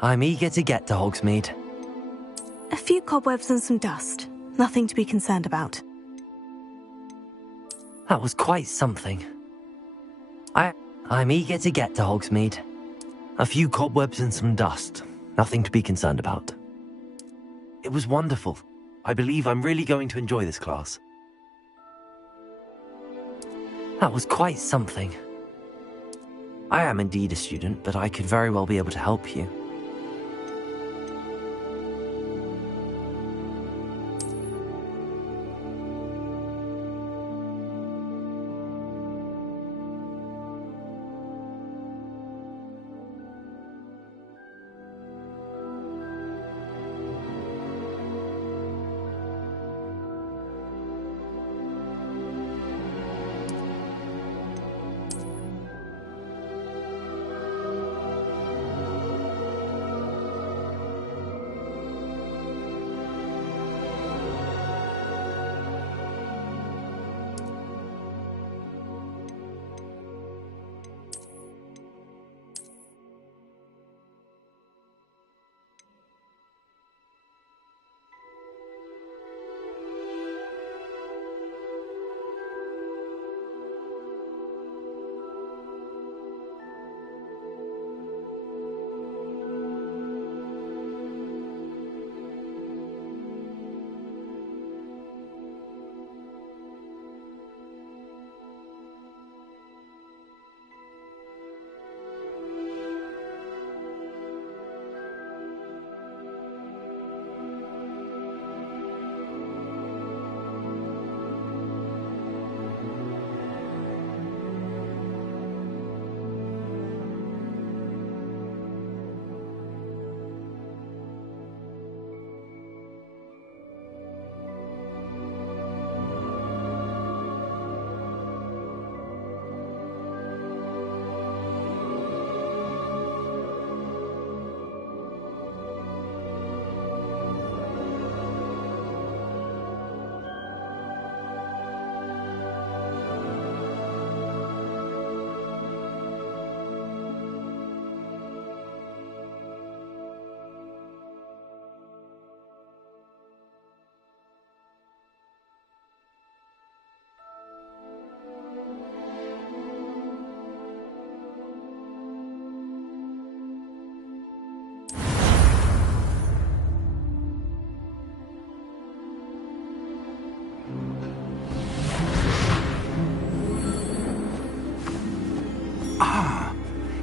I'm eager to get to Hogsmeade. A few cobwebs and some dust. Nothing to be concerned about. That was quite something. I'm eager to get to Hogsmeade. A few cobwebs and some dust. Nothing to be concerned about. It was wonderful. I believe I'm really going to enjoy this class. That was quite something. I am indeed a student, but I could very well be able to help you.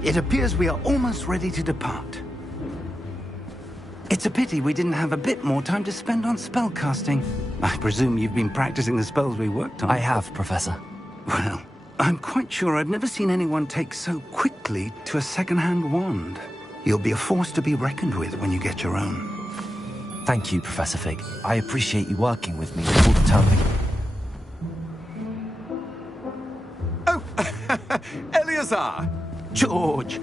It appears we are almost ready to depart. It's a pity we didn't have a bit more time to spend on spellcasting. I presume you've been practicing the spells we worked on. I have, Professor. Well, I'm quite sure I've never seen anyone take so quickly to a second-hand wand. You'll be a force to be reckoned with when you get your own. Thank you, Professor Fig. I appreciate you working with me all the time. Oh, Eleazar! George,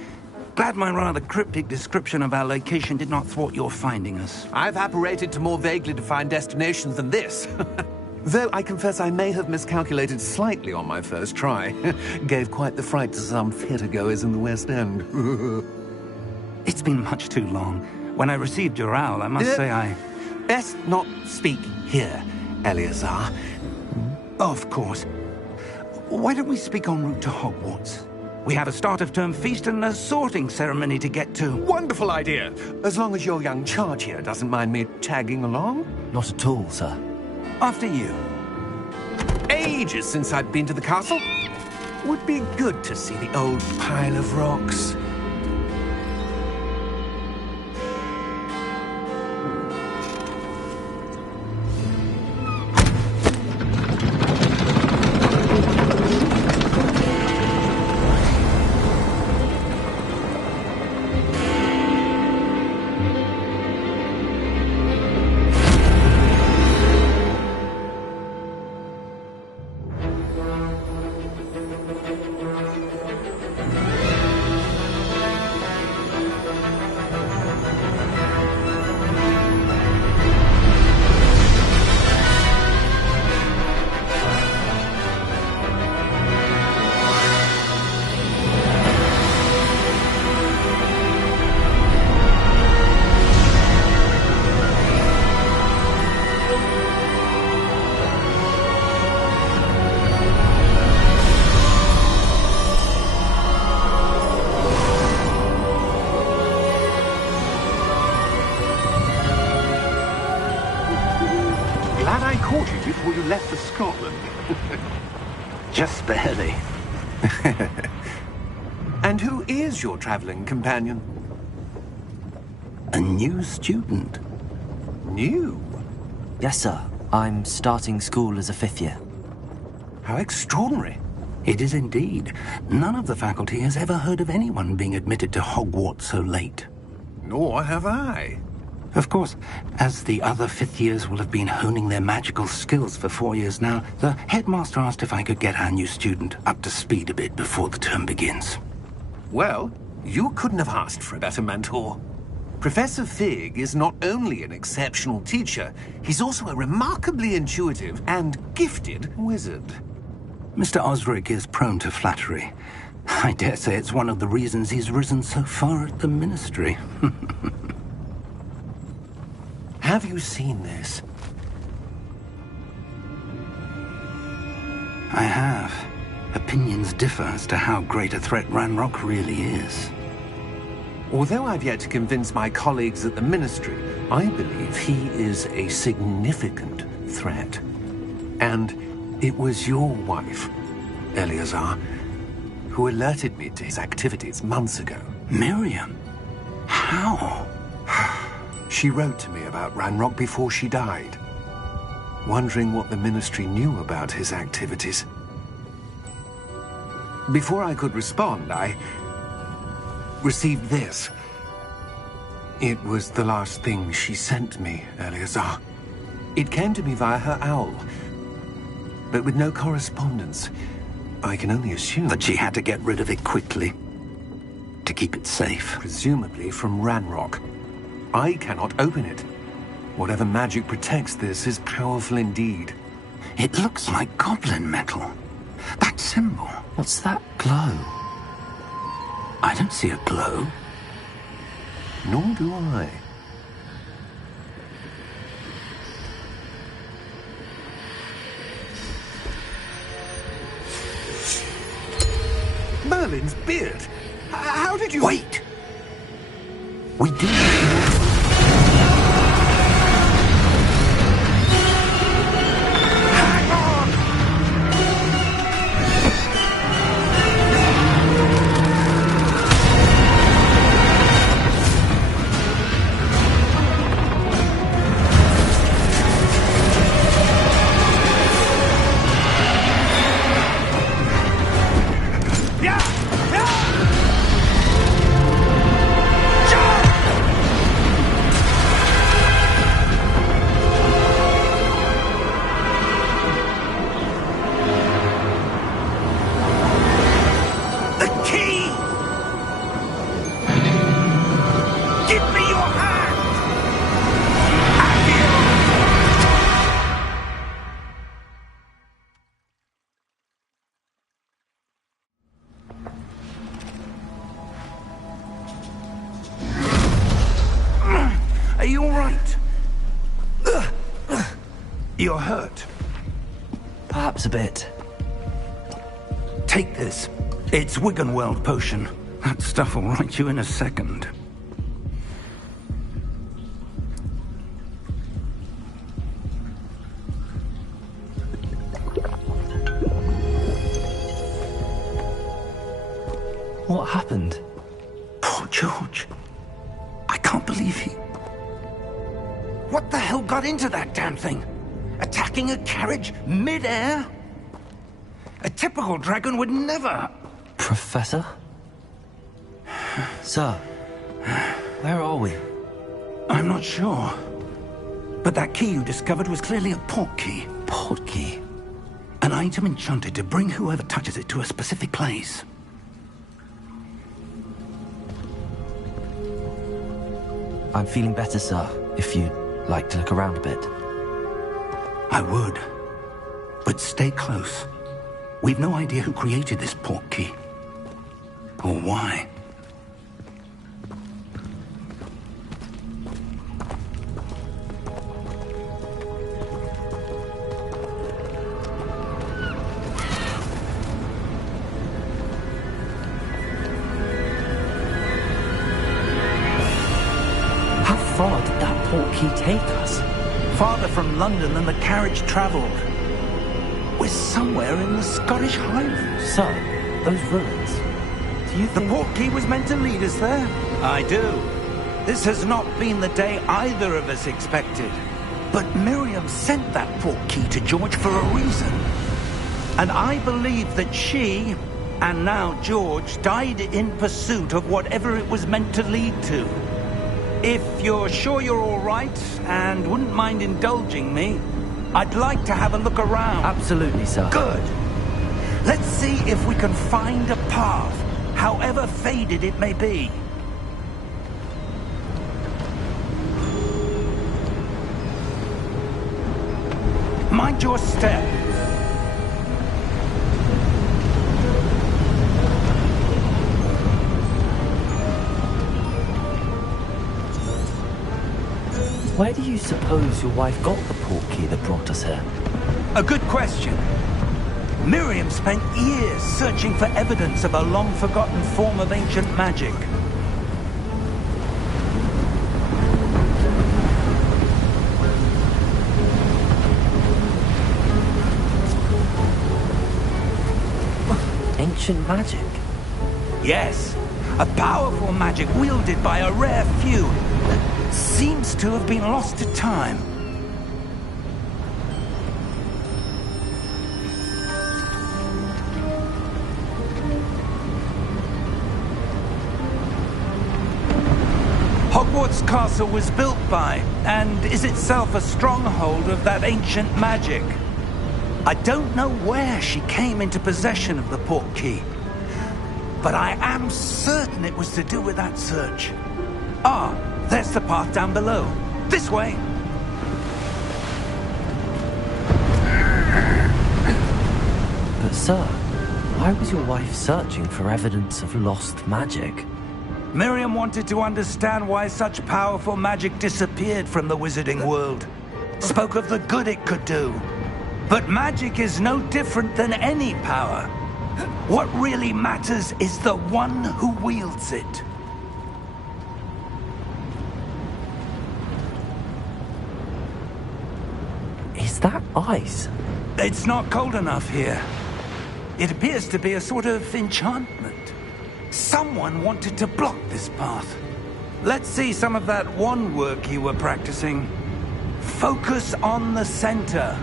glad my rather cryptic description of our location did not thwart your finding us. I've apparated to more vaguely defined destinations than this. Though I confess I may have miscalculated slightly on my first try. Gave quite the fright to some theatre-goers in the West End. It's been much too long. When I received your owl, I must say I... Best not speak here, Eleazar. Of course. Why don't we speak en route to Hogwarts? We have a start-of-term feast and a sorting ceremony to get to. Wonderful idea! As long as your young charge here doesn't mind me tagging along. Not at all, sir. After you. Ages since I've been to the castle. Would be good to see the old pile of rocks. caught you before you left for Scotland. Just barely. And who is your traveling companion? A new student. New? Yes, sir. I'm starting school as a 5th year. How extraordinary. It is indeed. None of the faculty has ever heard of anyone being admitted to Hogwarts so late. Nor have I. Of course, as the other 5th years will have been honing their magical skills for 4 years now, the headmaster asked if I could get our new student up to speed a bit before the term begins. Well, you couldn't have asked for a better mentor. Professor Fig is not only an exceptional teacher, he's also a remarkably intuitive and gifted wizard. Mr. Osric is prone to flattery. I dare say it's one of the reasons he's risen so far at the Ministry. Have you seen this? I have. Opinions differ as to how great a threat Ranrock really is. Although I've yet to convince my colleagues at the Ministry, I believe he is a significant threat. And it was your wife, Eleazar, who alerted me to his activities months ago. Miriam? How? She wrote to me about Ranrock before she died, wondering what the Ministry knew about his activities. Before I could respond, I received this. It was the last thing she sent me, Eleazar. It came to me via her owl, but with no correspondence. I can only assume That she had to get rid of it quickly, to keep it safe. presumably from Ranrock. I cannot open it. Whatever magic protects this is powerful indeed. It looks like goblin metal. That symbol. What's that glow? I don't see a glow. Nor do I. Merlin's beard! How did you... Wait! We do. Are you all right? You're hurt. Perhaps a bit. Take this. It's Wiggenweld potion. That stuff will right you in a second. What happened? Poor George. I can't believe he... What the hell got into that damn thing? Attacking a carriage mid-air? A typical dragon would never... Professor? Sir, where are we? I'm not sure. But that key you discovered was clearly a port key. Port key? An item enchanted to bring whoever touches it to a specific place. I'm feeling better, sir, if you'd like to look around a bit. I would. But stay close. We've no idea who created this port key. Or why. How far did that port key take us? farther from London than the carriage travelled. We're somewhere in the Scottish Highlands. Sir, those ruins. Do you The think... portkey was meant to lead us there? I do. This has not been the day either of us expected. But Miriam sent that portkey to George for a reason. And I believe that she, and now George, died in pursuit of whatever it was meant to lead to. If you're sure you're all right, and wouldn't mind indulging me, I'd like to have a look around. Absolutely, sir. Good. Let's see if we can find a path, however faded it may be. Mind your step. Where do you suppose your wife got the portkey that brought us here? A good question. Miriam spent years searching for evidence of a long-forgotten form of ancient magic. Ancient magic? Yes, a powerful magic wielded by a rare few that seems to have been lost to time. Hogwarts Castle was built by, and is itself a stronghold of that ancient magic. I don't know where she came into possession of the portkey, but I am certain it was to do with that search. Ah, there's the path down below. This way. But sir, why was your wife searching for evidence of lost magic? Miriam wanted to understand why such powerful magic disappeared from the wizarding world. Spoke of the good it could do. But magic is no different than any power. What really matters is the one who wields it. Is that ice? It's not cold enough here. It appears to be a sort of enchantment. Someone wanted to block this path. Let's see some of that wand work you were practicing. Focus on the center.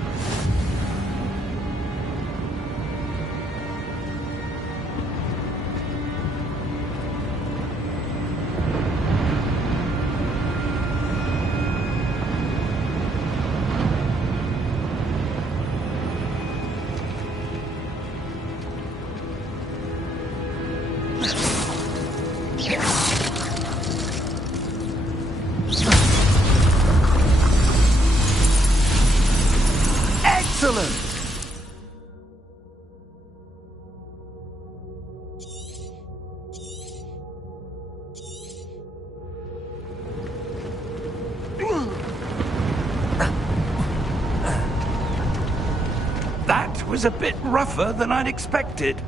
Excellent! That was a bit rougher than I'd expected.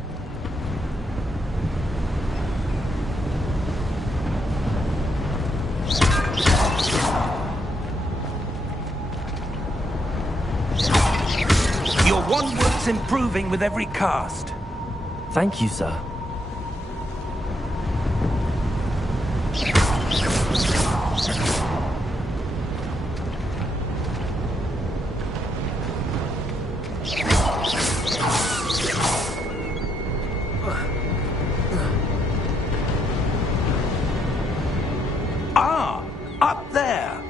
Your wand work's improving with every cast. Thank you, sir. Ah, up there.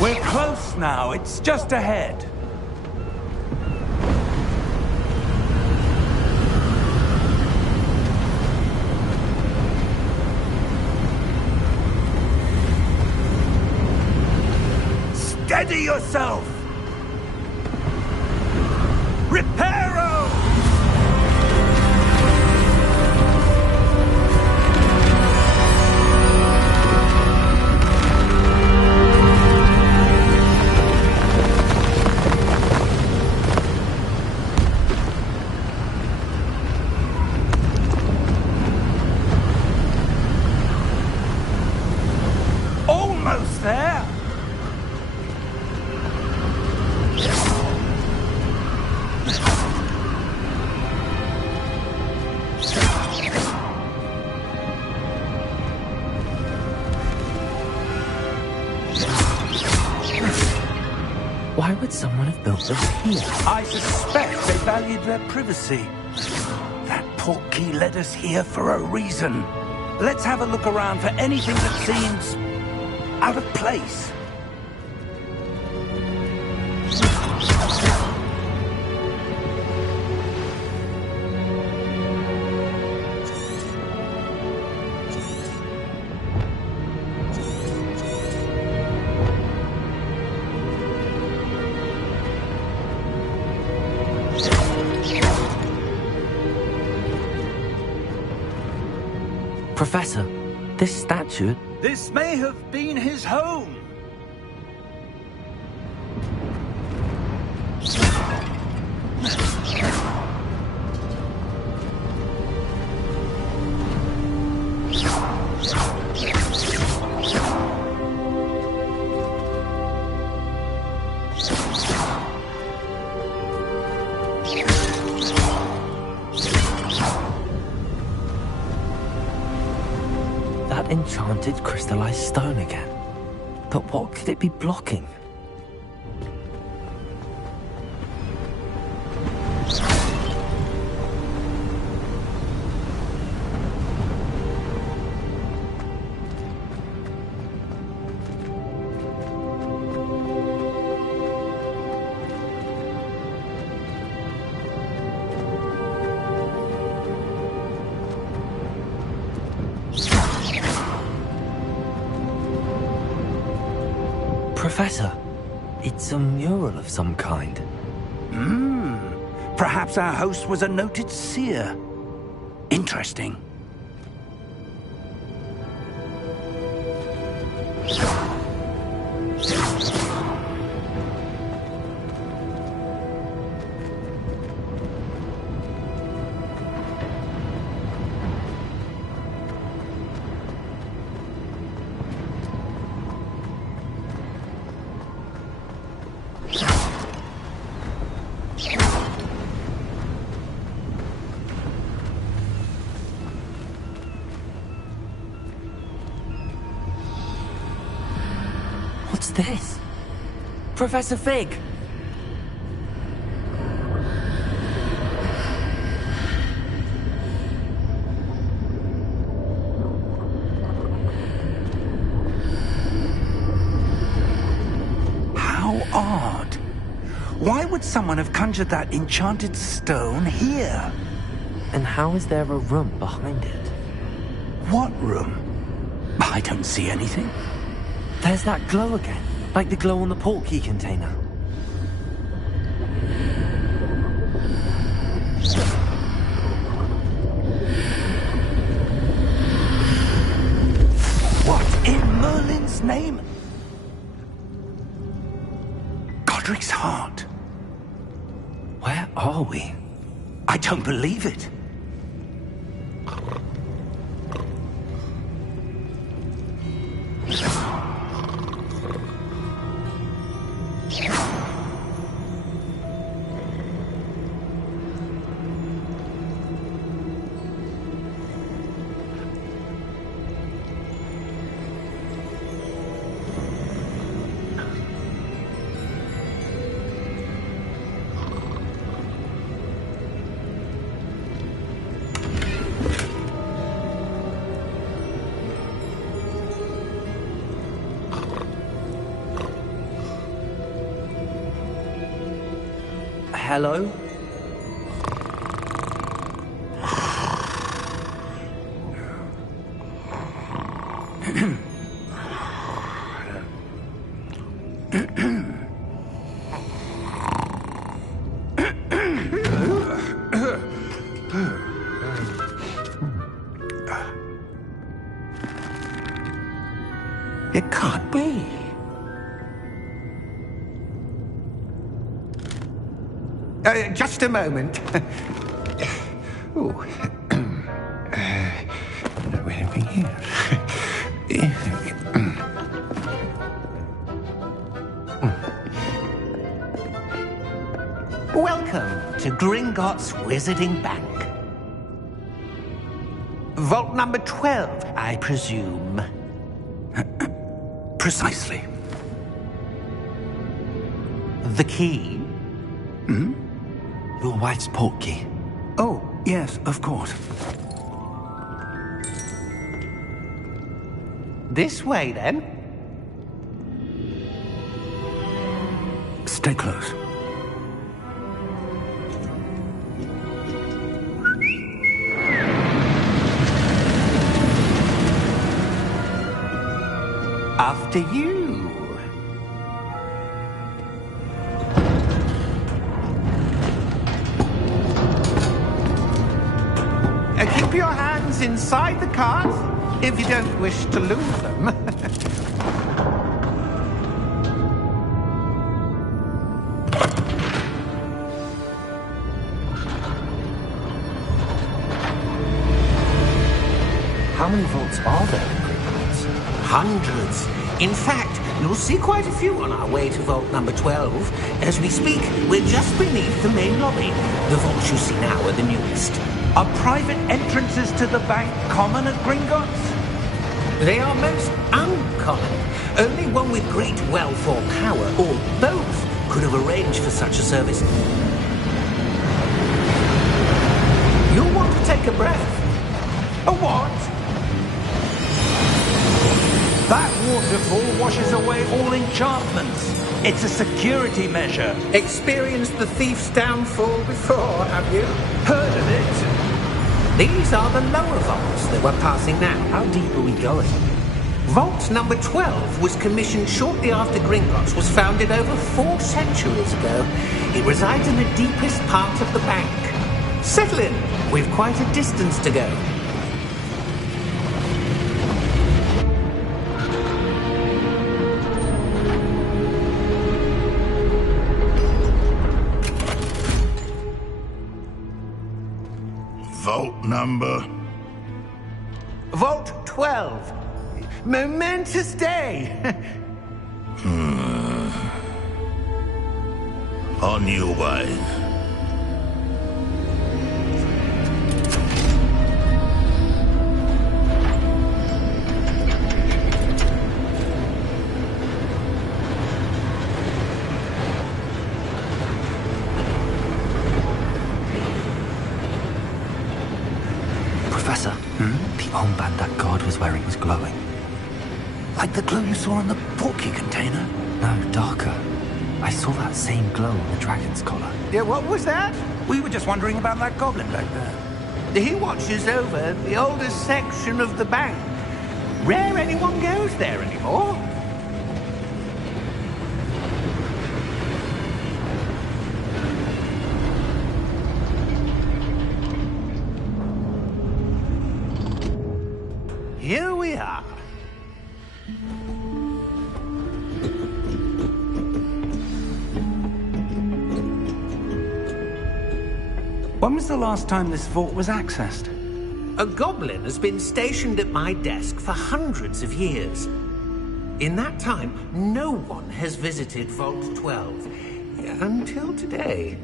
We're close now. It's just ahead. Steady yourself! Reparo! Almost there! Why would someone have built this here? I suspect they valued their privacy. That portkey led us here for a reason. Let's have a look around for anything that seems out of place. Professor, this statue... This may have been his home. That enchanted crystallized stone again. But what could it be blocking? Professor, it's a mural of some kind. Perhaps our host was a noted seer. Interesting. What's this? Professor Fig! How odd. Why would someone have conjured that enchanted stone here? And how is there a room behind it? What room? I don't see anything. There's that glow again, like the glow on the portkey container. What in Merlin's name? Godric's heart. Where are we? I don't believe it. Hello? It can't be. Just a moment. Oh. No, anything here? Welcome to Gringotts Wizarding Bank. Vault number 12, I presume. Precisely. The key? Your wife's portkey. Oh, yes, of course. This way, then. Stay close. After you. Keep your hands inside the cart if you don't wish to lose them. How many vaults are there in Gringotts? Hundreds. In fact, you'll see quite a few on our way to vault number 12. As we speak, we're just beneath the main lobby. The vaults you see now are the newest. Are private entrances to the bank common at Gringotts? They are most uncommon. Only one with great wealth or power, or both, could have arranged for such a service. You'll want to take a breath. A what? That waterfall washes away all enchantments. It's a security measure. Experienced the thief's downfall before, have you? Heard of it? These are the lower vaults that we're passing now. How deep are we going? Vault number 12 was commissioned shortly after Gringotts was founded over 4 centuries ago. It resides in the deepest part of the bank. Settle in. We've quite a distance to go. Vault number? Vault 12. Momentous day. On your way. Professor, the armband that guard was wearing was glowing. Like the glow you saw on the portkey container? No, darker. I saw that same glow on the dragon's collar. Yeah, what was that? We were just wondering about that goblin back there. He watches over the oldest section of the bank. Rare anyone goes there anymore. Here we are. When was the last time this vault was accessed? A goblin has been stationed at my desk for hundreds of years. In that time, no one has visited Vault 12 until today.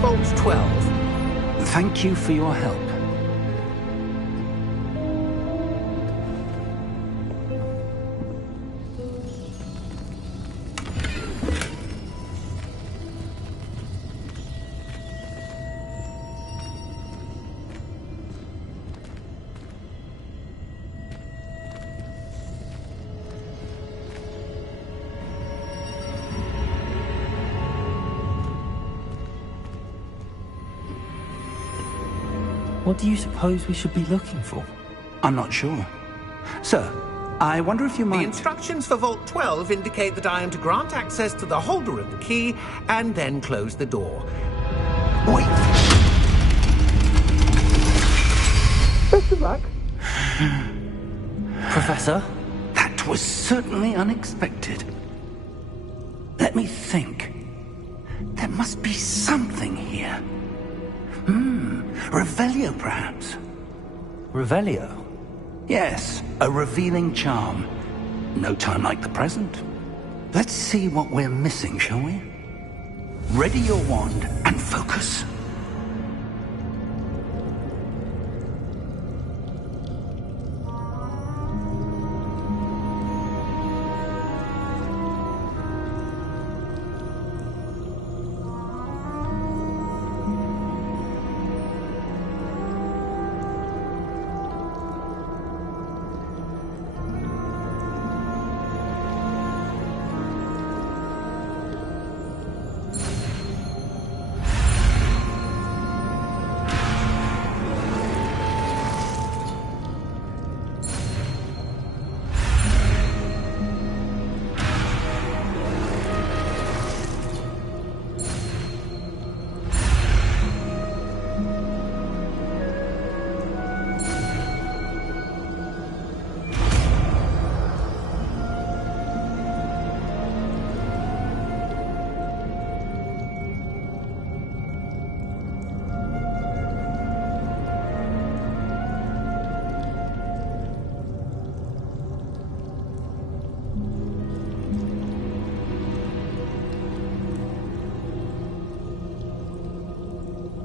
Vault 12. Thank you for your help. What do you suppose we should be looking for? I'm not sure. Sir, I wonder if you The might... instructions for Vault 12 indicate that I am to grant access to the holder of the key and then close the door. Wait! Best of luck. Professor? That was certainly unexpected. Let me think. There must be something here. Revelio, perhaps? Revelio? Yes, a revealing charm. No time like the present. Let's see what we're missing, shall we? Ready your wand and focus.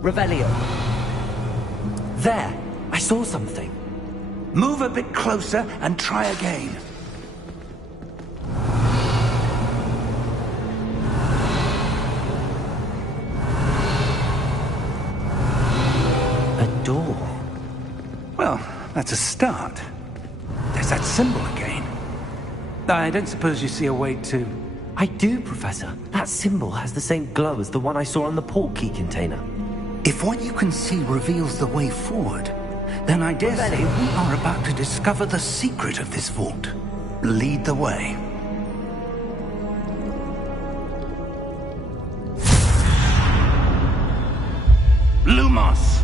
Revelio. There! I saw something. Move a bit closer and try again. A door. Well, that's a start. There's that symbol again. I don't suppose you see a way to... I do, Professor. That symbol has the same glow as the one I saw on the port key container. If what you can see reveals the way forward, then I dare say we are about to discover the secret of this vault. Lead the way. Lumos!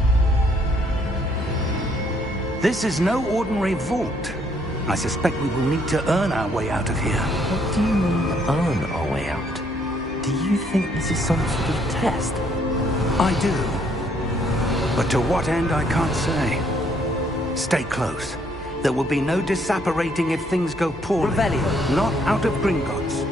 This is no ordinary vault. I suspect we will need to earn our way out of here. What do you mean, earn our way out? Do you think this is some sort of test? I do. But to what end, I can't say. Stay close. There will be no disapparating if things go poorly. Revelio. Not out of Gringotts.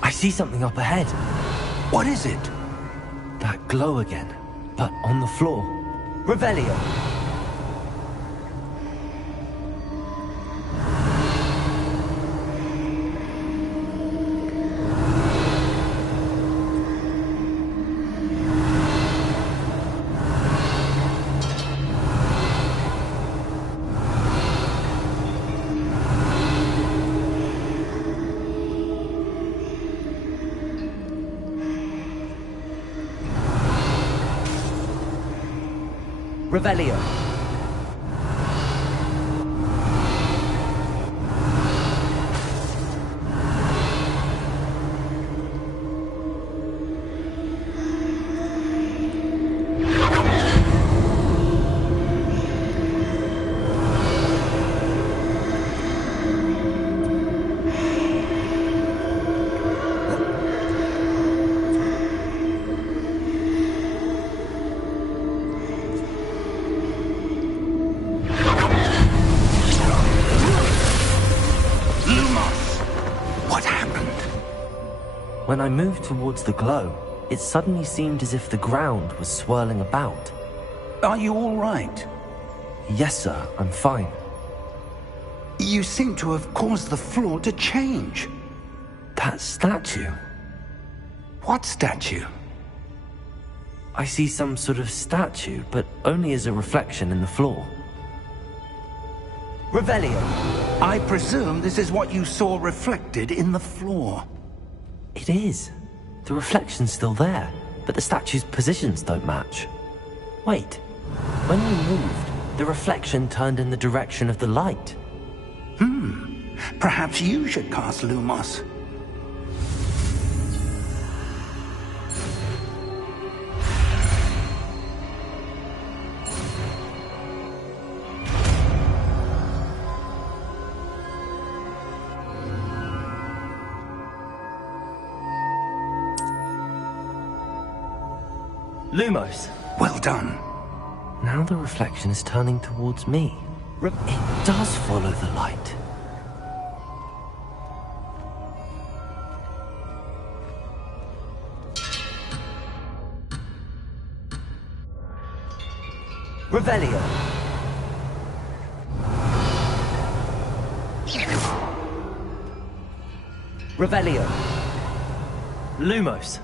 I see something up ahead. What is it? That glow again, but on the floor. Revelio. Revelio. When I moved towards the glow, it suddenly seemed as if the ground was swirling about. Are you all right? Yes, sir, I'm fine. You seem to have caused the floor to change. That statue? What statue? I see some sort of statue, but only as a reflection in the floor. Revelio, I presume this is what you saw reflected in the floor. It is. The reflection's still there, but the statue's positions don't match. Wait, when you moved, the reflection turned in the direction of the light. Perhaps you should cast Lumos. Lumos! Well done. Now the reflection is turning towards me. It does follow the light. Revelio! Revelio! Lumos!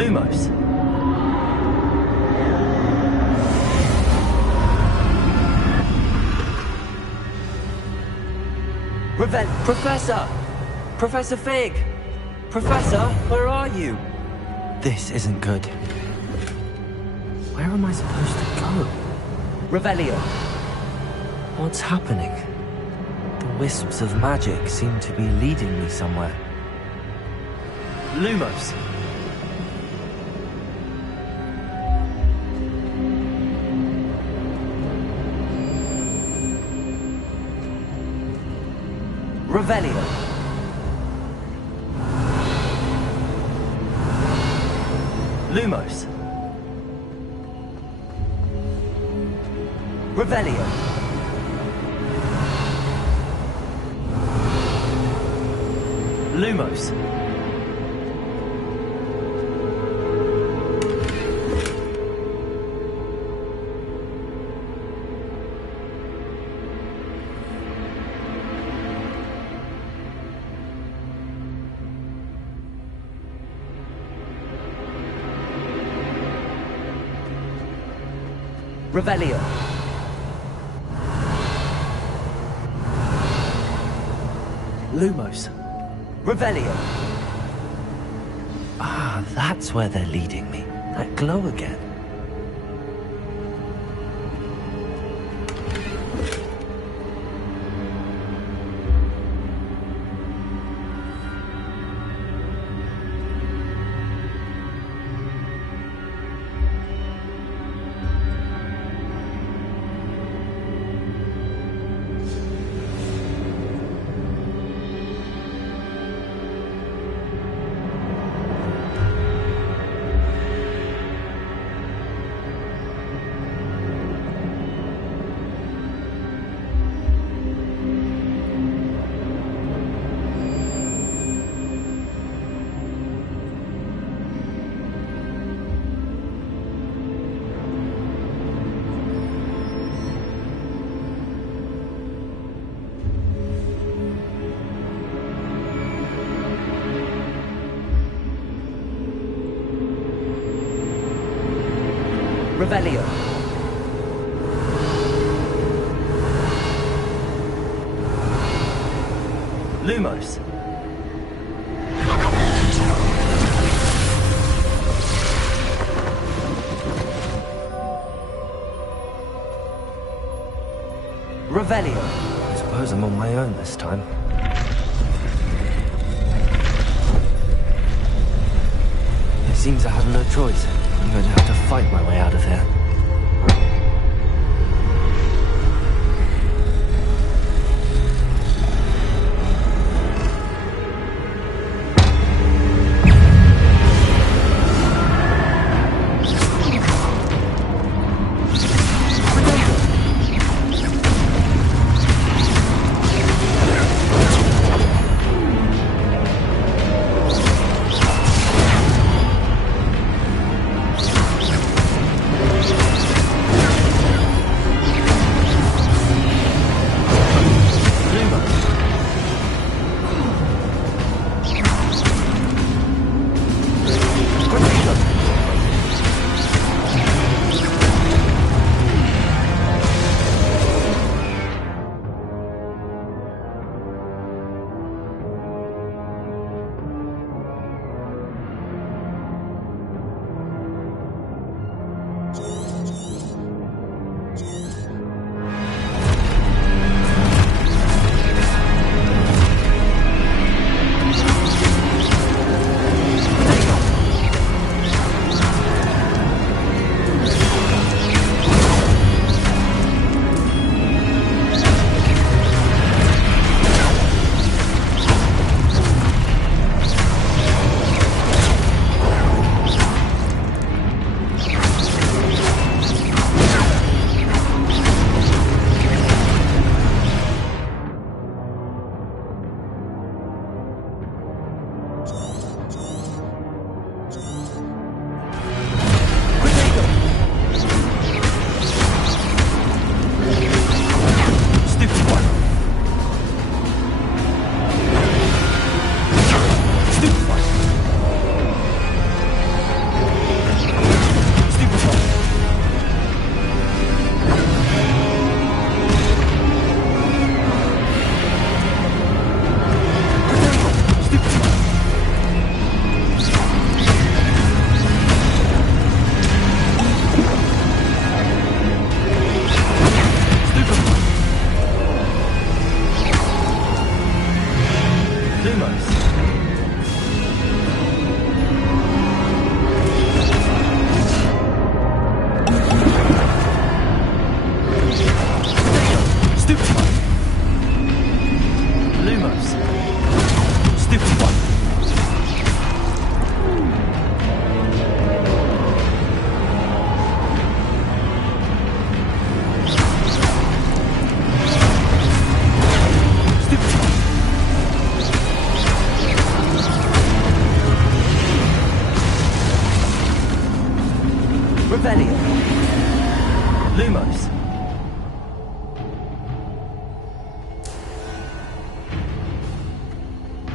Lumos. Professor! Professor Fig! Professor, where are you? This isn't good. Where am I supposed to go? Revelio! What's happening? The wisps of magic seem to be leading me somewhere. Lumos! Revelio! Lumos! Revelio! Lumos! Revelio! Lumos! Revelio! Ah, that's where they're leading me. That glow again. Revelio. Lumos. Revelio. I suppose I'm on my own this time. It seems I have no choice. I'm going to have to fight my way out of here.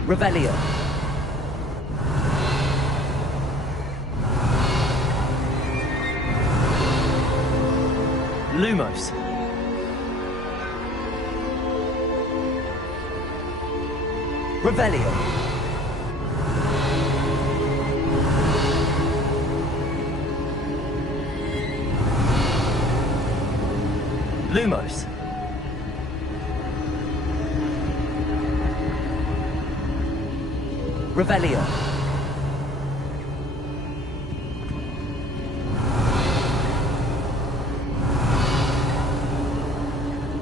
Revelio. Lumos. Revelio. Lumos. Revelio. Lumos. Revelio.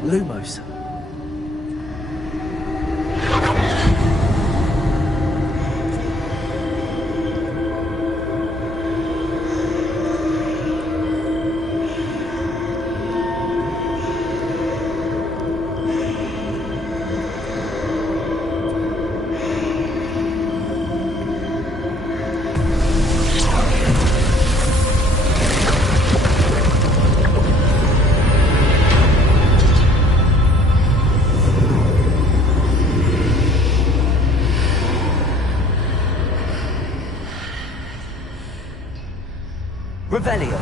Lumos. Revelio.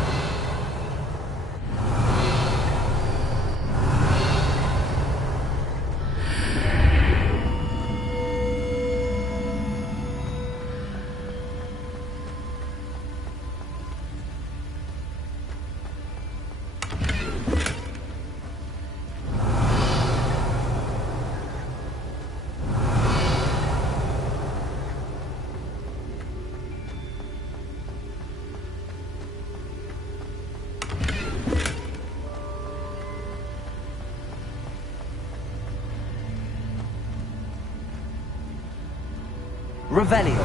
Revelio.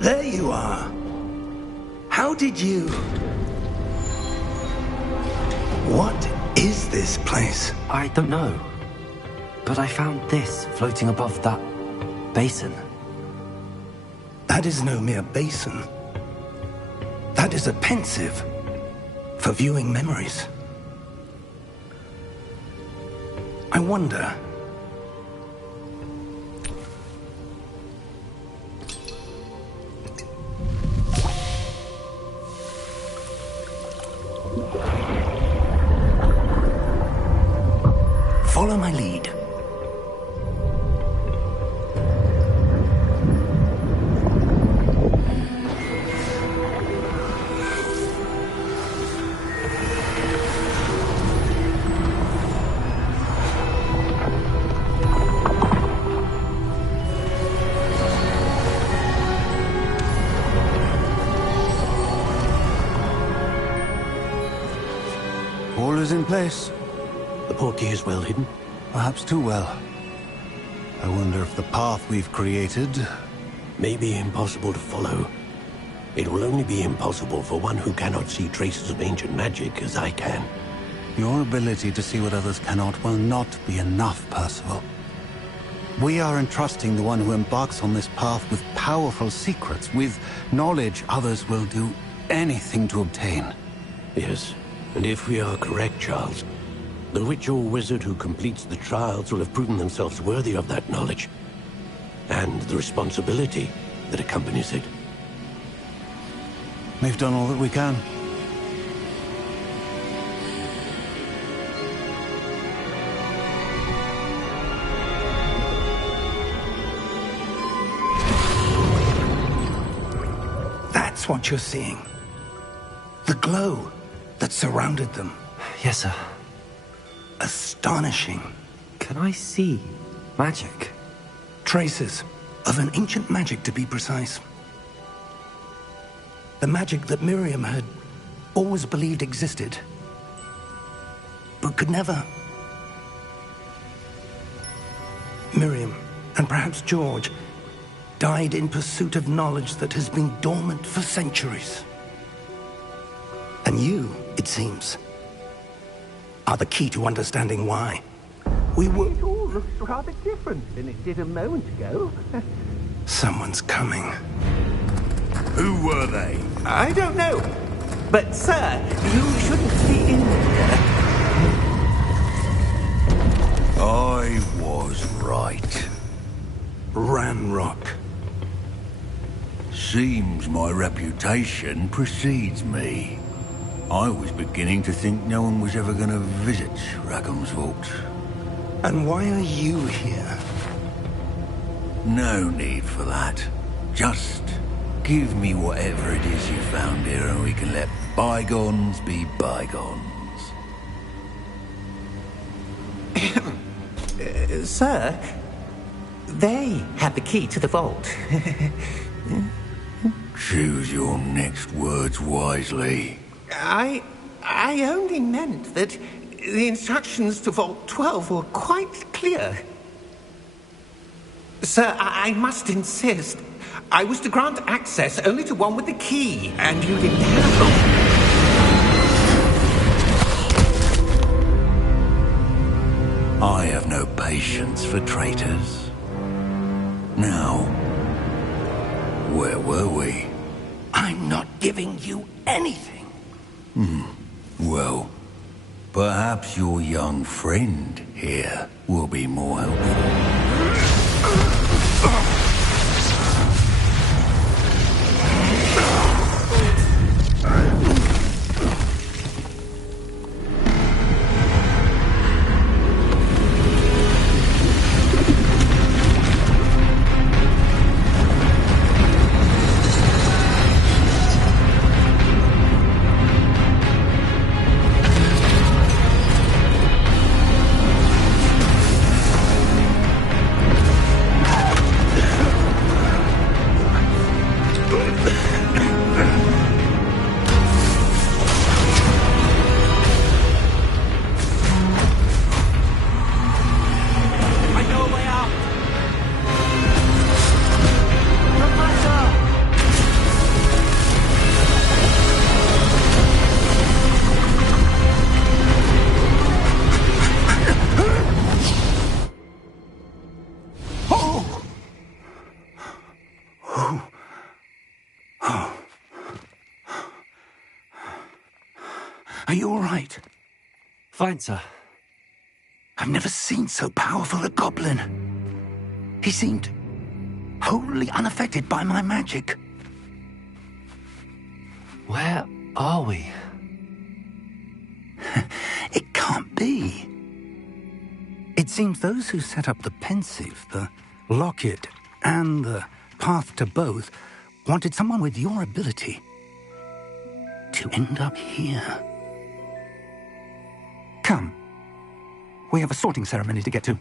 There you are. How did you... What is this place? I don't know. But I found this floating above that basin. That is no mere basin. That is a pensive for viewing memories. I wonder... Follow my lead. All is in place. The portkey is well hidden. Perhaps too well. I wonder if the path we've created... May be impossible to follow. It will only be impossible for one who cannot see traces of ancient magic as I can. Your ability to see what others cannot will not be enough, Percival. We are entrusting the one who embarks on this path with powerful secrets, with knowledge others will do anything to obtain. Yes, and if we are correct, Charles, the witch or wizard who completes the trials will have proven themselves worthy of that knowledge, and the responsibility that accompanies it. We've done all that we can. That's what you're seeing. The glow that surrounded them. Yes, sir. Astonishing. Can I see magic? Traces of an ancient magic, to be precise. The magic that Miriam had always believed existed, but could never. Miriam, and perhaps George, died in pursuit of knowledge that has been dormant for centuries. And you, it seems, are the key to understanding why. We were... It all looks rather different than it did a moment ago. Someone's coming. Who were they? I don't know. But, sir, you shouldn't be in here. I was right. Ranrock. Seems my reputation precedes me. I was beginning to think no one was ever going to visit Rackham's vault. And why are you here? No need for that. Just give me whatever it is you found here and we can let bygones be bygones. Sir, they have the key to the vault. Choose your next words wisely. I only meant that the instructions to Vault 12 were quite clear. Sir, I must insist. I was to grant access only to one with the key, and you didn't have them. I have no patience for traitors. Now, where were we? I'm not giving you anything. Well, perhaps your young friend here will be more helpful. Are you all right? Fine, sir. I've never seen so powerful a goblin. He seemed wholly unaffected by my magic. Where are we? It can't be. It seems those who set up the pensive, the locket, and the path to both wanted someone with your ability to end up here. Come. We have a sorting ceremony to get to.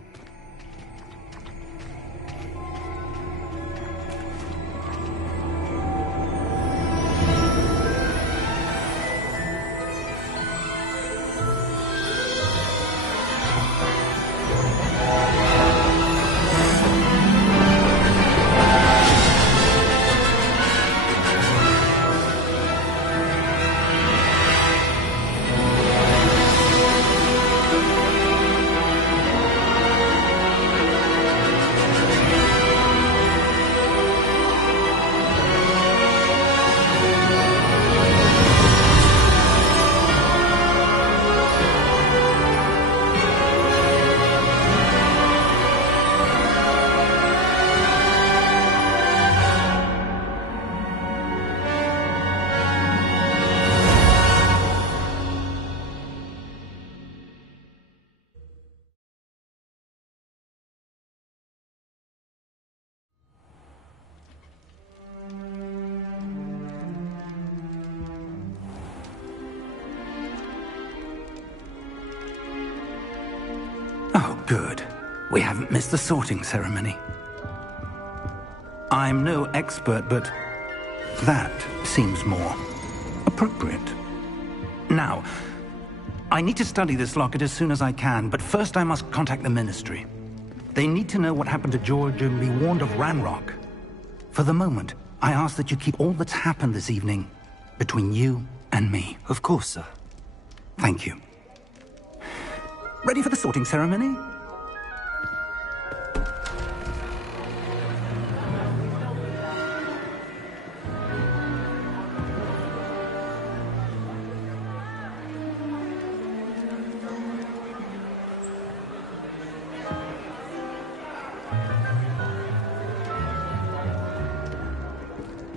Oh, good. We haven't missed the sorting ceremony. I'm no expert, but that seems more appropriate. Now, I need to study this locket as soon as I can, but first I must contact the Ministry. They need to know what happened to George and be warned of Ranrock. For the moment, I ask that you keep all that's happened this evening between you and me. Of course, sir. Thank you. Ready for the sorting ceremony?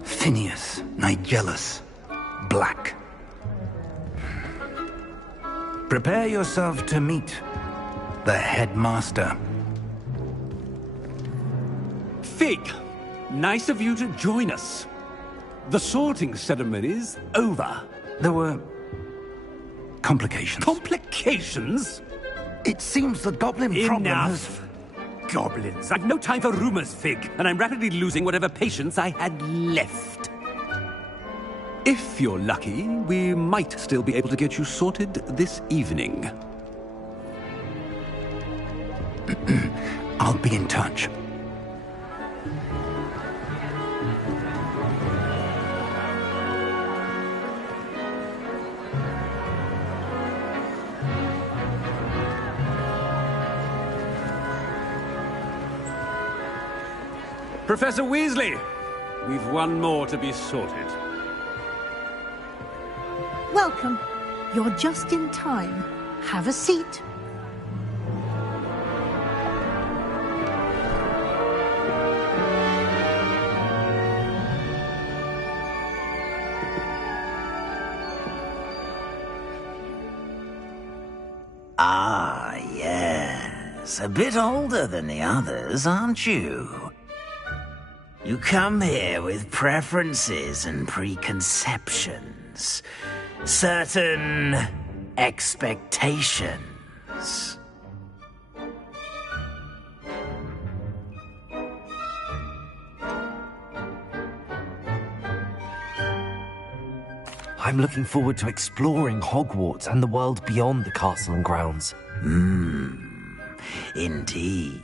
Phineas Nigellus Black. Prepare yourself to meet the headmaster. Fig, nice of you to join us. The sorting ceremony's over. There were complications. Complications? It seems the goblin problem has... Enough. Goblins. I've no time for rumors, Fig, and I'm rapidly losing whatever patience I had left. If you're lucky, we might still be able to get you sorted this evening. I'll be in touch. Professor Weasley, we've one more to be sorted. Welcome. You're just in time. Have a seat. Ah, yes. A bit older than the others, aren't you? You come here with preferences and preconceptions. Certain expectations. I'm looking forward to exploring Hogwarts and the world beyond the castle and grounds. Indeed.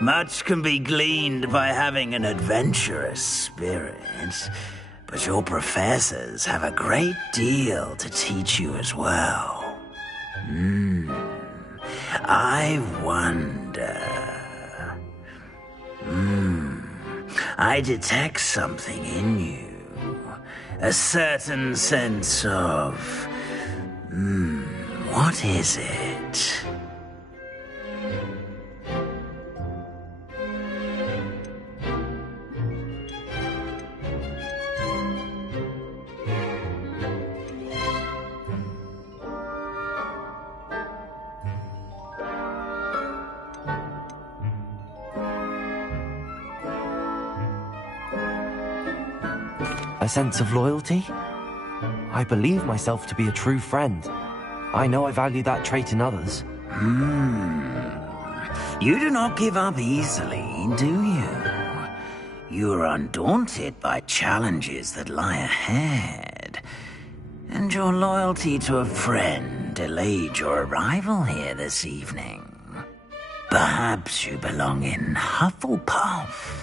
Much can be gleaned by having an adventurous spirit, but your professors have a great deal to teach you as well. I wonder... I detect something in you. A certain sense of... what is it? A sense of loyalty? I believe myself to be a true friend. I know I value that trait in others. You do not give up easily, do you? You are undaunted by challenges that lie ahead. And your loyalty to a friend delayed your arrival here this evening. Perhaps you belong in Hufflepuff.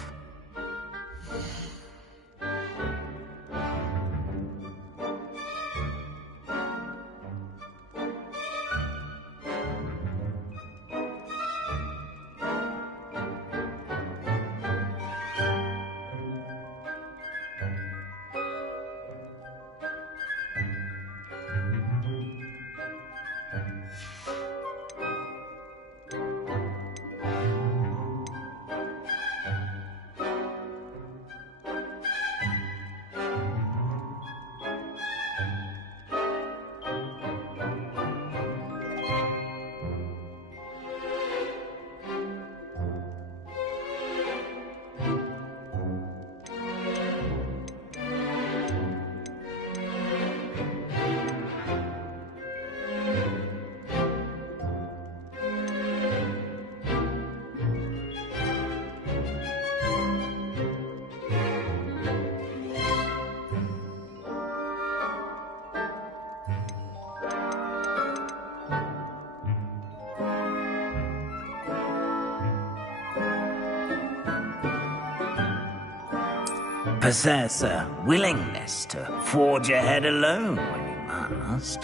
Possess a willingness to forge ahead alone when you must.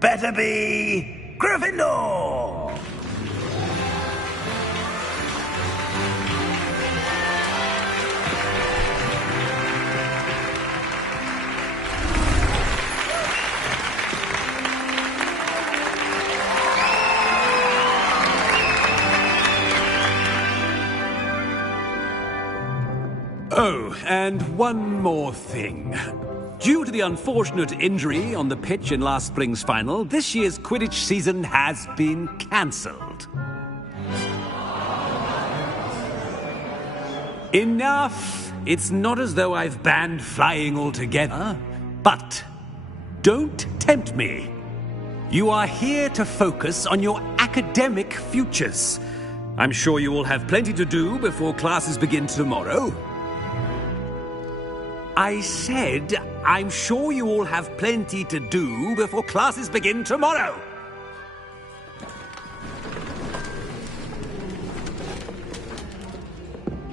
Better be Gryffindor! Oh, and one more thing. Due to the unfortunate injury on the pitch in last spring's final, this year's Quidditch season has been cancelled. Enough! It's not as though I've banned flying altogether. But don't tempt me. You are here to focus on your academic futures. I'm sure you will have plenty to do before classes begin tomorrow. I said, I'm sure you all have plenty to do before classes begin tomorrow.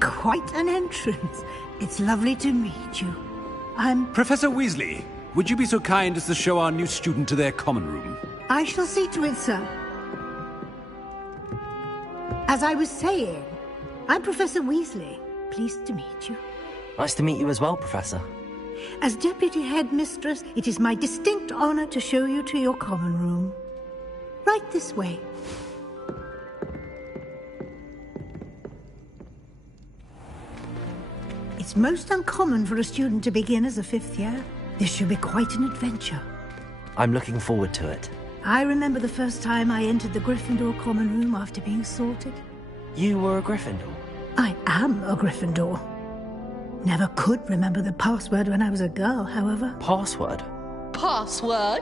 Quite an entrance. It's lovely to meet you. I'm... Professor Weasley, would you be so kind as to show our new student to their common room? I shall see to it, sir. As I was saying, I'm Professor Weasley. Pleased to meet you. Nice to meet you as well, Professor. As Deputy Headmistress, it is my distinct honor to show you to your common room. Right this way. It's most uncommon for a student to begin as a fifth year. This should be quite an adventure. I'm looking forward to it. I remember the first time I entered the Gryffindor common room after being sorted. You were a Gryffindor? I am a Gryffindor. Never could remember the password when I was a girl, however. Password? Password?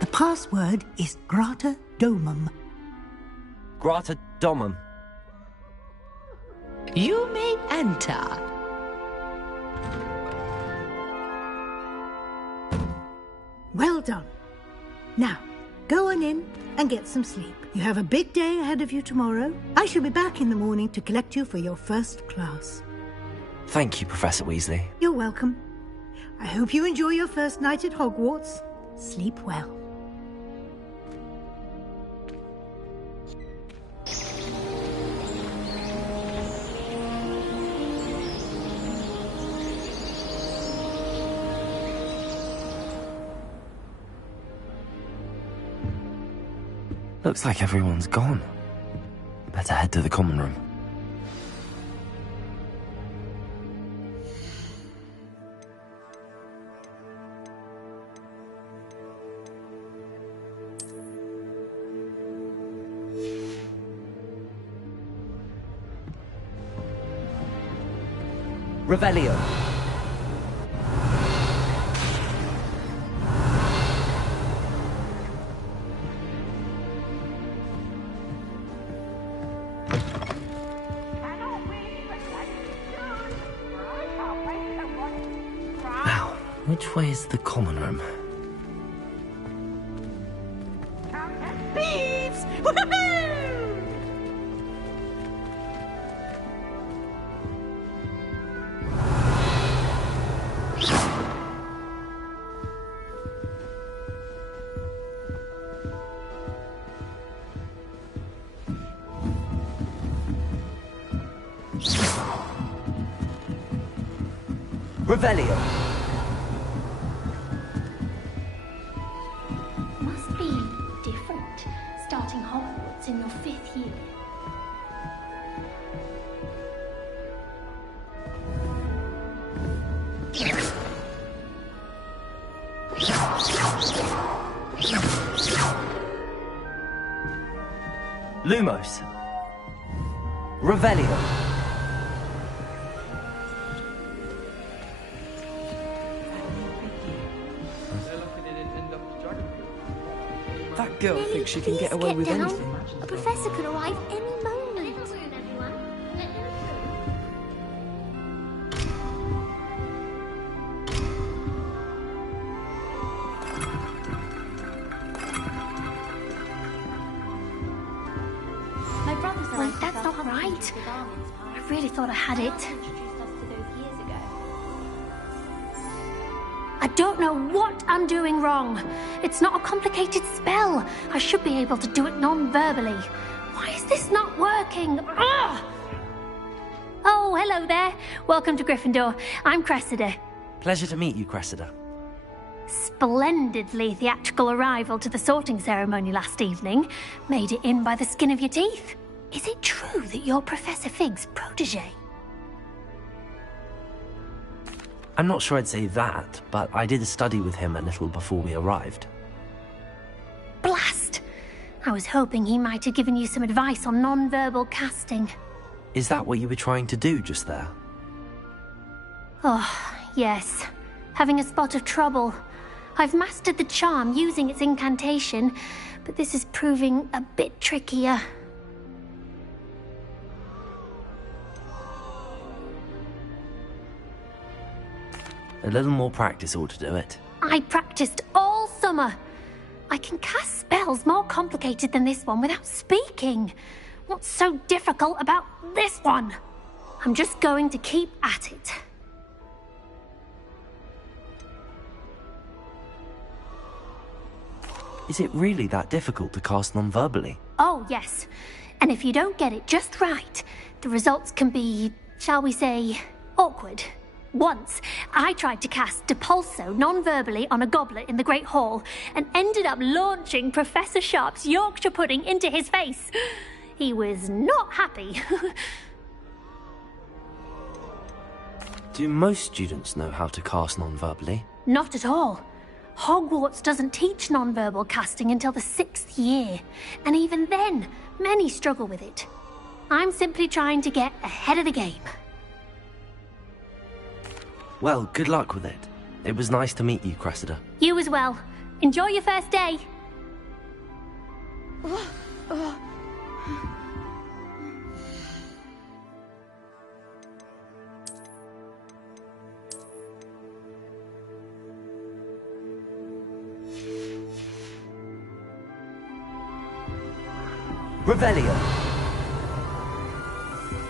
The password is Grata Domum. Grata Domum. You may enter. Well done. Now, go on in and get some sleep. You have a big day ahead of you tomorrow. I shall be back in the morning to collect you for your first class. Thank you, Professor Weasley. You're welcome. I hope you enjoy your first night at Hogwarts. Sleep well. Looks like everyone's gone. Better head to the common room. Revelio. Now, which way is the common room? Thieves! Woohoo! Revelio. Must be different, starting Hogwarts in your 5th year. Lumos. Revelio. That girl thinks she can get away with anything. A professor could arrive any moment. My brother said Wait, that's not right. I really thought I had it. I don't know what I'm doing wrong. It's not a complicated spell. I should be able to do it non-verbally. Why is this not working? Ugh! Oh, hello there. Welcome to Gryffindor. I'm Cressida. Pleasure to meet you, Cressida. Splendidly theatrical arrival to the sorting ceremony last evening. Made it in by the skin of your teeth. Is it true that you're Professor Fig's protege? I'm not sure I'd say that, but I did study with him a little before we arrived. Blast! I was hoping he might have given you some advice on non-verbal casting. Is that what you were trying to do just there? Oh, yes. Having a spot of trouble. I've mastered the charm using its incantation, but this is proving a bit trickier. A little more practice ought to do it. I practiced all summer. I can cast spells more complicated than this one without speaking. What's so difficult about this one? I'm just going to keep at it. Is it really that difficult to cast non-verbally? Oh, yes. And if you don't get it just right, the results can be, shall we say, awkward. Once, I tried to cast Depulso non-verbally on a goblet in the Great Hall and ended up launching Professor Sharp's Yorkshire pudding into his face. He was not happy. Do most students know how to cast non-verbally? Not at all. Hogwarts doesn't teach non-verbal casting until the 6th year, and even then, many struggle with it. I'm simply trying to get ahead of the game. Well, good luck with it. It was nice to meet you, Cressida. You as well. Enjoy your first day. Revelio.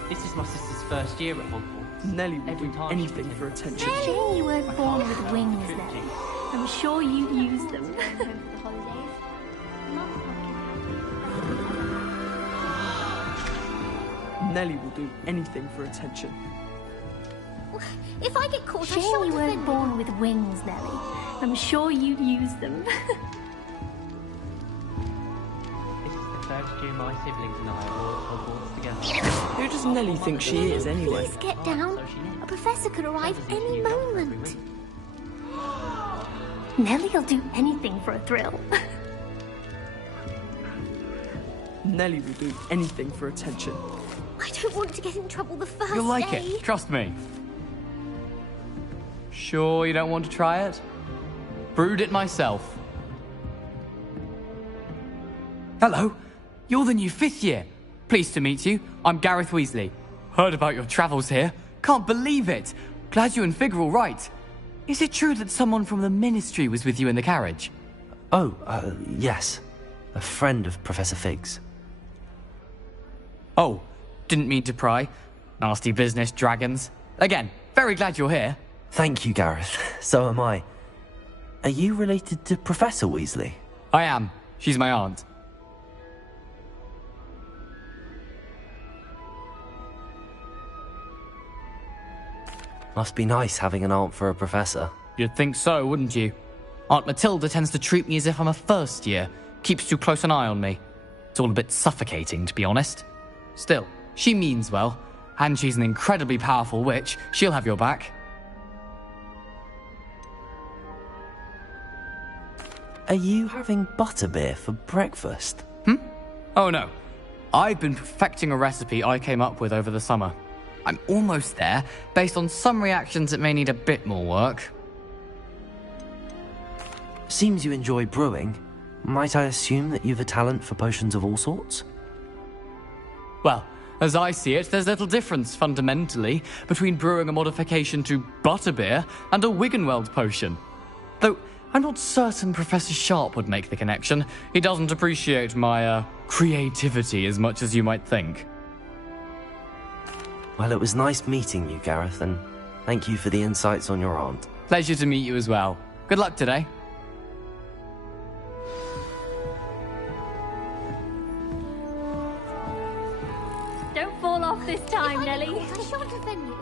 This is my sister's first year at Hogwarts. Nelly will do anything for attention. Shame you weren't born with wings, Nelly. I'm sure you'd use them. Nelly will do anything for attention. If I get caught, shame you weren't born with wings, Nelly. I'm sure you'd use them. This is the first year my siblings and I are all at Hogwarts together. Who does Nelly think she is, anyway? Please get down. A professor could arrive any moment. Nelly'll do anything for a thrill. Nelly will do anything for attention. I don't want to get in trouble the first day. You'll like it, trust me. Sure you don't want to try it? Brewed it myself. Hello, you're the new 5th year. Pleased to meet you. I'm Gareth Weasley. Heard about your travels here. Can't believe it. Glad you and Fig are all right. Is it true that someone from the Ministry was with you in the carriage? Oh, yes. A friend of Professor Fig's. Oh, didn't mean to pry. Nasty business, dragons. Again, very glad you're here. Thank you, Gareth. So am I. Are you related to Professor Weasley? I am. She's my aunt. Must be nice having an aunt for a professor. You'd think so, wouldn't you? Aunt Matilda tends to treat me as if I'm a first year. Keeps too close an eye on me. It's all a bit suffocating, to be honest. Still, she means well. And she's an incredibly powerful witch. She'll have your back. Are you having butterbeer for breakfast? Oh no. I've been perfecting a recipe I came up with over the summer. I'm almost there. Based on some reactions, it may need a bit more work. Seems you enjoy brewing. Might I assume that you've a talent for potions of all sorts? Well, as I see it, there's little difference, fundamentally, between brewing a modification to butterbeer and a Wiggenweld potion. Though, I'm not certain Professor Sharp would make the connection. He doesn't appreciate my, creativity as much as you might think. Well, it was nice meeting you, Gareth, and thank you for the insights on your aunt. Pleasure to meet you as well. Good luck today. Don't fall off this time, Nelly. I shan't offend you.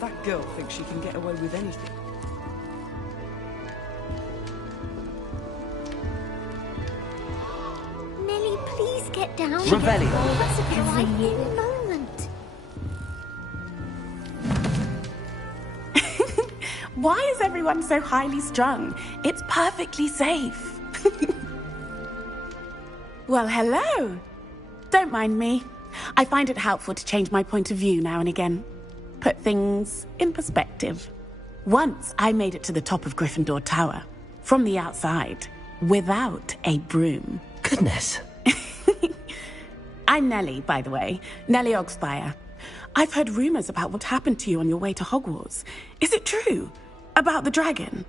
That girl thinks she can get away with anything. Nelly, please get down. Revelio. Professor could arrive any moment. Why is everyone so highly strung? It's perfectly safe. Well, hello. Don't mind me. I find it helpful to change my point of view now and again. Put things in perspective. Once I made it to the top of Gryffindor Tower, from the outside, without a broom. Goodness. I'm Nellie, by the way. Nellie Ogspire. I've heard rumors about what happened to you on your way to Hogwarts. Is it true? About the dragon?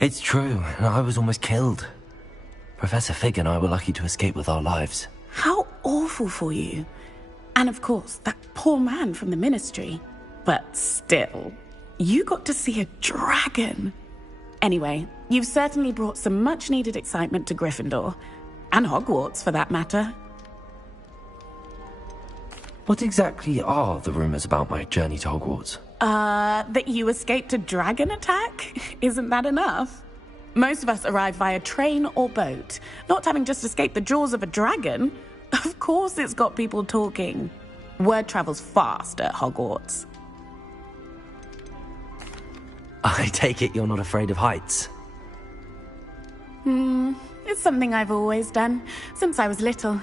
It's true, and I was almost killed. Professor Fig and I were lucky to escape with our lives. How awful for you. And of course, that poor man from the Ministry. But still, you got to see a dragon. Anyway, you've certainly brought some much-needed excitement to Gryffindor. And Hogwarts, for that matter. What exactly are the rumors about my journey to Hogwarts? That you escaped a dragon attack? Isn't that enough? Most of us arrive via train or boat, not having just escaped the jaws of a dragon. Of course it's got people talking. Word travels fast at Hogwarts. I take it you're not afraid of heights? It's something I've always done, since I was little.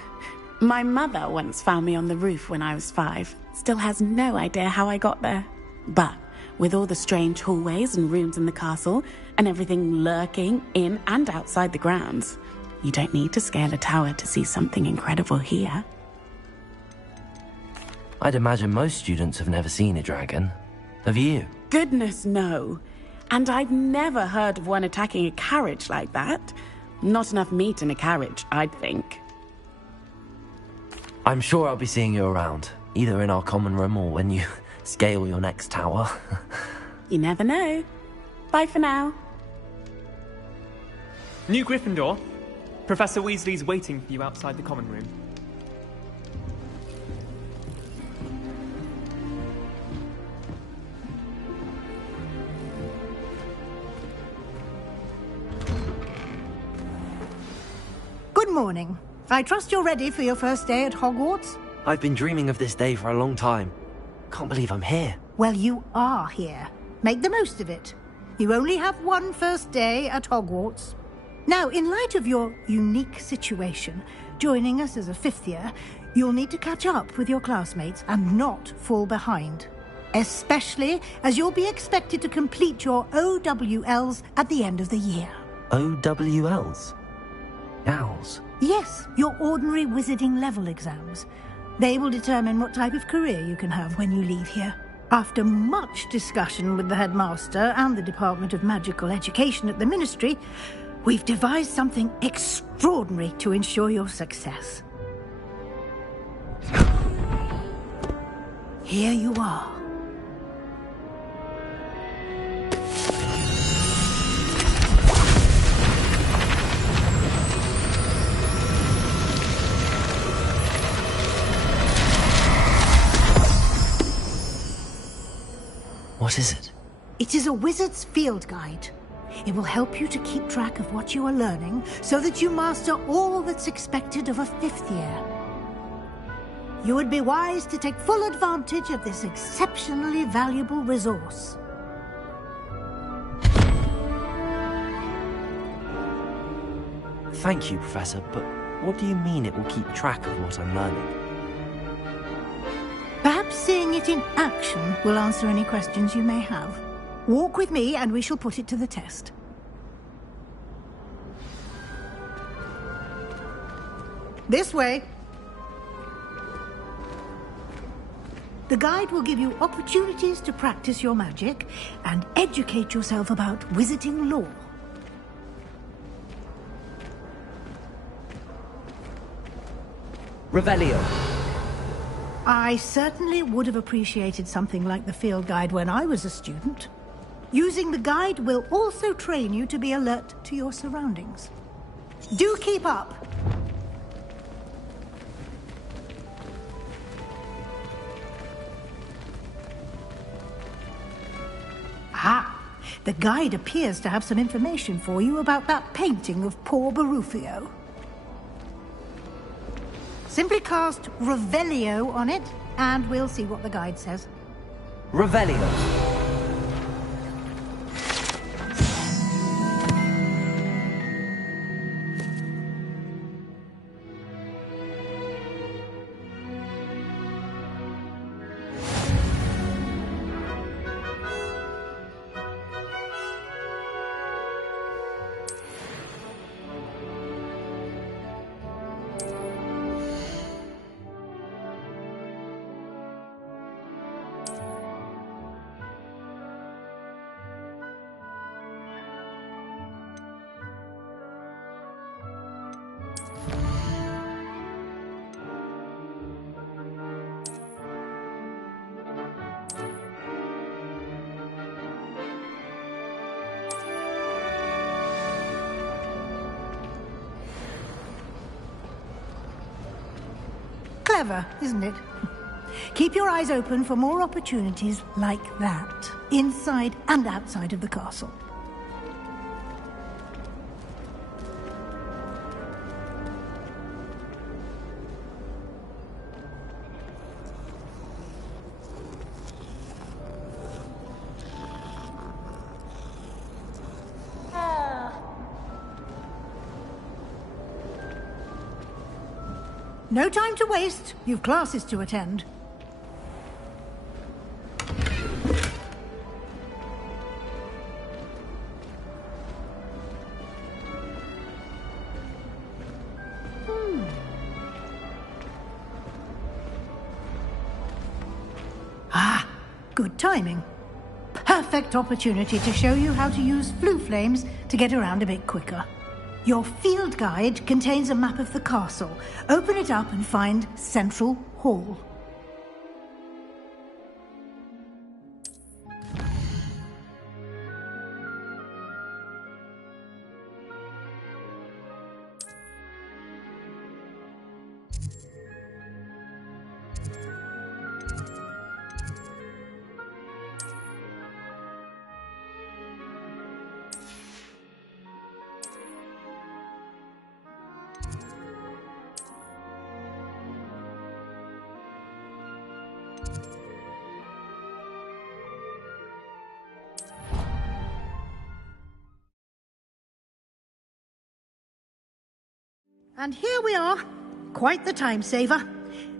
My mother once found me on the roof when I was 5. Still has no idea how I got there. But with all the strange hallways and rooms in the castle, and everything lurking in and outside the grounds, you don't need to scale a tower to see something incredible here. I'd imagine most students have never seen a dragon. Have you? goodness, no. And I've never heard of one attacking a carriage like that. Not enough meat in a carriage, I'd think. I'm sure I'll be seeing you around, either in our common room or when you scale your next tower. You never know. Bye for now. New Gryffindor. Professor Weasley's waiting for you outside the common room. Good morning. I trust you're ready for your first day at Hogwarts? I've been dreaming of this day for a long time. Can't believe I'm here. Well, you are here. Make the most of it. You only have one first day at Hogwarts. Now, in light of your unique situation, joining us as a fifth year, you'll need to catch up with your classmates and not fall behind. Especially as you'll be expected to complete your OWLs at the end of the year. OWLs? Owls? Yes, your ordinary wizarding level exams. They will determine what type of career you can have when you leave here. After much discussion with the headmaster and the Department of Magical Education at the Ministry, we've devised something extraordinary to ensure your success. Here you are. What is it? It is a wizard's field guide. It will help you to keep track of what you are learning so that you master all that's expected of a fifth year. You would be wise to take full advantage of this exceptionally valuable resource. Thank you, Professor, but what do you mean it will keep track of what I'm learning? Perhaps seeing it in action will answer any questions you may have. Walk with me and we shall put it to the test. This way. The guide will give you opportunities to practice your magic and educate yourself about wizarding lore. Revelio. I certainly would have appreciated something like the field guide when I was a student. Using the guide will also train you to be alert to your surroundings. Do keep up. Ah, the guide appears to have some information for you about that painting of poor Barufio. Simply cast Revelio on it, and we'll see what the guide says. Revelio. Clever, isn't it? Keep your eyes open for more opportunities like that, inside and outside of the castle. No time to waste. You've classes to attend. Ah, good timing. perfect opportunity to show you how to use flue flames to get around a bit quicker. Your field guide contains a map of the castle. Open it up and find Central Hall. And here we are. Quite the time saver.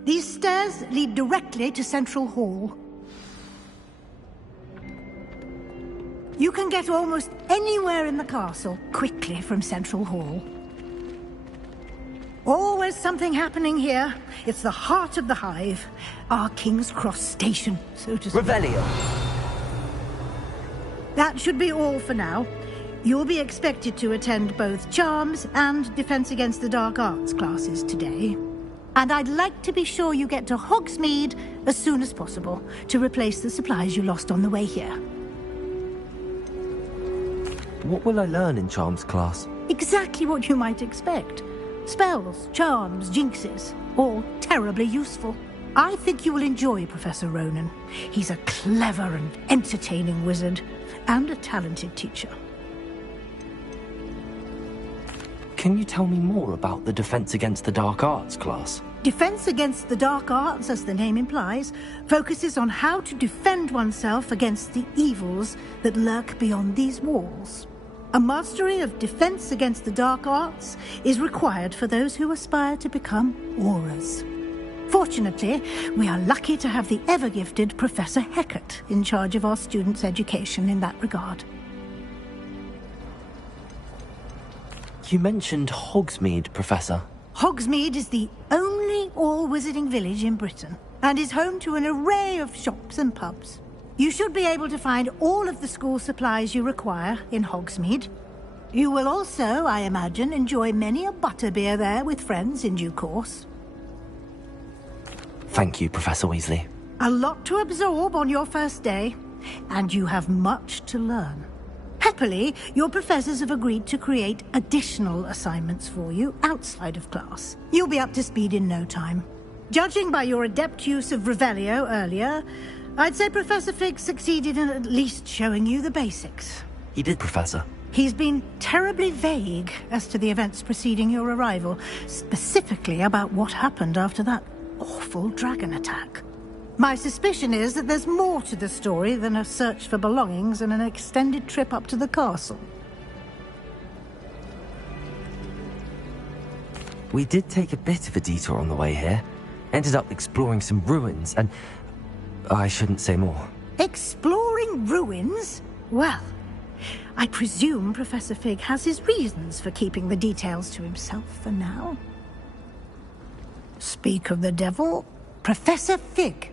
These stairs lead directly to Central Hall. You can get almost anywhere in the castle quickly from Central Hall. Always something happening here. It's the heart of the hive. Our King's Cross station, so to speak. Revelio. That should be all for now. You'll be expected to attend both Charms and Defense Against the Dark Arts classes today. And I'd like to be sure you get to Hogsmeade as soon as possible to replace the supplies you lost on the way here. What will I learn in Charms class? Exactly what you might expect. Spells, charms, jinxes, all terribly useful. I think you will enjoy Professor Ronan. He's a clever and entertaining wizard, and a talented teacher. Can you tell me more about the Defense Against the Dark Arts class? Defense Against the Dark Arts, as the name implies, focuses on how to defend oneself against the evils that lurk beyond these walls. A mastery of Defense Against the Dark Arts is required for those who aspire to become Aurors. Fortunately, we are lucky to have the ever-gifted Professor Hecat in charge of our students' education in that regard. You mentioned Hogsmeade, Professor. Hogsmeade is the only all-wizarding village in Britain, and is home to an array of shops and pubs. You should be able to find all of the school supplies you require in Hogsmeade. You will also, I imagine, enjoy many a butterbeer there with friends in due course. Thank you, Professor Weasley. A lot to absorb on your first day, and you have much to learn. Happily, your professors have agreed to create additional assignments for you outside of class. You'll be up to speed in no time. Judging by your adept use of Revelio earlier, I'd say Professor Fig succeeded in at least showing you the basics. He did, Professor. He's been terribly vague as to the events preceding your arrival, specifically about what happened after that awful dragon attack. My suspicion is that there's more to the story than a search for belongings and an extended trip up to the castle. We did take a bit of a detour on the way here. Ended up exploring some ruins, and I shouldn't say more. Exploring ruins? Well, I presume Professor Fig has his reasons for keeping the details to himself for now. Speak of the devil, Professor Fig.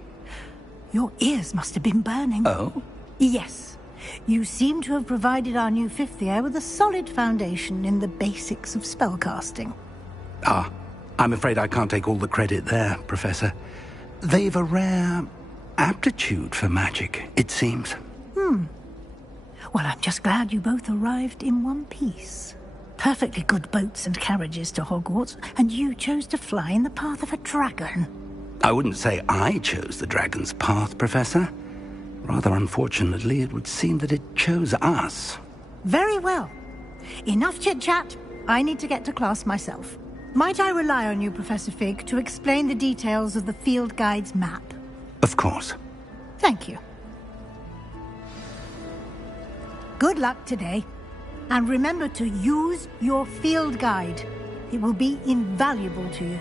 Your ears must have been burning. Oh? Yes. You seem to have provided our new fifth year with a solid foundation in the basics of spellcasting. Ah, I'm afraid I can't take all the credit there, Professor. They've a rare aptitude for magic, it seems. Well, I'm just glad you both arrived in one piece. Perfectly good boats and carriages to Hogwarts, and you chose to fly in the path of a dragon. I wouldn't say I chose the dragon's path, Professor. Rather unfortunately, it would seem that it chose us. Very well. Enough chit-chat. I need to get to class myself. Might I rely on you, Professor Fig, to explain the details of the field guide's map? Of course. Thank you. Good luck today. And remember to use your field guide. It will be invaluable to you.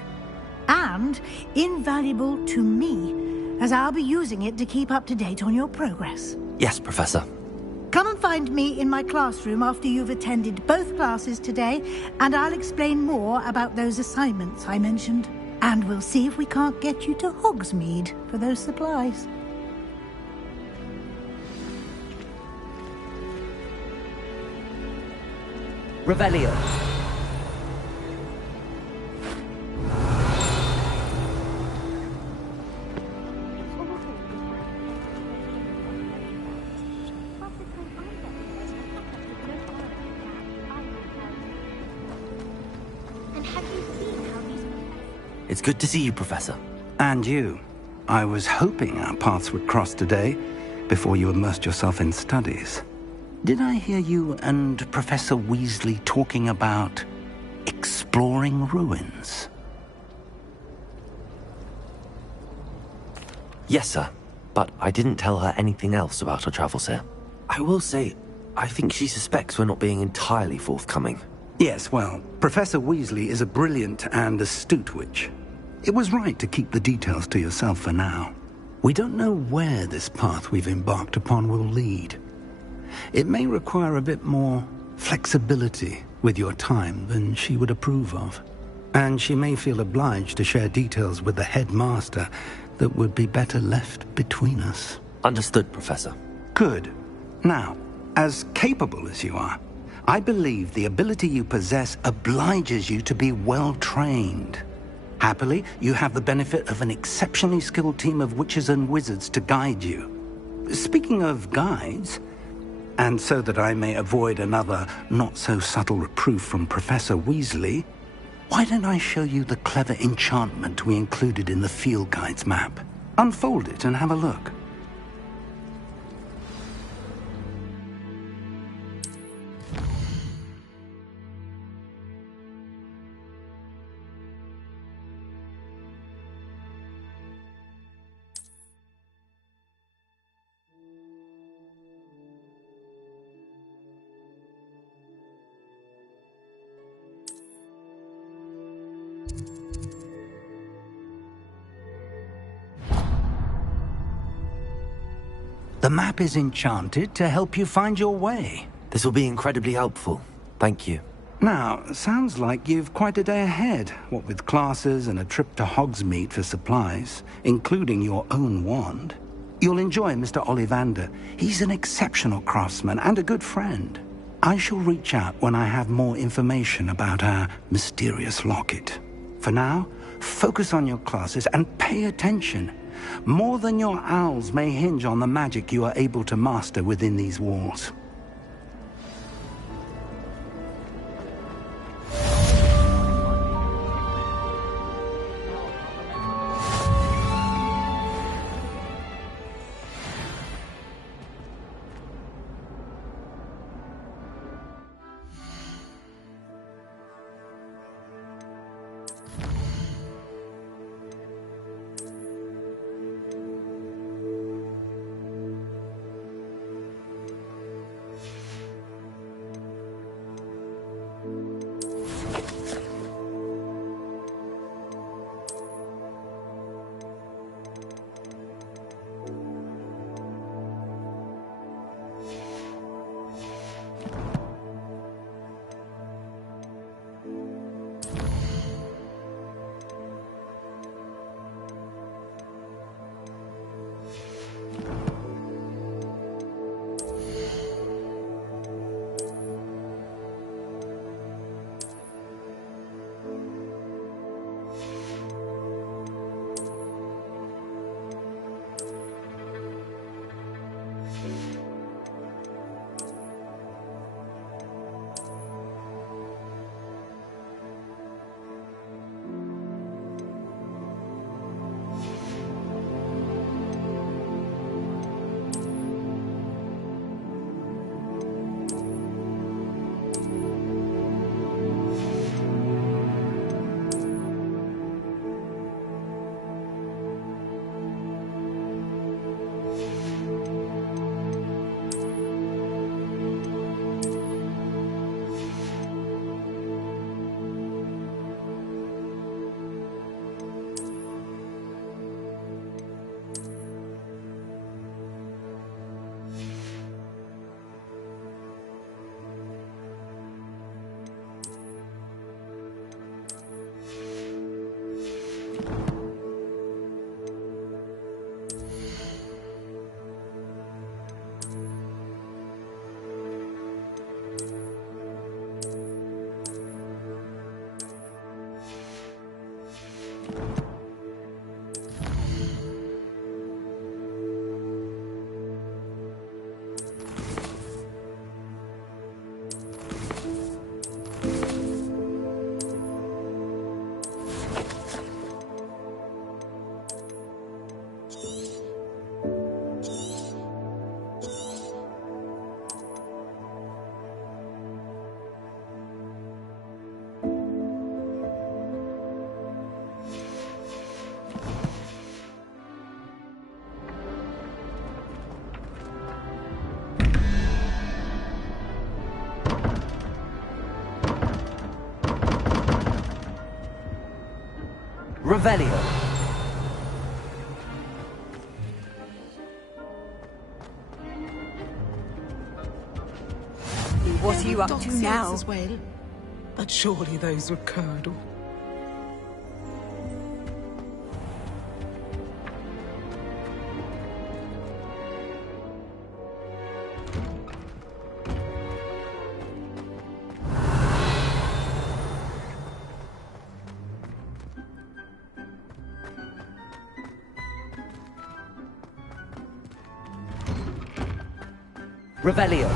And invaluable to me, as I'll be using it to keep up to date on your progress. Yes, Professor. Come and find me in my classroom after you've attended both classes today, and I'll explain more about those assignments I mentioned. And we'll see if we can't get you to Hogsmeade for those supplies. Revelio. It's good to see you, Professor. And you. I was hoping our paths would cross today, before you immersed yourself in studies. Did I hear you and Professor Weasley talking about exploring ruins? Yes, sir. But I didn't tell her anything else about our travels here. I will say, I think she suspects we're not being entirely forthcoming. Yes, well, Professor Weasley is a brilliant and astute witch. It was right to keep the details to yourself for now. We don't know where this path we've embarked upon will lead. It may require a bit more flexibility with your time than she would approve of. And she may feel obliged to share details with the headmaster that would be better left between us. Understood, Professor. Good. Now, as capable as you are, I believe the ability you possess obliges you to be well trained. Happily, you have the benefit of an exceptionally skilled team of witches and wizards to guide you. Speaking of guides, and so that I may avoid another not-so-subtle reproof from Professor Weasley, why don't I show you the clever enchantment we included in the field guide's map? Unfold it and have a look. The map is enchanted to help you find your way. This will be incredibly helpful. Thank you. Now, sounds like you've quite a day ahead, what with classes and a trip to Hogsmeade for supplies, including your own wand. You'll enjoy Mr. Ollivander. He's an exceptional craftsman and a good friend. I shall reach out when I have more information about our mysterious locket. For now, focus on your classes and pay attention. More than your owls may hinge on the magic you are able to master within these walls. Revelio. What are you up Don't to say now? this as well, but surely those would curdle. Revelio.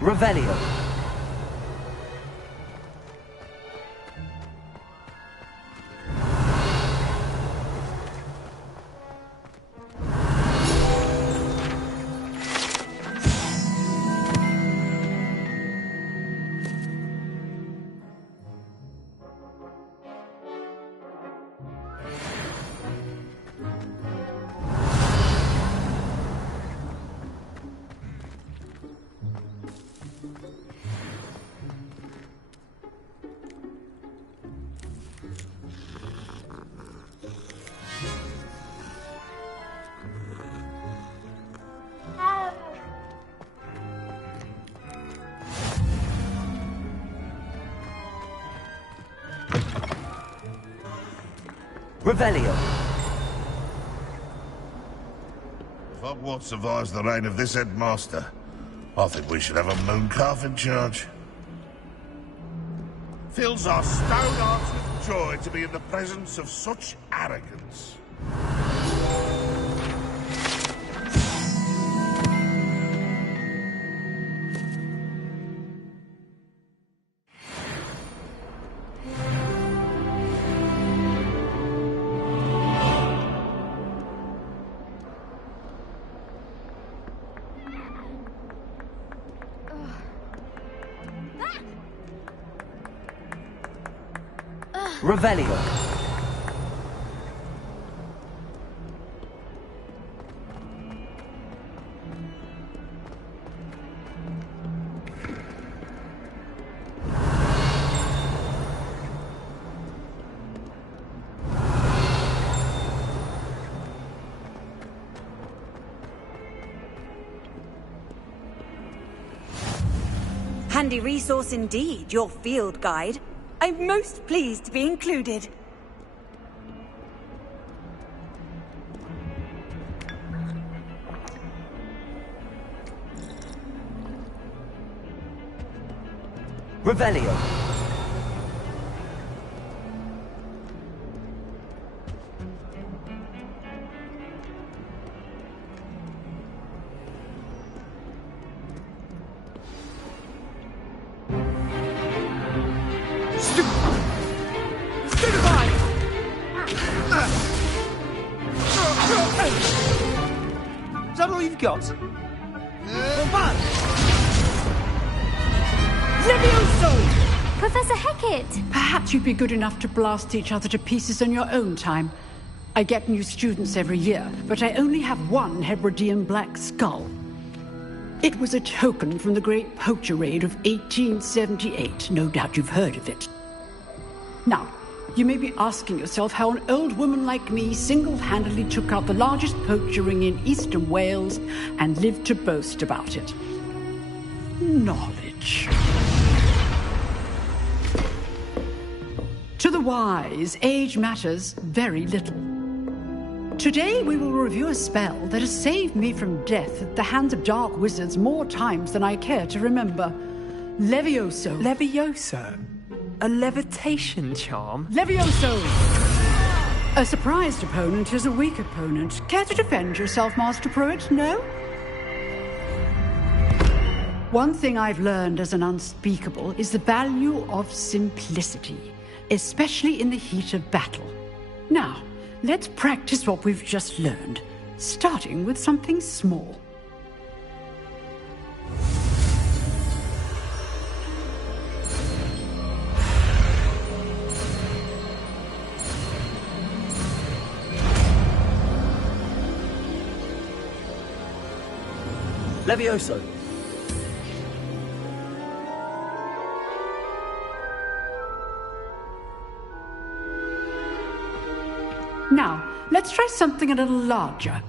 Revelio. Revelio. If Hogwarts survives the reign of this headmaster, I think we should have a mooncalf in charge. Fills our stone hearts with joy to be in the presence of such arrogance. Revelio. Handy resource indeed, your field guide. I'm most pleased to be included. Revelio. Is that all you've got? Levioso! Professor Hecat! Perhaps you'd be good enough to blast each other to pieces in your own time. I get new students every year, but I only have one Hebridean black skull. It was a token from the Great Poacher Raid of 1878. No doubt you've heard of it. Now, you may be asking yourself how an old woman like me single-handedly took out the largest poacher ring in eastern Wales and lived to boast about it. Knowledge. To the wise, age matters very little. Today we will review a spell that has saved me from death at the hands of dark wizards more times than I care to remember. Levioso. Levioso? A levitation charm? Levioso! A surprised opponent is a weak opponent. Care to defend yourself, Master Pruitt? No? One thing I've learned as an unspeakable is the value of simplicity, especially in the heat of battle. Now, let's practice what we've just learned, starting with something small. Levioso! Now, let's try something a little larger.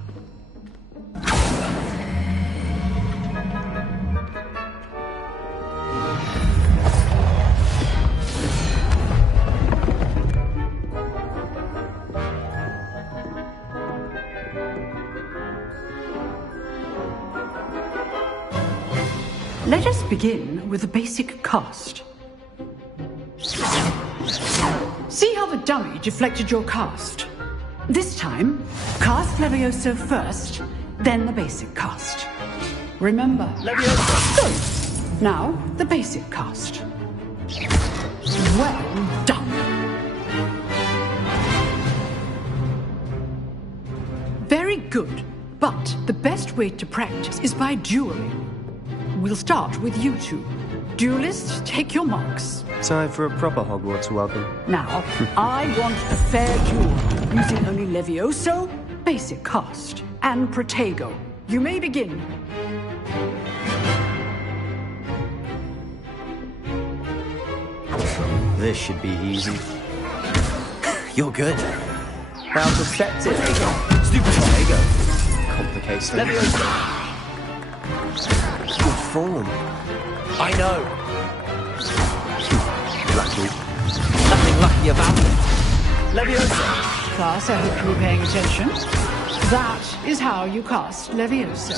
Let us begin with the basic cast. See how the dummy deflected your cast? This time, cast Levioso first, then the basic cast. Remember, Levioso. Good. Now, the basic cast. Well done. Very good, but the best way to practice is by dueling. We'll start with you two. Duelists, take your marks. Time for a proper Hogwarts welcome. Now, I want a fair duel, using only Levioso, basic cast, and Protego. You may begin. This should be easy. You're good. How perceptive. Stupid Protego. Complicates things. Levioso. Good form. I know. Lucky. Nothing lucky about it. Leviosa. Class, I hope you were paying attention. That is how you cast Leviosa.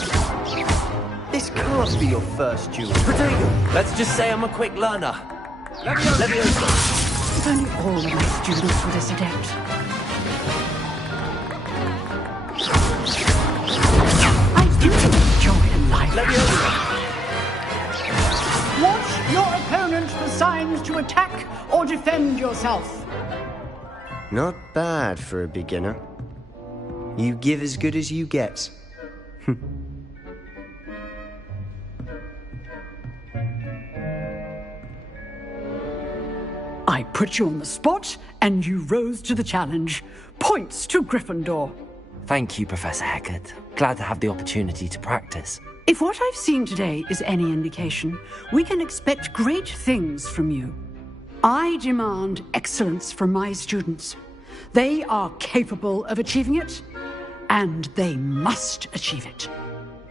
This can't be your first duel. Protego. Let's just say I'm a quick learner. Leviosa. If only all of my students were this adept. I do enjoy life. Leviosa. Watch your opponent for signs to attack or defend yourself. Not bad for a beginner. You give as good as you get. I put you on the spot, and you rose to the challenge. Points to Gryffindor. Thank you, Professor Hecat. Glad to have the opportunity to practice. If what I've seen today is any indication, we can expect great things from you. I demand excellence from my students. They are capable of achieving it, and they must achieve it.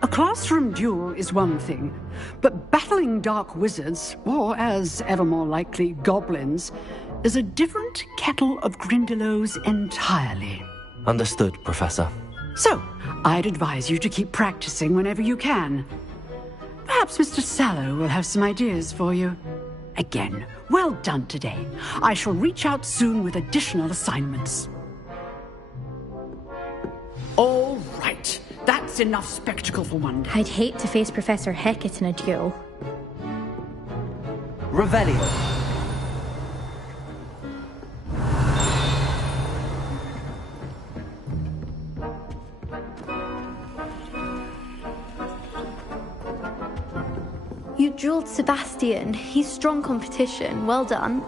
A classroom duel is one thing, but battling dark wizards, or as ever more likely, goblins, is a different kettle of Grindylows entirely. Understood, Professor. So, I'd advise you to keep practicing whenever you can. Perhaps Mr. Sallow will have some ideas for you. Again, well done today. I shall reach out soon with additional assignments. All right. That's enough spectacle for one day. I'd hate to face Professor Hecat in a duel. Revelio. You dueled Sebastian. He's strong competition. Well done.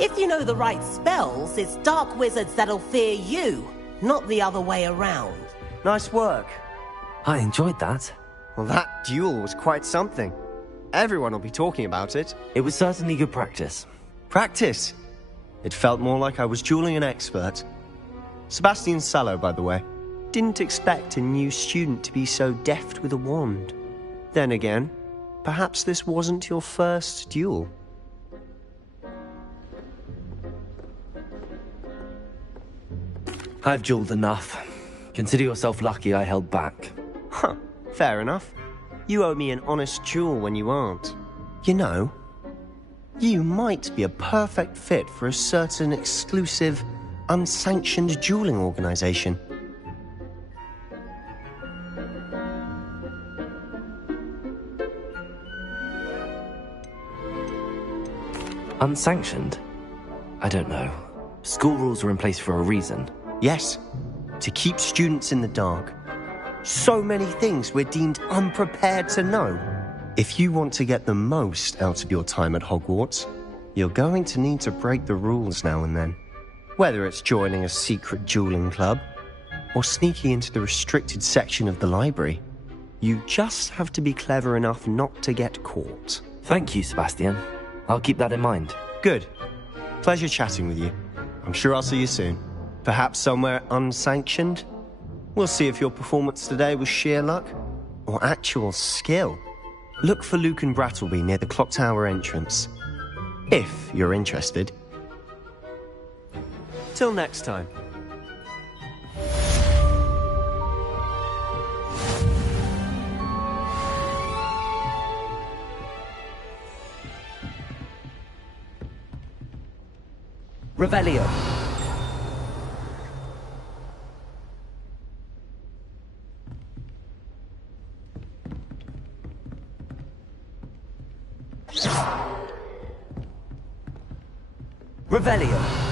If you know the right spells, it's dark wizards that'll fear you, not the other way around. Nice work. I enjoyed that. Well, that duel was quite something. Everyone will be talking about it. It was certainly good practice. Practice? It felt more like I was dueling an expert. Sebastian Sallow, by the way. Didn't expect a new student to be so deft with a wand. Then again, perhaps this wasn't your first duel. I've dueled enough. Consider yourself lucky I held back. Huh, fair enough. You owe me an honest duel when you aren't. You know, you might be a perfect fit for a certain exclusive, unsanctioned dueling organization. Unsanctioned? I don't know. School rules are in place for a reason. Yes, to keep students in the dark. So many things we're deemed unprepared to know. If you want to get the most out of your time at Hogwarts, you're going to need to break the rules now and then. Whether it's joining a secret dueling club, or sneaking into the restricted section of the library, you just have to be clever enough not to get caught. Thank you, Sebastian. I'll keep that in mind. Good. Pleasure chatting with you. I'm sure I'll see you soon. Perhaps somewhere unsanctioned? We'll see if your performance today was sheer luck or actual skill. Look for Luke and Brattleby near the clock tower entrance. If you're interested. Till next time. Revelio. Revelio.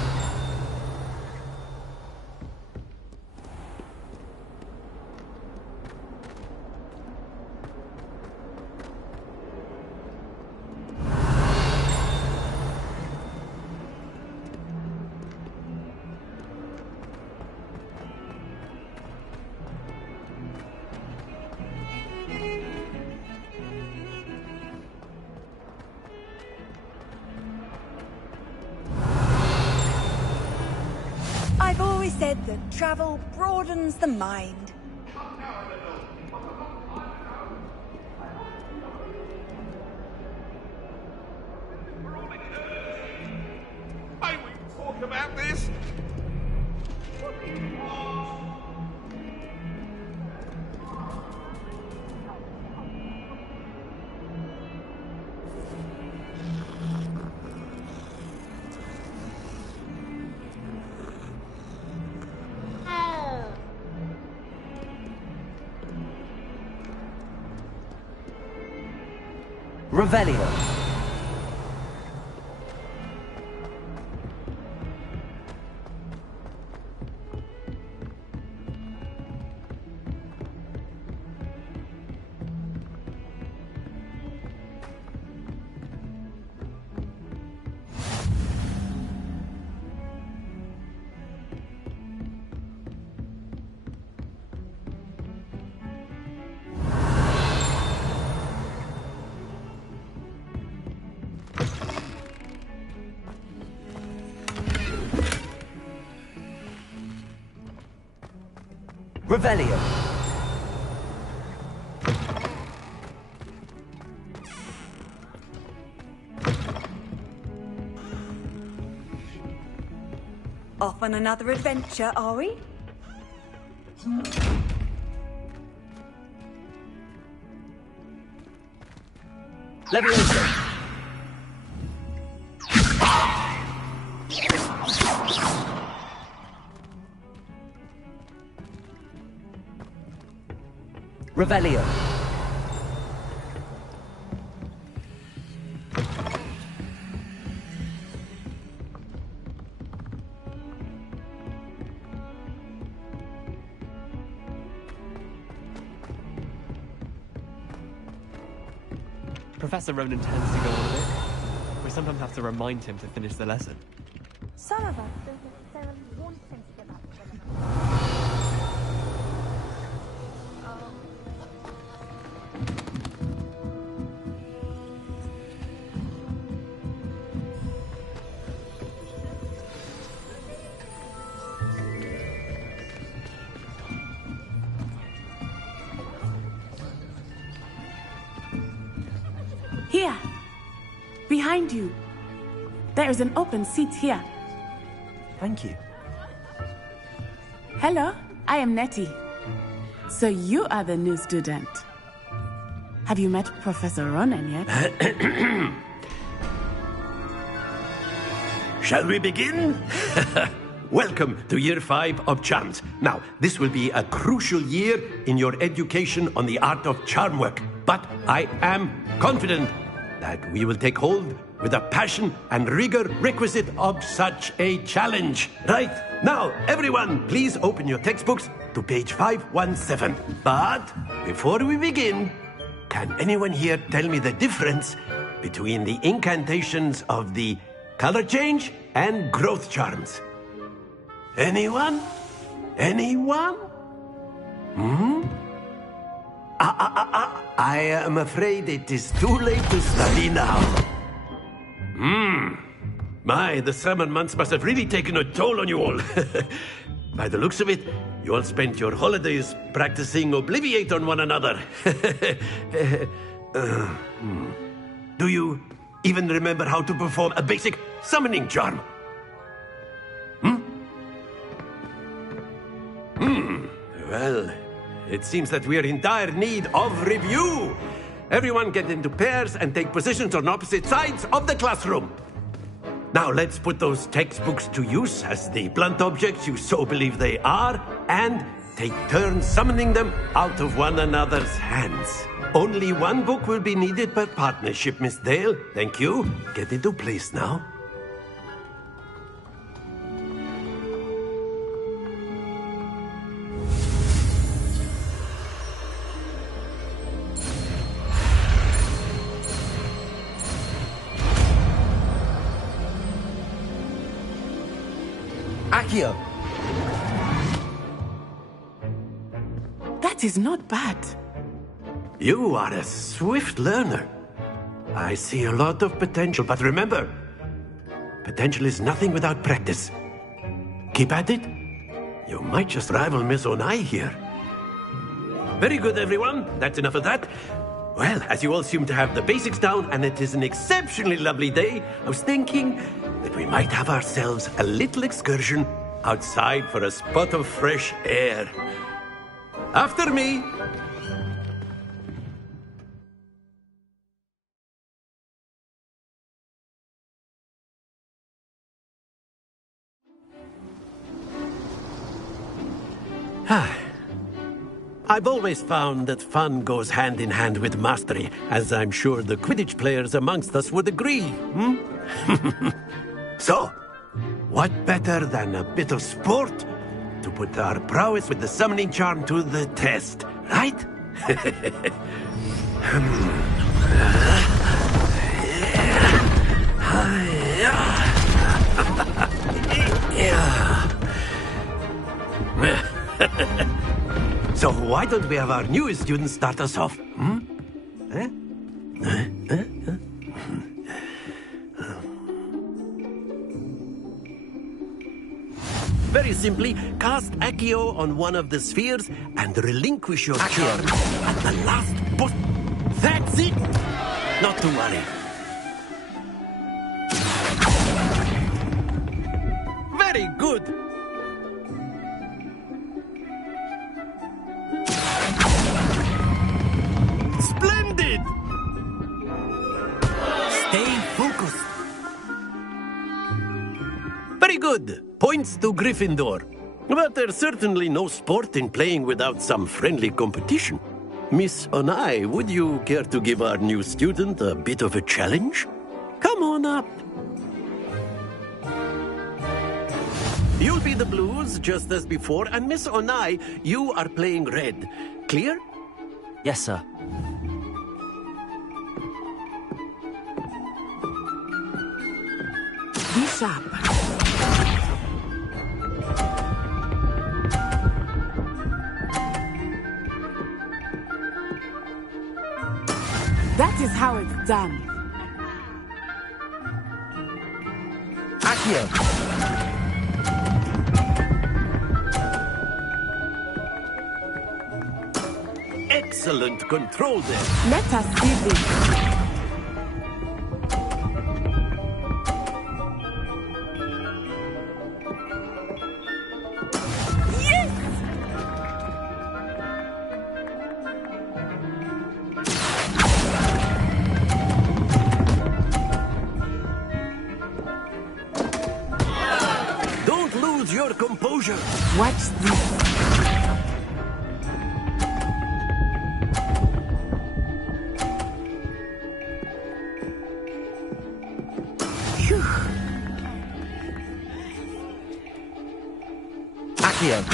I've always said that travel broadens the mind. May we talk about this? Revelio. Revelio. Off on another adventure, are we? Leviosa. Revelio. Professor Ronan tends to go on a bit. We sometimes have to remind him to finish the lesson. Some of us don't necessarily want things to get Here. Behind you. There is an open seat here. Thank you. Hello, I am Nettie. So you are the new student. Have you met Professor Ronan yet? Shall we begin? Welcome to Year 5 of Charms. Now, this will be a crucial year in your education on the art of charm work. But I am confident that we will take hold with the passion and rigor requisite of such a challenge. Right, now, everyone, please open your textbooks to page 517. But before we begin, can anyone here tell me the difference between the incantations of the color change and growth charms? Anyone? Anyone? I am afraid it is too late to study now. My, the summer months must have really taken a toll on you all. By the looks of it, you all spent your holidays practicing Obliviate on one another. Do you even remember how to perform a basic summoning charm? Well, it seems that we are in dire need of review. Everyone get into pairs and take positions on opposite sides of the classroom. Now let's put those textbooks to use as the blunt objects you so believe they are, and take turns summoning them out of one another's hands. Only one book will be needed per partnership, Miss Dale. Thank you. Get into place now. Accio! That is not bad. You are a swift learner. I see a lot of potential, but remember, potential is nothing without practice. Keep at it. You might just rival Miss Onai here. Very good, everyone. That's enough of that. Well, as you all seem to have the basics down, and it is an exceptionally lovely day, I was thinking that we might have ourselves a little excursion outside for a spot of fresh air. After me. I've always found that fun goes hand in hand with mastery, as I'm sure the Quidditch players amongst us would agree. So, what better than a bit of sport to put our prowess with the summoning charm to the test, right? So why don't we have our newest student start us off? Very simply, cast Accio on one of the spheres and relinquish your charm at the last push. That's it! Not to worry. Very good! Splendid! Stay focused. Very good. Points to Gryffindor. But there's certainly no sport in playing without some friendly competition. Miss Onai, would you care to give our new student a bit of a challenge? Come on up. You'll be the blues, just as before, and Miss Onai, you are playing red. Clear? Yes, sir. Be sharp. That is how it's done. Accio! Excellent control there. Let us see this. Your composure. Watch this. Accio.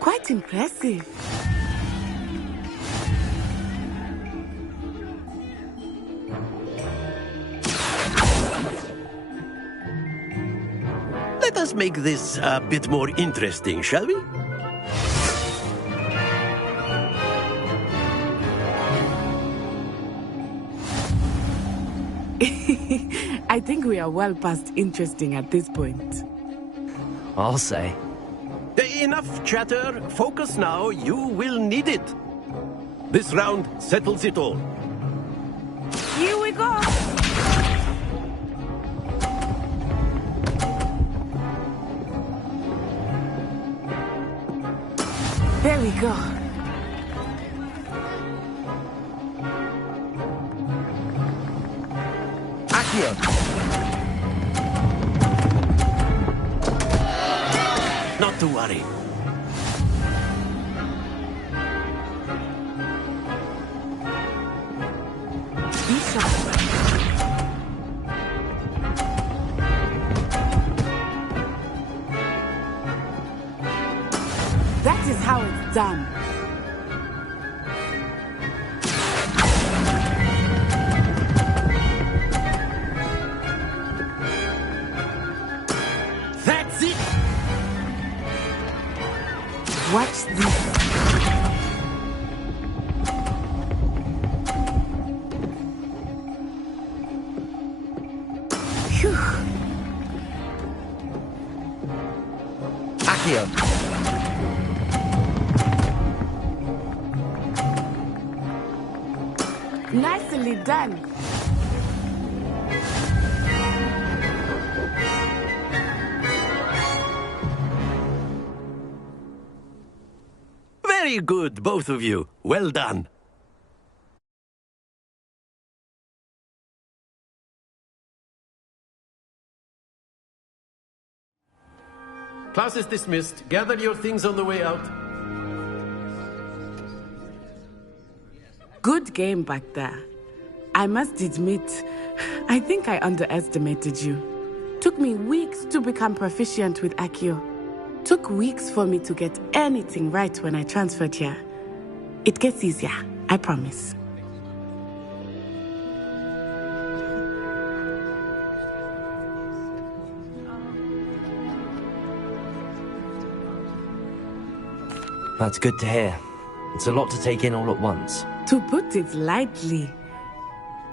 Quite impressive. Let us make this a bit more interesting, shall we? I think we are well past interesting at this point. I'll say. Enough chatter. Focus now. You will need it. This round settles it all. Here we go. There we go. Accio. Not to worry. That is how it's done. That's it. Watch this. Phew. Accio. Nicely done. Very good, both of you. Well done. Class is dismissed. Gather your things on the way out. Good game back there. I must admit, I think I underestimated you. Took me weeks to become proficient with Accio. Took weeks for me to get anything right when I transferred here. It gets easier, I promise. That's good to hear. It's a lot to take in all at once. To put it lightly,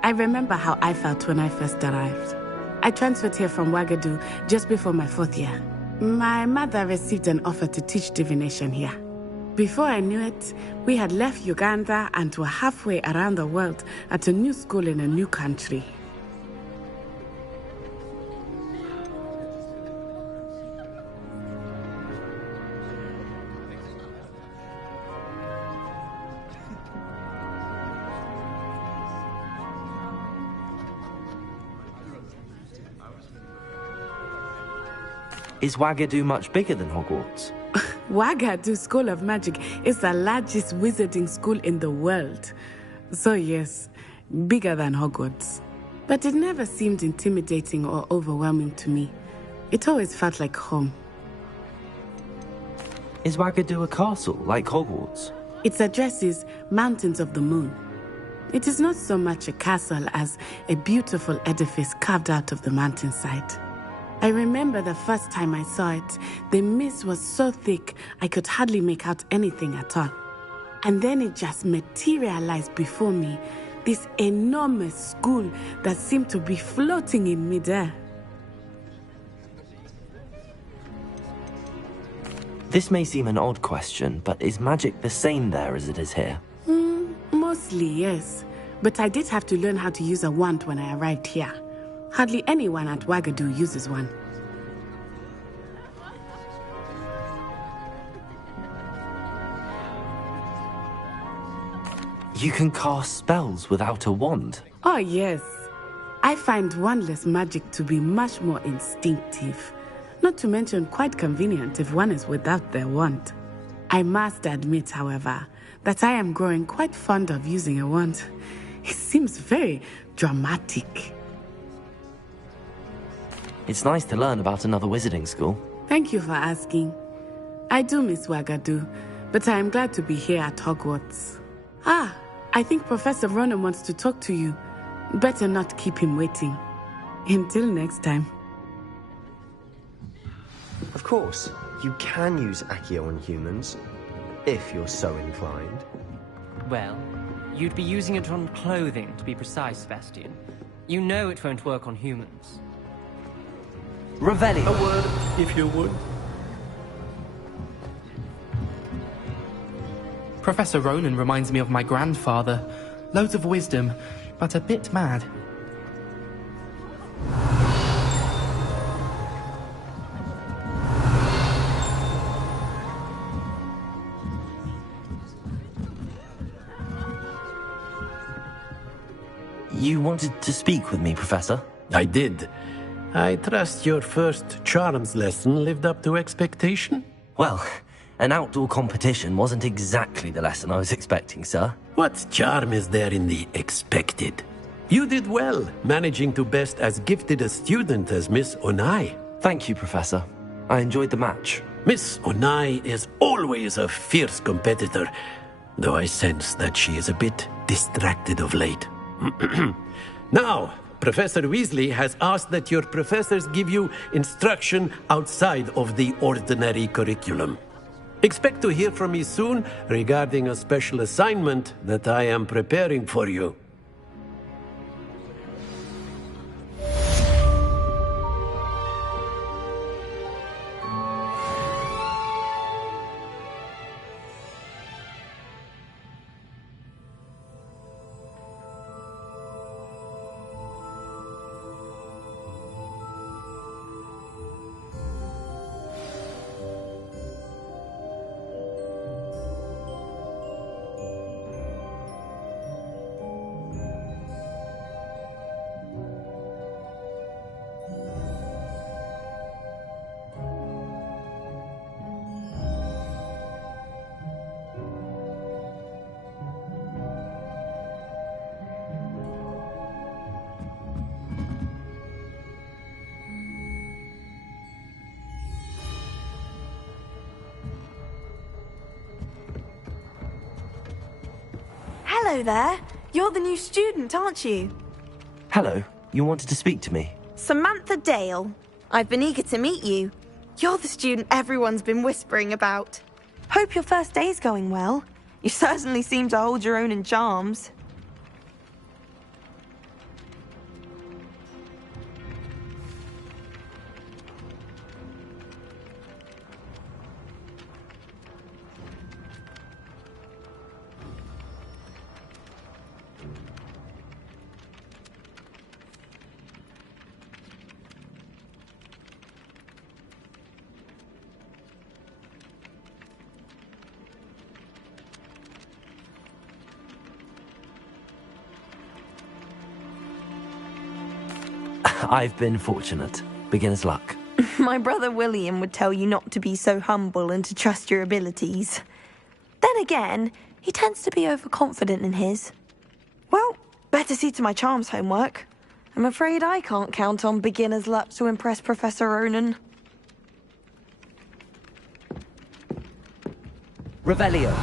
I remember how I felt when I first arrived. I transferred here from Wagadu just before my 4th year. My mother received an offer to teach divination here. Before I knew it, we had left Uganda and were halfway around the world at a new school in a new country. Is Wagadu much bigger than Hogwarts? Wagadu School of Magic is the largest wizarding school in the world. So yes, bigger than Hogwarts. But it never seemed intimidating or overwhelming to me. It always felt like home. Is Wagadu a castle, like Hogwarts? Its address is Mountains of the Moon. It is not so much a castle as a beautiful edifice carved out of the mountainside. I remember the first time I saw it, the mist was so thick I could hardly make out anything at all. And then it just materialized before me, this enormous school that seemed to be floating in midair. This may seem an odd question, but is magic the same there as it is here? Mostly, yes. But I did have to learn how to use a wand when I arrived here. Hardly anyone at Wagadu uses one. You can cast spells without a wand? Oh, yes. I find wandless magic to be much more instinctive. Not to mention quite convenient if one is without their wand. I must admit, however, that I am growing quite fond of using a wand. It seems very dramatic. It's nice to learn about another wizarding school. Thank you for asking. I do miss Wagadu, but I am glad to be here at Hogwarts. Ah, I think Professor Ronan wants to talk to you. Better not keep him waiting. Until next time. Of course, you can use Accio on humans, if you're so inclined. Well, you'd be using it on clothing, to be precise, Sebastian. You know it won't work on humans. Revelio. A word, if you would. Professor Ronan reminds me of my grandfather. Loads of wisdom, but a bit mad. You wanted to speak with me, Professor? I did. I trust your first charms lesson lived up to expectation? Well, an outdoor competition wasn't exactly the lesson I was expecting, sir. What charm is there in the expected? You did well, managing to best as gifted a student as Miss Onai. Thank you, Professor. I enjoyed the match. Miss Onai is always a fierce competitor, though I sense that she is a bit distracted of late. Now, Professor Weasley has asked that your professors give you instruction outside of the ordinary curriculum. Expect to hear from me soon regarding a special assignment that I am preparing for you. Hello there. You're the new student, aren't you? Hello, you wanted to speak to me? Samantha Dale. I've been eager to meet you. You're the student everyone's been whispering about. Hope your first day's going well. You certainly seem to hold your own in charms. I've been fortunate. Beginner's luck. My brother William would tell you not to be so humble and to trust your abilities. Then again, he tends to be overconfident in his. Well, better see to my charms homework. I'm afraid I can't count on beginner's luck to impress Professor Ronan. Revelio.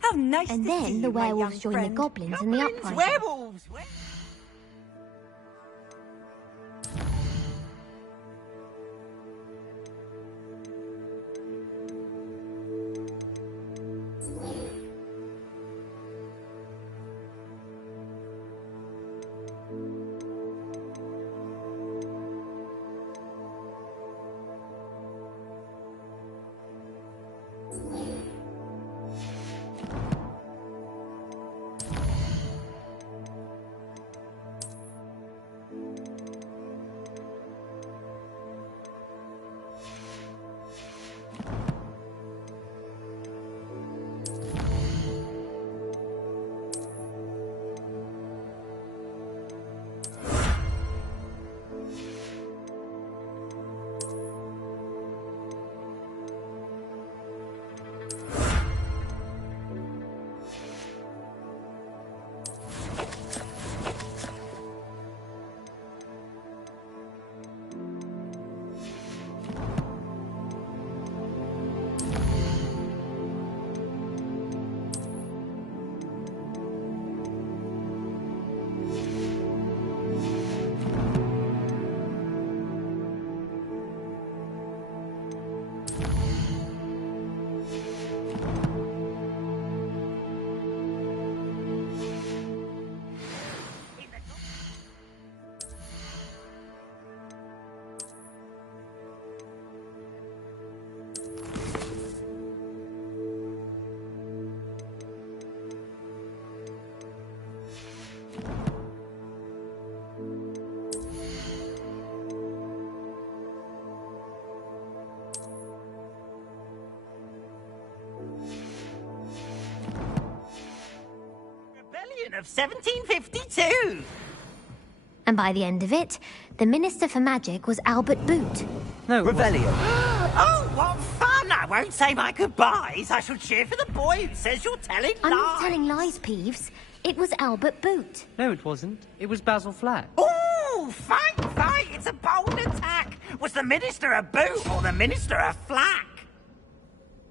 How nice And to see then the you, my werewolves young join friend. the goblins in the uprising. Werewolves! 1752. And by the end of it, the Minister for Magic was Albert Boot. No, Revelio. Oh, what fun! I won't say my goodbyes. I shall cheer for the boy who says you're telling lies. I'm not telling lies, Peeves. It was Albert Boot. No, it wasn't. It was Basil Flack. Oh, fight! It's a bold attack. Was the Minister a boot or the Minister a flack?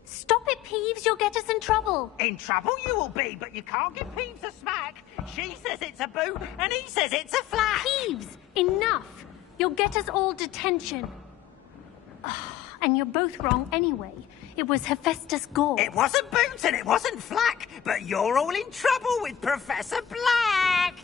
Stop it, Peeves. You'll get us in trouble. In trouble you will be, but you can't give Peeves a smack. She says it's a boot, and he says it's a flack. Peeves, enough. You'll get us all detention. And you're both wrong anyway. It was Hephaestus Gore. It wasn't boot and it wasn't flack, but you're all in trouble with Professor Black.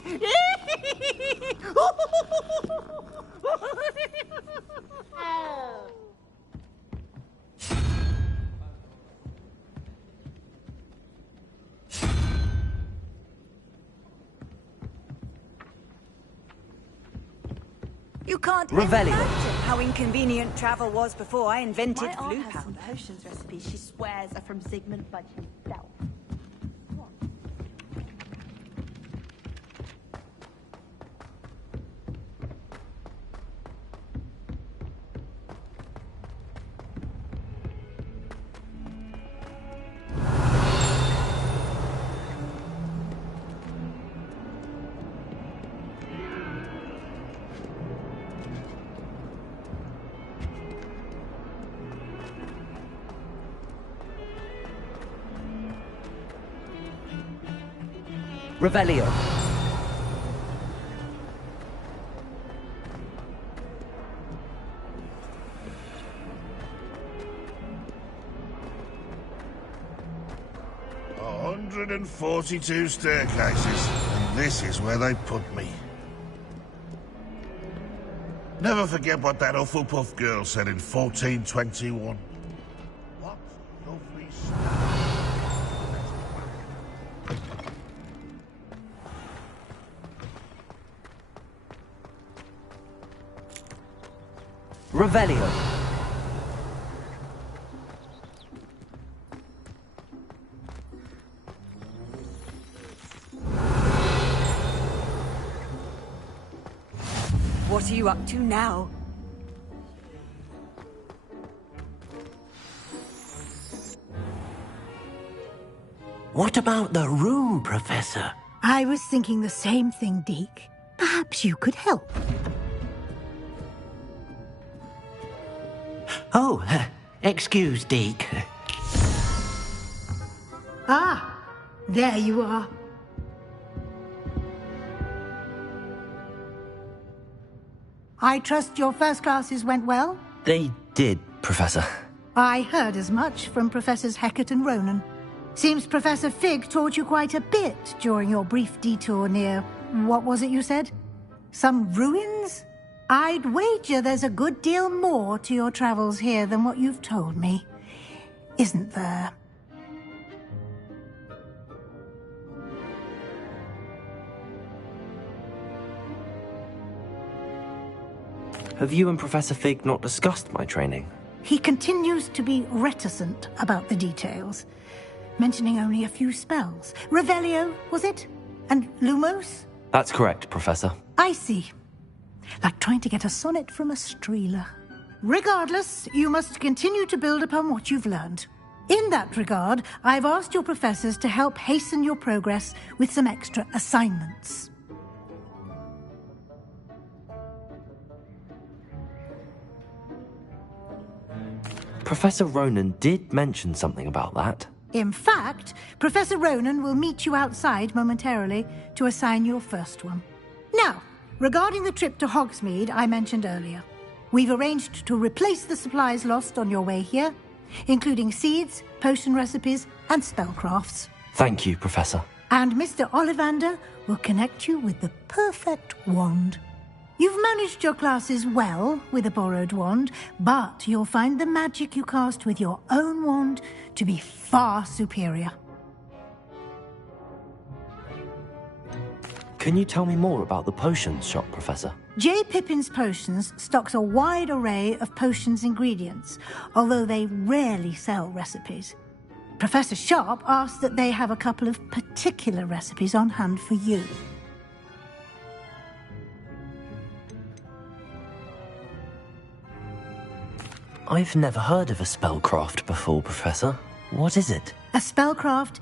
You can't Revelio. imagine how inconvenient travel was before I invented My aunt blue has some powder. potions recipes she swears are from Sigmund Budge himself. Revelio. A 142 staircases, and this is where they put me. Never forget what that Hufflepuff girl said in 1421. What lovely Revelio. What are you up to now? What about the room, Professor? I was thinking the same thing, Deke. Perhaps you could help. Oh, excuse, Deke. Ah, there you are. I trust your first classes went well? They did, Professor. I heard as much from Professors Hecat and Ronan. Seems Professor Fig taught you quite a bit during your brief detour near... what was it you said? Some ruins? I'd wager there's a good deal more to your travels here than what you've told me. Isn't there? Have you and Professor Fig not discussed my training? He continues to be reticent about the details, mentioning only a few spells. Revelio, was it? And Lumos? That's correct, Professor. I see. Like trying to get a sonnet from a streeler. Regardless, you must continue to build upon what you've learned. In that regard, I've asked your professors to help hasten your progress with some extra assignments. Professor Ronan did mention something about that. In fact, Professor Ronan will meet you outside momentarily to assign your first one. Now, regarding the trip to Hogsmeade I mentioned earlier, we've arranged to replace the supplies lost on your way here, including seeds, potion recipes, and spellcrafts. Thank you, Professor. And Mr. Ollivander will connect you with the perfect wand. You've managed your classes well with a borrowed wand, but you'll find the magic you cast with your own wand to be far superior. Can you tell me more about the potions shop, Professor? J. Pippin's Potions stocks a wide array of potions ingredients, although they rarely sell recipes. Professor Sharp asked that they have a couple of particular recipes on hand for you. I've never heard of a spellcraft before, Professor. What is it? A spellcraft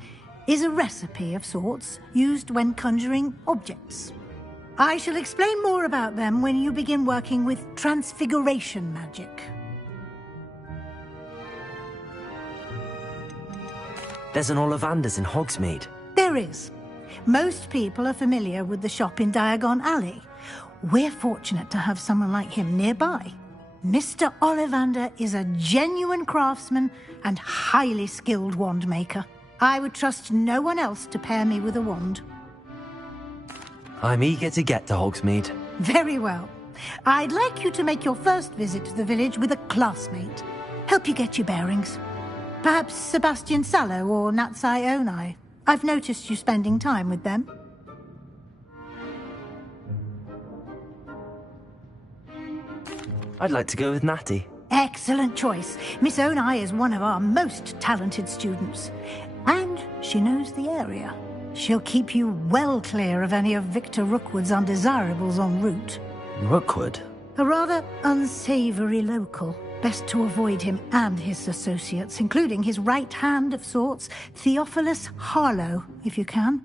is a recipe of sorts used when conjuring objects. I shall explain more about them when you begin working with transfiguration magic. There's an Ollivander's in Hogsmeade. There is. Most people are familiar with the shop in Diagon Alley. We're fortunate to have someone like him nearby. Mr. Ollivander is a genuine craftsman and highly skilled wand maker. I would trust no one else to pair me with a wand. I'm eager to get to Hogsmeade. Very well. I'd like you to make your first visit to the village with a classmate. Help you get your bearings. Perhaps Sebastian Sallow or Natsai Onai. I've noticed you spending time with them. I'd like to go with Natty. Excellent choice. Miss Onai is one of our most talented students. And she knows the area. She'll keep you well clear of any of Victor Rookwood's undesirables en route. Rookwood? A rather unsavoury local. Best to avoid him and his associates, including his right hand of sorts, Theophilus Harlow, if you can.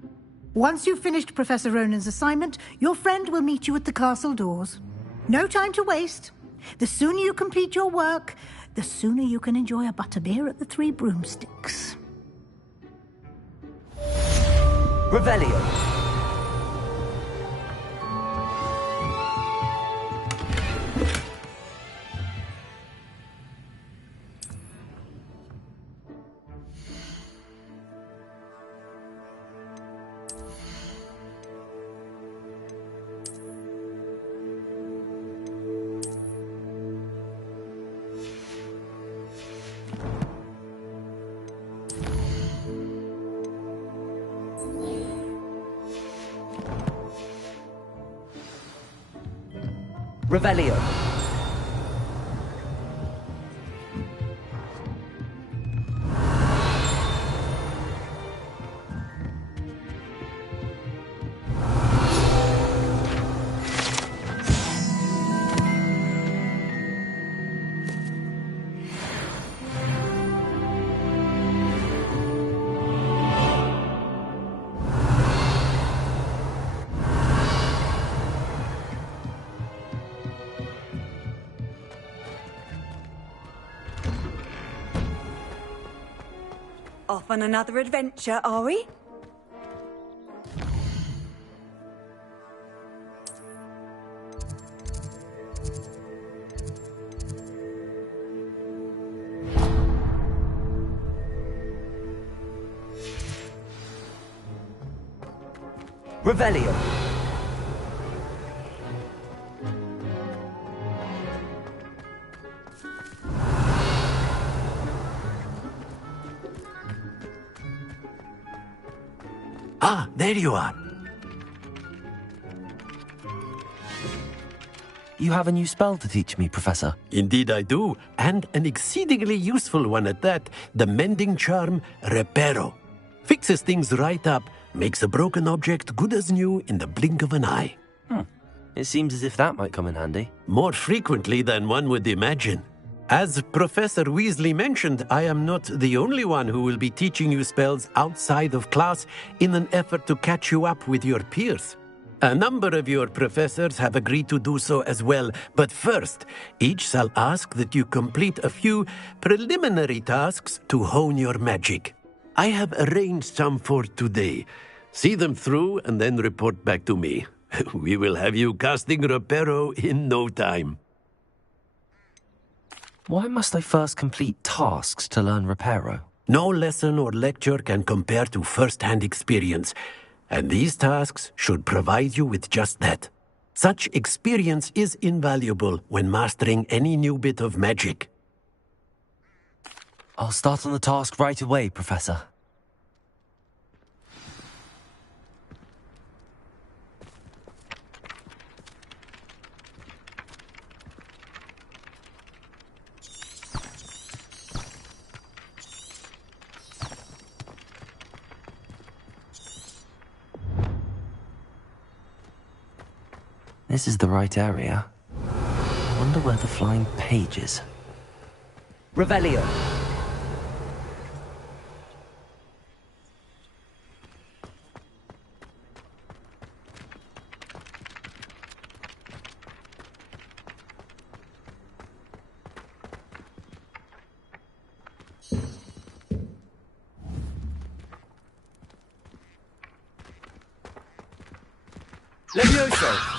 Once you've finished Professor Ronan's assignment, your friend will meet you at the castle doors. No time to waste. The sooner you complete your work, the sooner you can enjoy a butterbeer at the Three Broomsticks. Revelio. Revelio. Off on another adventure, are we? Revelio. Ah, there you are. You have a new spell to teach me, Professor. Indeed I do, and an exceedingly useful one at that. The mending charm, Reparo. Fixes things right up, makes a broken object good as new in the blink of an eye. It seems as if that might come in handy. More frequently than one would imagine. As Professor Weasley mentioned, I am not the only one who will be teaching you spells outside of class in an effort to catch you up with your peers. A number of your professors have agreed to do so as well, but first, each shall ask that you complete a few preliminary tasks to hone your magic. I have arranged some for today. See them through and then report back to me. We will have you casting Reparo in no time. Why must I first complete tasks to learn Reparo? No lesson or lecture can compare to first-hand experience, and these tasks should provide you with just that. Such experience is invaluable when mastering any new bit of magic. I'll start on the task right away, Professor. This is the right area. I wonder where the flying page is. Revelio! Levioso!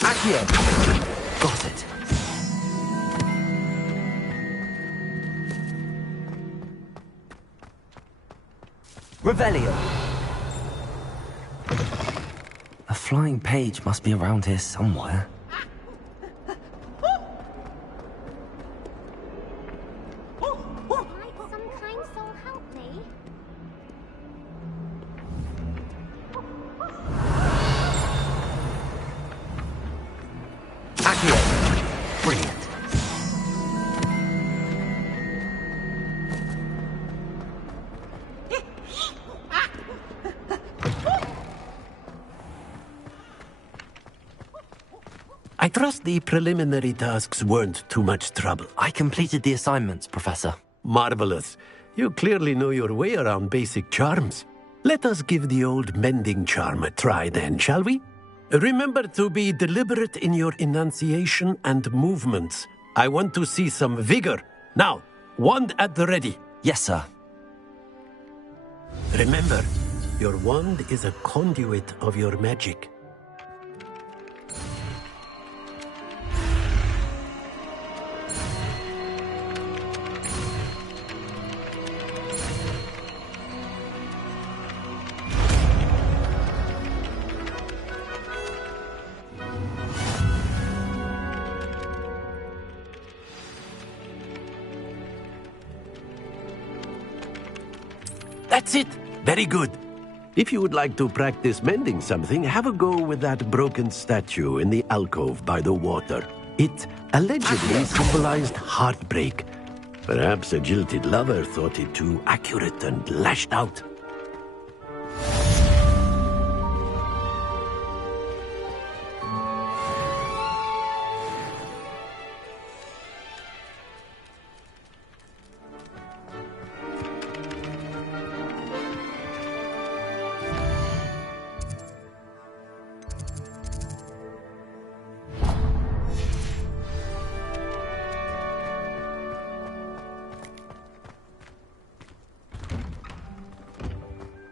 Accio! Got it. Revelio! A flying page must be around here somewhere. Brilliant. I trust the preliminary tasks weren't too much trouble. I completed the assignments, Professor. Marvelous. You clearly know your way around basic charms. Let us give the old mending charm a try then, shall we? Remember to be deliberate in your enunciation and movements. I want to see some vigor. Now, wand at the ready. Yes, sir. Remember, your wand is a conduit of your magic. That's it. Very good. If you would like to practice mending something, have a go with that broken statue in the alcove by the water. It allegedly symbolized heartbreak. Perhaps a jilted lover thought it too accurate and lashed out.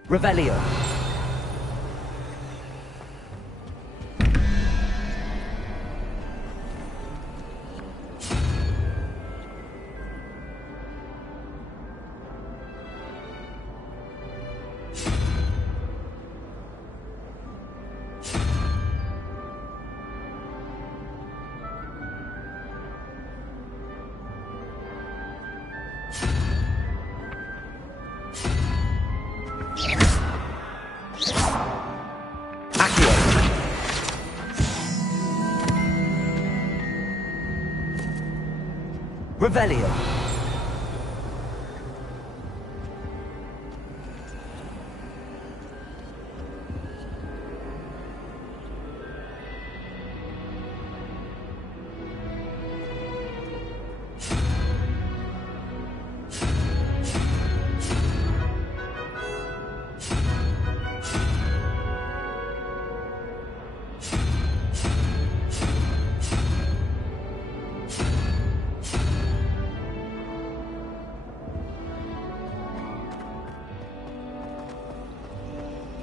Revelio. Revelio.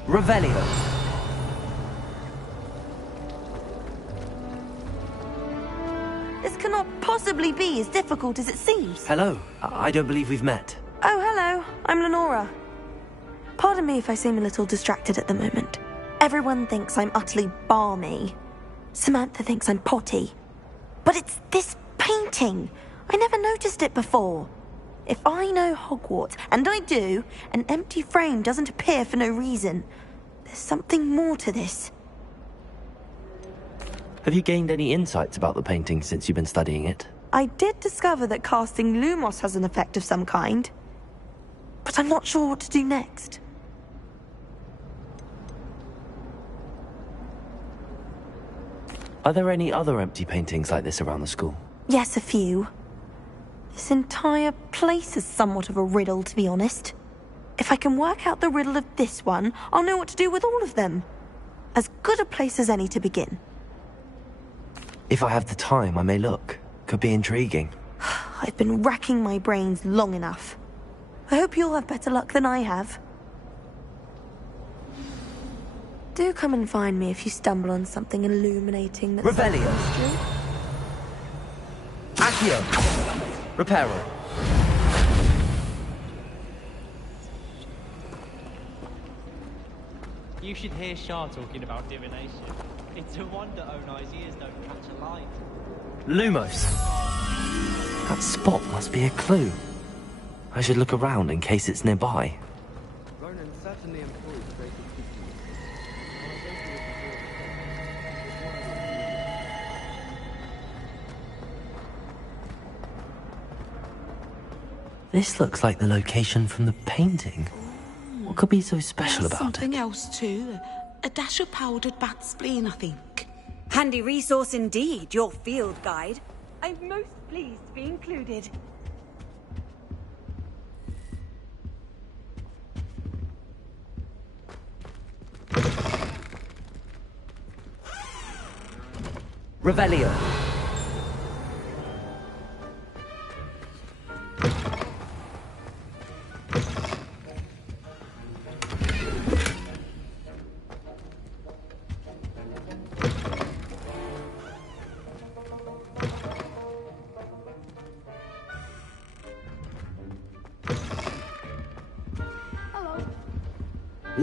Revelio. This cannot possibly be as difficult as it seems. Hello. I don't believe we've met. Oh, hello. I'm Lenora. Pardon me if I seem a little distracted at the moment. Everyone thinks I'm utterly balmy. Samantha thinks I'm potty. But it's this painting. I never noticed it before. If I know Hogwarts, and I do, an empty frame doesn't appear for no reason. There's something more to this. Have you gained any insights about the painting since you've been studying it? I did discover that casting Lumos has an effect of some kind, but I'm not sure what to do next. Are there any other empty paintings like this around the school? Yes, a few. This entire place is somewhat of a riddle, to be honest. If I can work out the riddle of this one, I'll know what to do with all of them. As good a place as any to begin. If I have the time, I may look. Could be intriguing. I've been racking my brains long enough. I hope you'll have better luck than I have. Do come and find me if you stumble on something illuminating that's... Revelio! Accio! Reparo. You should hear Shah talking about divination. It's a wonder Onai's ears don't catch a light. Lumos. That spot must be a clue. I should look around in case it's nearby. Ronan certainly employs great This looks like the location from the painting. What could be so special about something else too. A dash of powdered bat spleen, I think. Handy resource indeed, your field guide. I'm most pleased to be included. Revelio.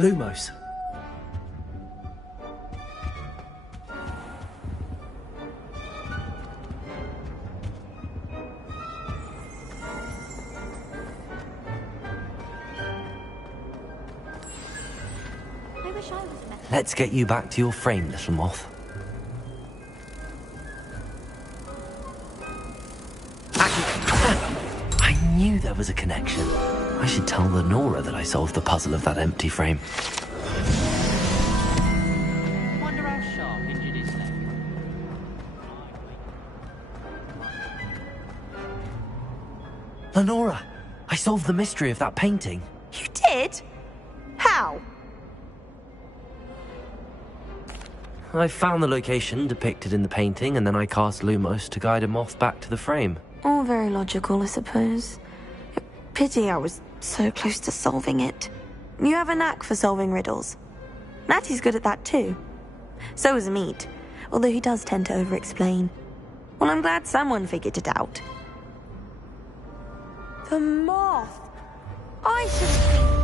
Lumos. Let's get you back to your frame, little moth. I knew there was a connection. I should tell Lenora that I solved the puzzle of that empty frame. Wonder how Sharp injured his leg. Lenora, I solved the mystery of that painting. You did? How? I found the location depicted in the painting, and then I cast Lumos to guide a moth back to the frame. All very logical, I suppose. Pity I was so close to solving it. You have a knack for solving riddles. Natty's good at that too. So is Meat, although he does tend to over-explain. Well, I'm glad someone figured it out. The moth! I should have been...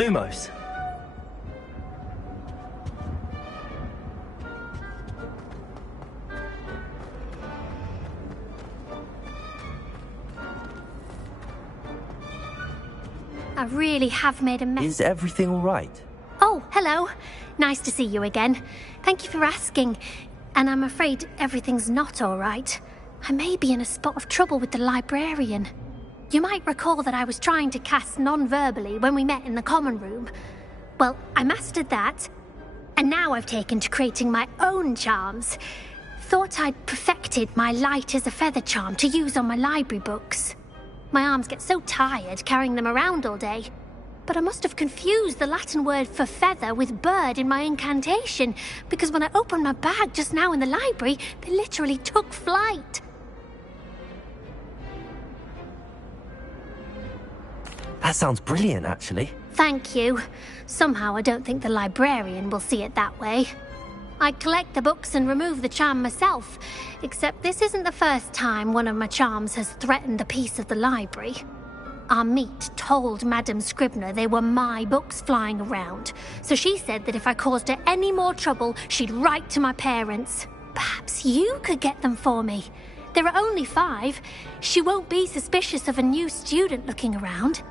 Lumos. I really have made a mess. Is everything all right? Oh, hello. Nice to see you again. Thank you for asking. And I'm afraid everything's not all right. I may be in a spot of trouble with the librarian. You might recall that I was trying to cast non-verbally when we met in the common room. Well, I mastered that. And now I've taken to creating my own charms. Thought I'd perfected my light as a feather charm to use on my library books. My arms get so tired carrying them around all day. But I must have confused the Latin word for feather with bird in my incantation, because when I opened my bag just now in the library, they literally took flight. That sounds brilliant, actually. Thank you. Somehow I don't think the librarian will see it that way. I collect the books and remove the charm myself, except this isn't the first time one of my charms has threatened the peace of the library. Our meet told Madame Scribner they were my books flying around, so she said that if I caused her any more trouble, she'd write to my parents. Perhaps you could get them for me. There are only 5. She won't be suspicious of a new student looking around.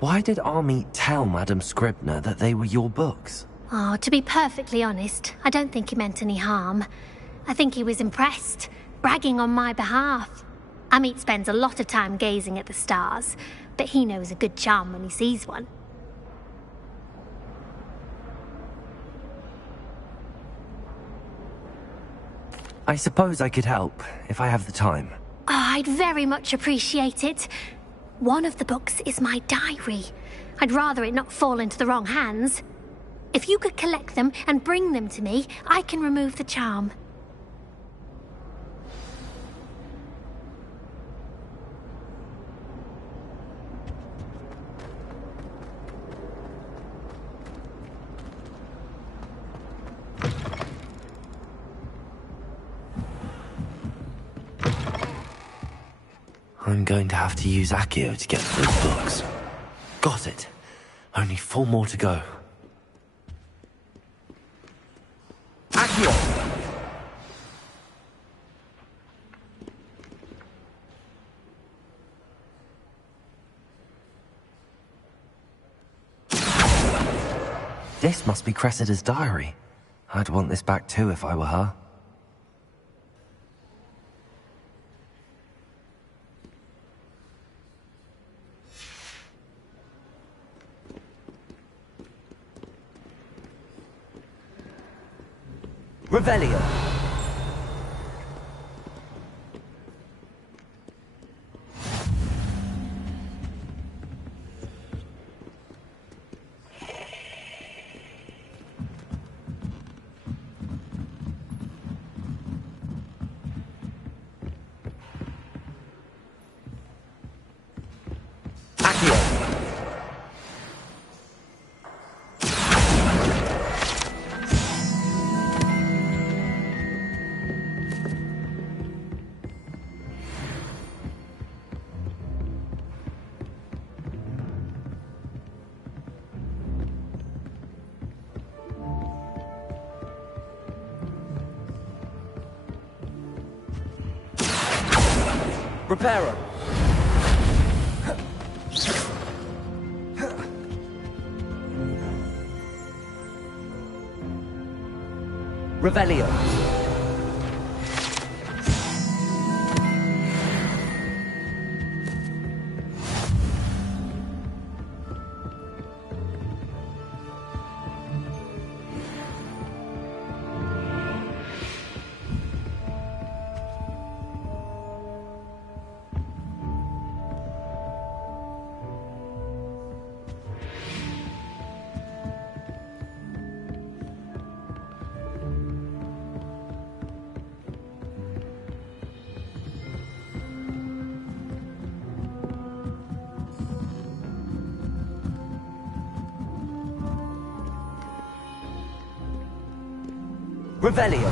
Why did Army tell Madame Scribner that they were your books? Oh, to be perfectly honest, I don't think he meant any harm. I think he was impressed, bragging on my behalf. Amit spends a lot of time gazing at the stars, but he knows a good charm when he sees one. I suppose I could help, if I have the time. Oh, I'd very much appreciate it. One of the books is my diary. I'd rather it not fall into the wrong hands. If you could collect them and bring them to me, I can remove the charm. I'm going to have to use Accio to get those books. Got it. Only 4 more to go. Accio! This must be Cressida's diary. I'd want this back too if I were her. Revelio. Reparo. Revelio. Revelio.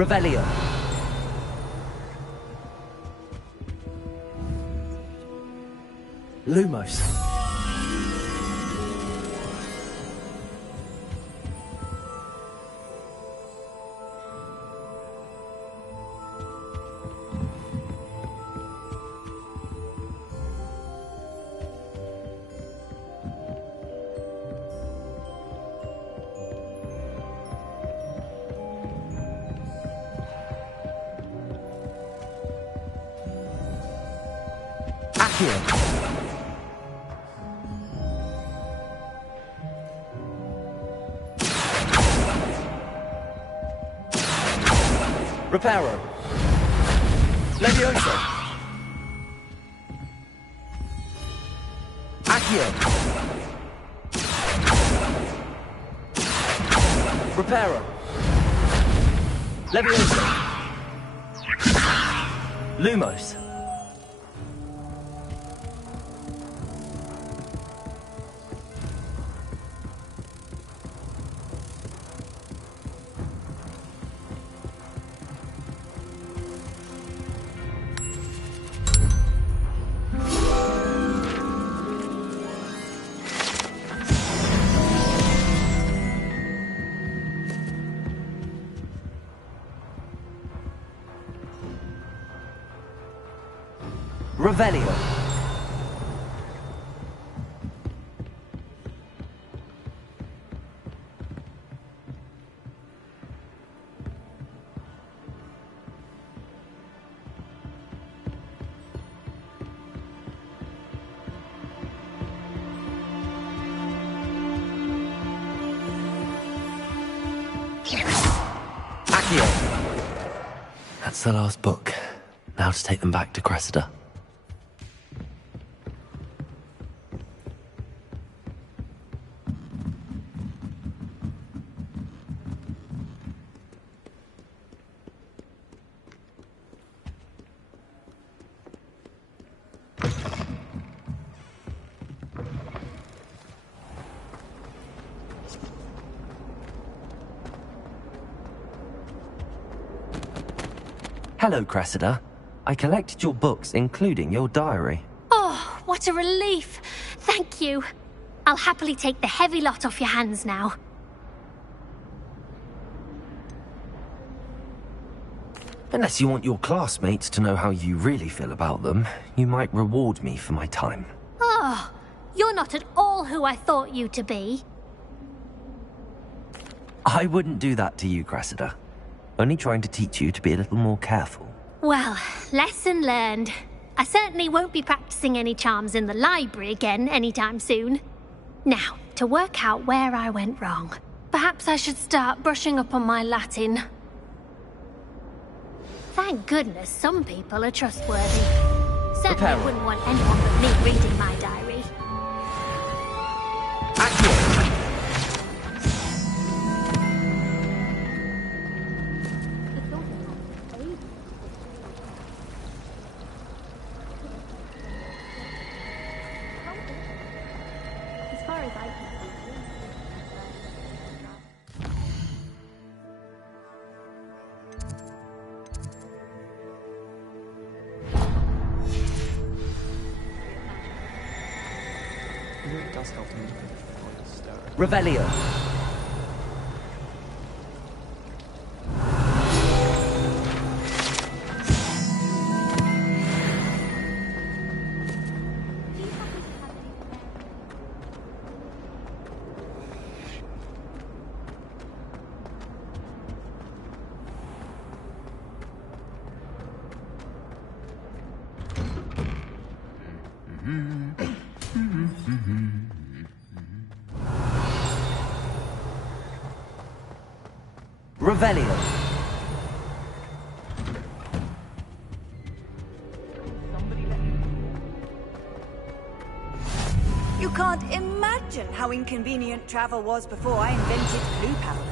Revelio. Lumos. Reparo. Levioso. Accio. Reparo. Levioso. Lumos. Revelio. Accio. That's the last book. Now to take them back to Cressida. Hello, Cressida. I collected your books, including your diary. Oh, what a relief. Thank you. I'll happily take the heavy lot off your hands now. Unless you want your classmates to know how you really feel about them, you might reward me for my time. Oh, you're not at all who I thought you to be. I wouldn't do that to you, Cressida. Only trying to teach you to be a little more careful. Well, lesson learned. I certainly won't be practicing any charms in the library again anytime soon. Now, to work out where I went wrong. Perhaps I should start brushing up on my Latin. Thank goodness some people are trustworthy. Certainly wouldn't want anyone but me reading my diary. As far as I can see. It does help me. Revelio. Revelio. You can't imagine how inconvenient travel was before I invented glue powder.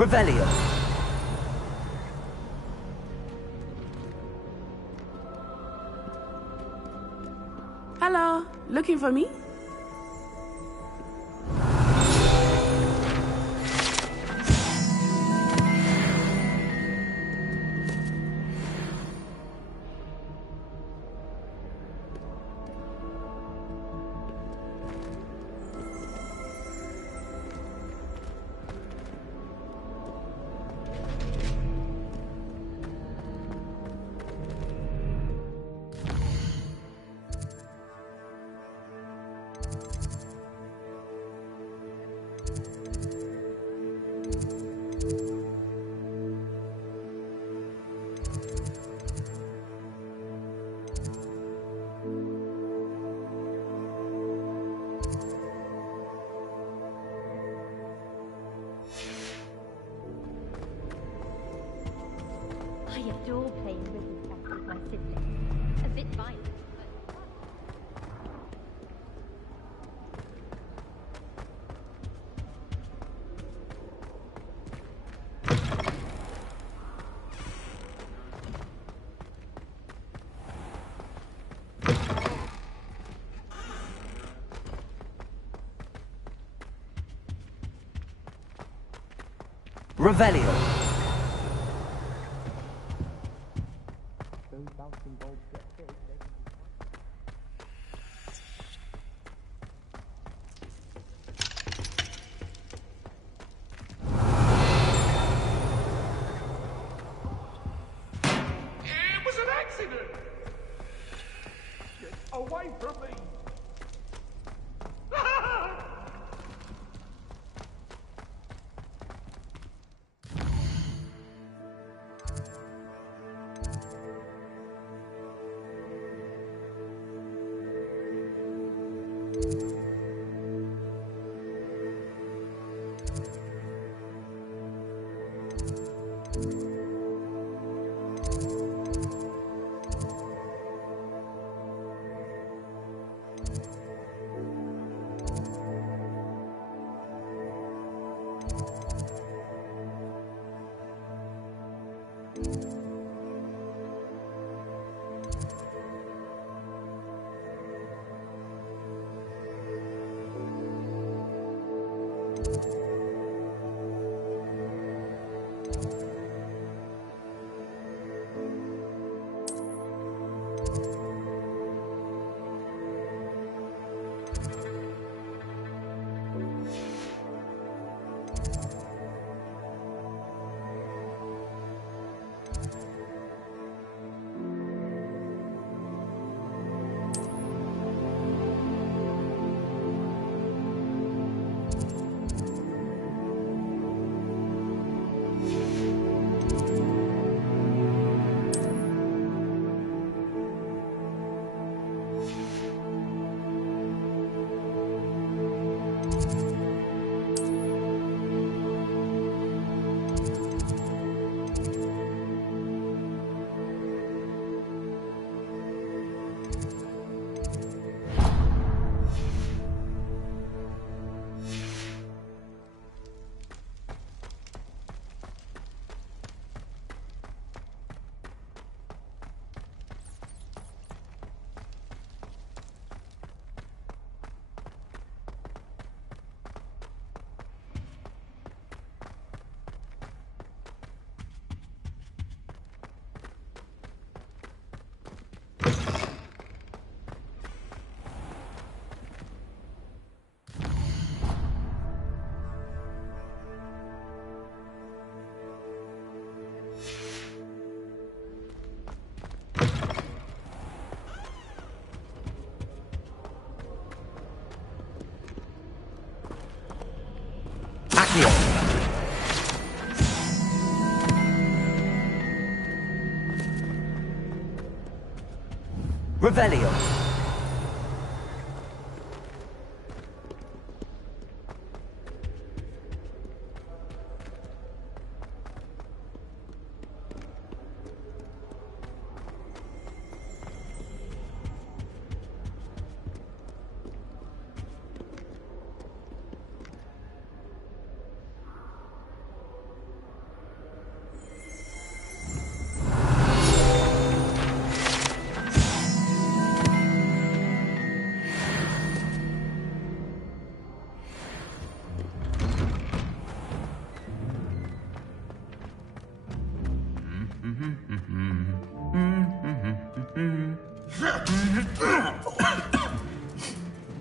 Revelio. Hello, looking for me? I adore playing ribbon chess with my siblings. A bit violent, but... Revelio. It was an accident! Get away from me! Revelio.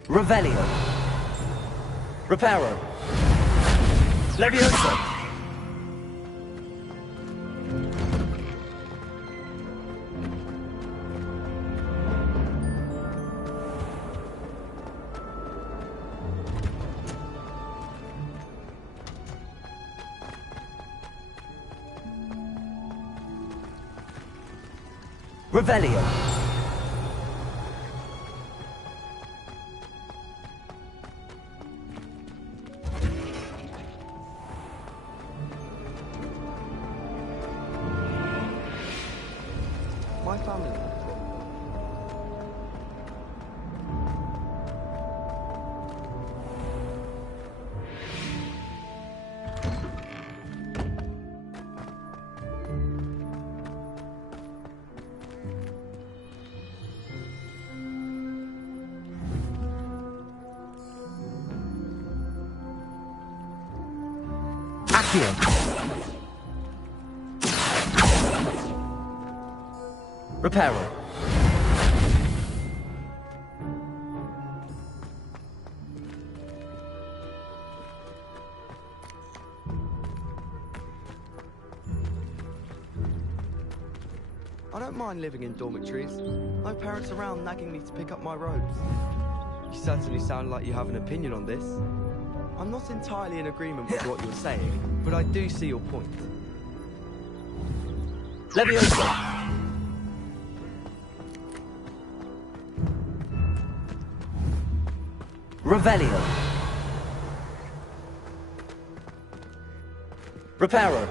Revelio. Reparo. Levioso. Revelio. My family. Accio. Reparo. I don't mind living in dormitories. No parents around nagging me to pick up my robes. You certainly sound like you have an opinion on this. I'm not entirely in agreement with what you're saying, but I do see your point. Levioso. Revelio. Reparo.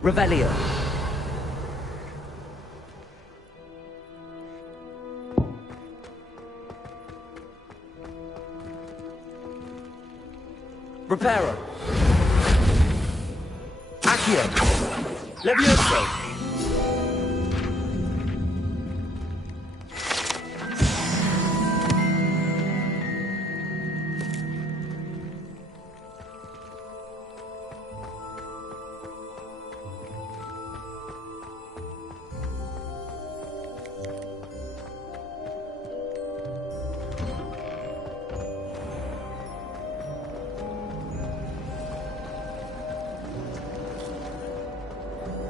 Revelio. Reparo. Accio. Levioso.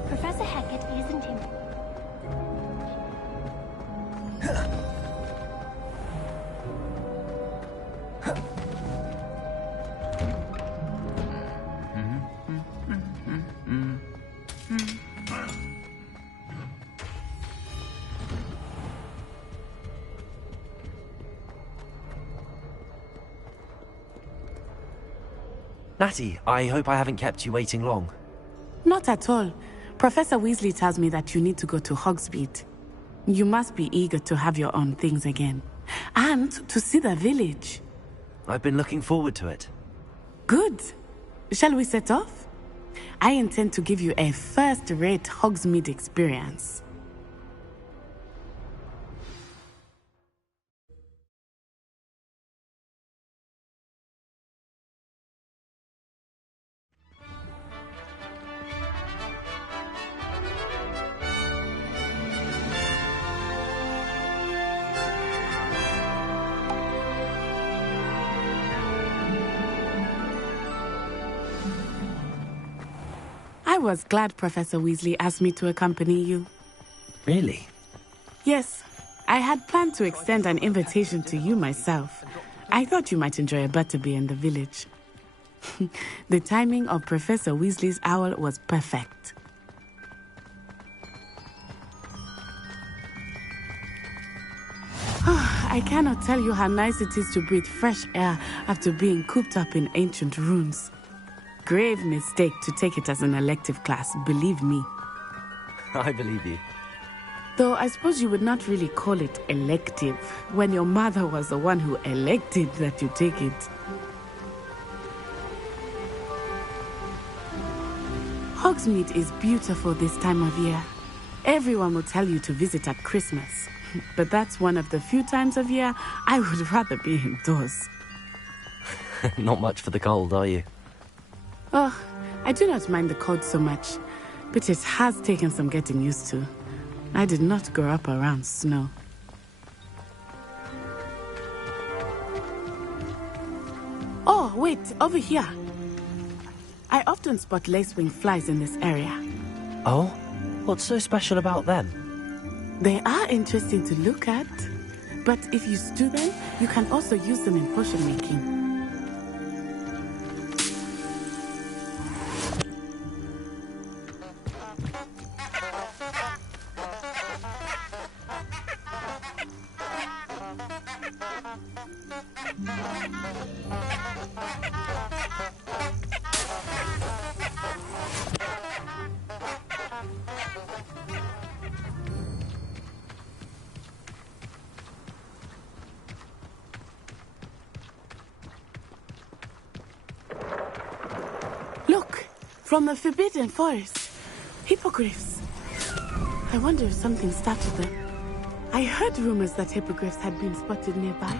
Professor Hecat isn't him. Natty, I hope I haven't kept you waiting long. Not at all. Professor Weasley tells me that you need to go to Hogsmeade. You must be eager to have your own things again. And to see the village. I've been looking forward to it. Good. Shall we set off? I intend to give you a first-rate Hogsmeade experience. I was glad Professor Weasley asked me to accompany you. Really? Yes. I had planned to extend an invitation to you myself. I thought you might enjoy a butterbeer in the village. The timing of Professor Weasley's owl was perfect. I cannot tell you how nice it is to breathe fresh air after being cooped up in ancient ruins. Grave mistake to take it as an elective class, believe me. I believe you. Though I suppose you would not really call it elective when your mother was the one who elected that you take it. Hogsmeade is beautiful this time of year. Everyone will tell you to visit at Christmas. But that's one of the few times of year I would rather be indoors. Not much for the cold, are you? Oh, I do not mind the cold so much, but it has taken some getting used to. I did not grow up around snow. Oh, wait, over here. I often spot lacewing flies in this area. Oh? What's so special about them? They are interesting to look at, but if you stew them, you can also use them in potion making. Look, from the Forbidden Forest. Hippogriffs. I wonder if something startled them. I heard rumors that hippogriffs had been spotted nearby.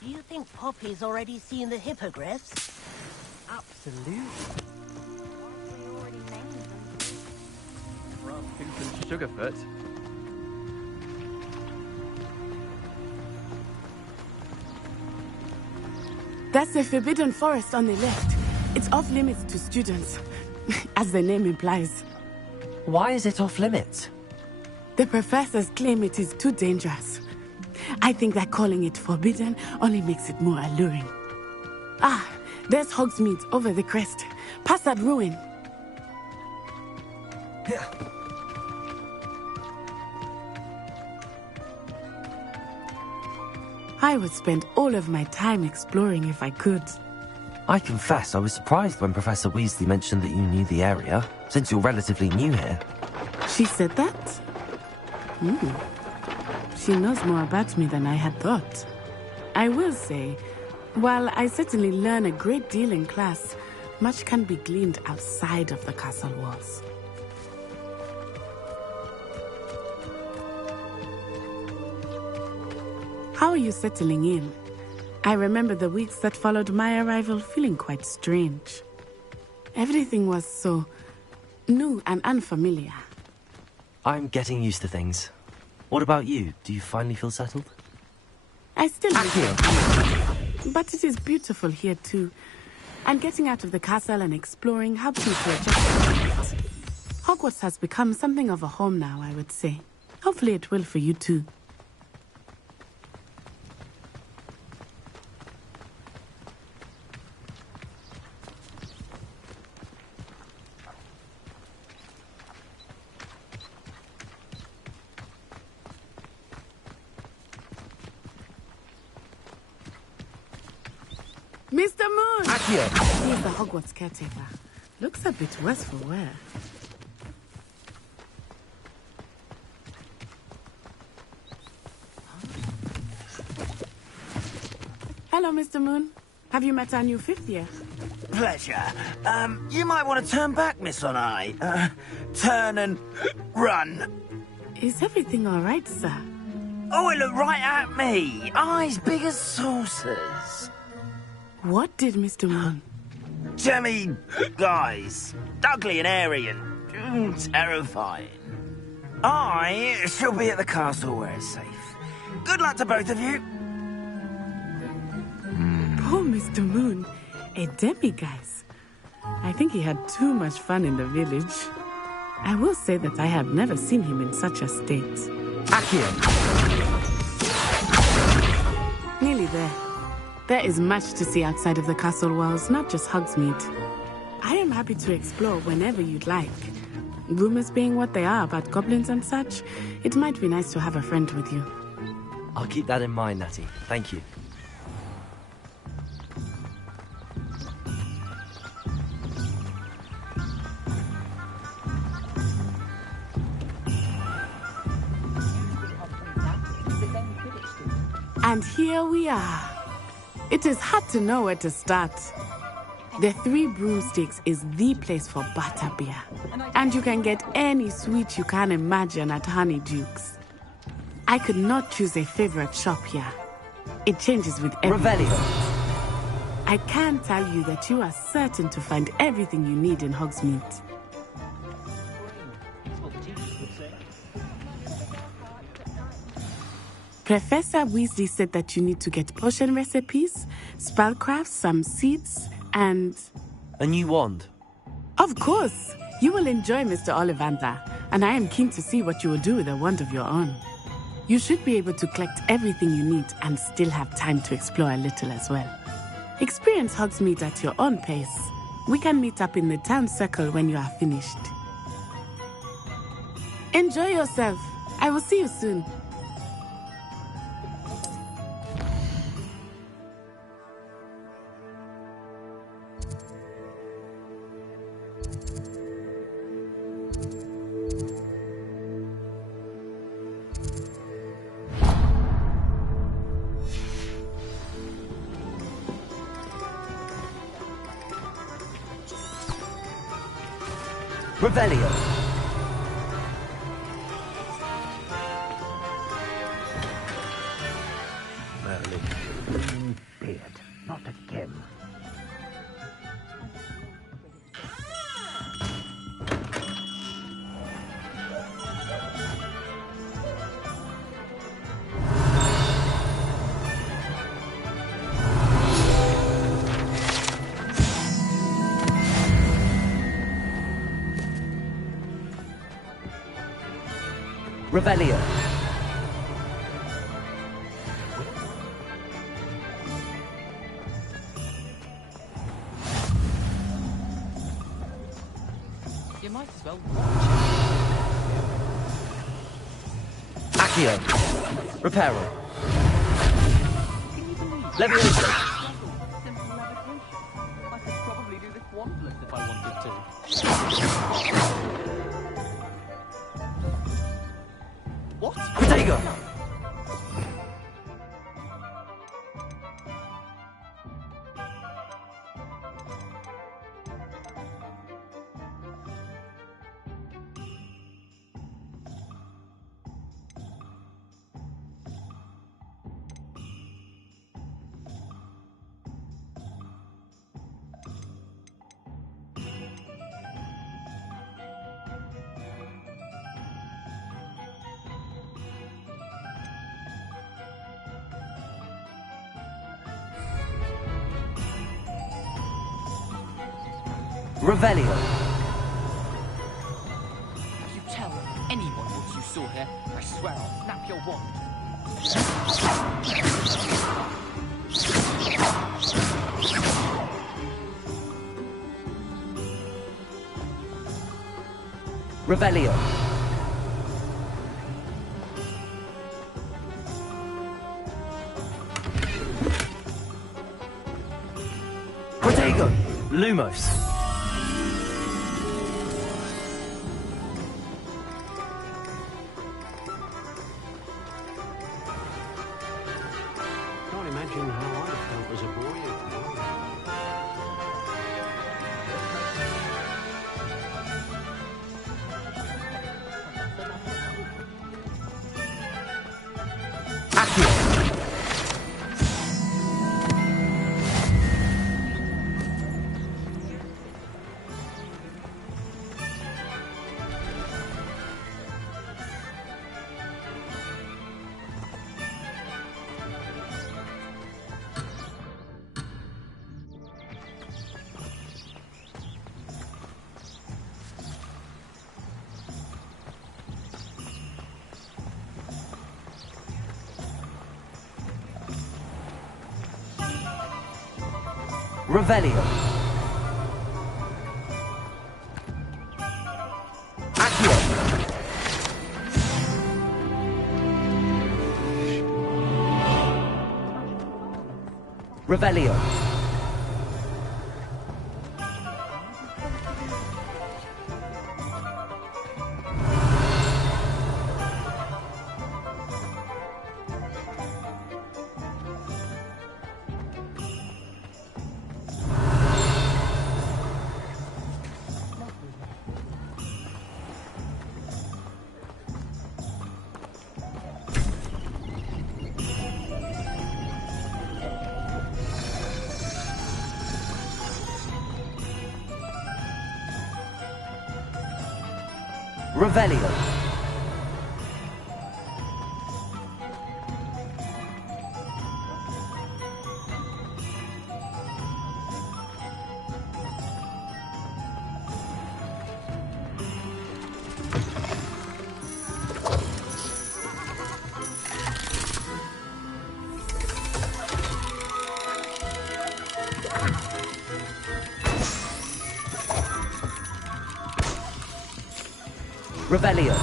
Do you think Poppy's already seen the hippogriffs? Absolutely. Tooth and Sugarfoot. That's the Forbidden Forest on the left. It's off limits to students, as the name implies. Why is it off limits? The professors claim it is too dangerous. I think that calling it forbidden only makes it more alluring. Ah, there's Hogsmeade over the crest. Past that ruin. I would spend all of my time exploring if I could. I confess I was surprised when Professor Weasley mentioned that you knew the area, since you're relatively new here. She said that? She knows more about me than I had thought. I will say, while I certainly learn a great deal in class, much can be gleaned outside of the castle walls. How are you settling in? I remember the weeks that followed my arrival feeling quite strange. Everything was so new and unfamiliar. I'm getting used to things. What about you? Do you finally feel settled? I still live here. But it is beautiful here too. And getting out of the castle and exploring helps me to adjust. Hogwarts has become something of a home now, I would say. Hopefully it will for you too. Mr. Moon! Accio! He's the Hogwarts caretaker. Looks a bit worse for wear. Hello, Mr. Moon. Have you met our new fifth year? Pleasure. You might want to turn back, Miss On-Eye. Turn and run. Is everything all right, sir? Oh, it looked right at me. Eyes big as saucers. What did Mr. Moon? Jemmy guys. Ugly and airy and terrifying. I shall be at the castle where it's safe. Good luck to both of you. Poor Mr. Moon. A demiguise. I think he had too much fun in the village. I will say that I have never seen him in such a state. Accio! Nearly there. There is much to see outside of the castle walls, not just Hogsmeade. I am happy to explore whenever you'd like. Rumors being what they are about goblins and such, it might be nice to have a friend with you. I'll keep that in mind, Natty. Thank you. And here we are. It is hard to know where to start. The Three Broomsticks is the place for butterbeer. And you can get any sweet you can imagine at Honeyduke's. I could not choose a favorite shop here. It changes with every Revelio. I can tell you that you are certain to find everything you need in Hogsmeade. Professor Weasley said that you need to get potion recipes, spellcrafts, some seeds, and... A new wand? Of course! You will enjoy Mr. Ollivander, and I am keen to see what you will do with a wand of your own. You should be able to collect everything you need and still have time to explore a little as well. Experience Hogsmeade at your own pace. We can meet up in the town circle when you are finished. Enjoy yourself. I will see you soon. Revelio. Merlin, beard, not again. Revelio. You might as well Accio. Reparo. Levioso. I could probably do this wandless if I wanted to. What? Protego. Revelio. If you tell anyone what you saw here, I swear I'll snap your wand. Revelio. Protego. Lumos. Can't imagine how I felt as a boy. Revelio. Accio. Revelio. Revelio. Revelio.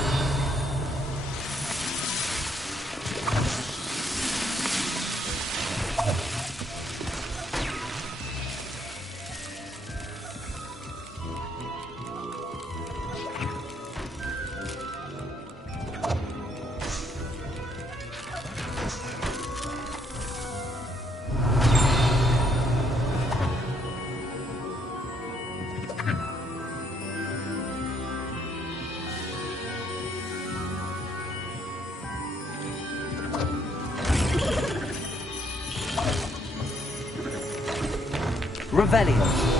Revelio.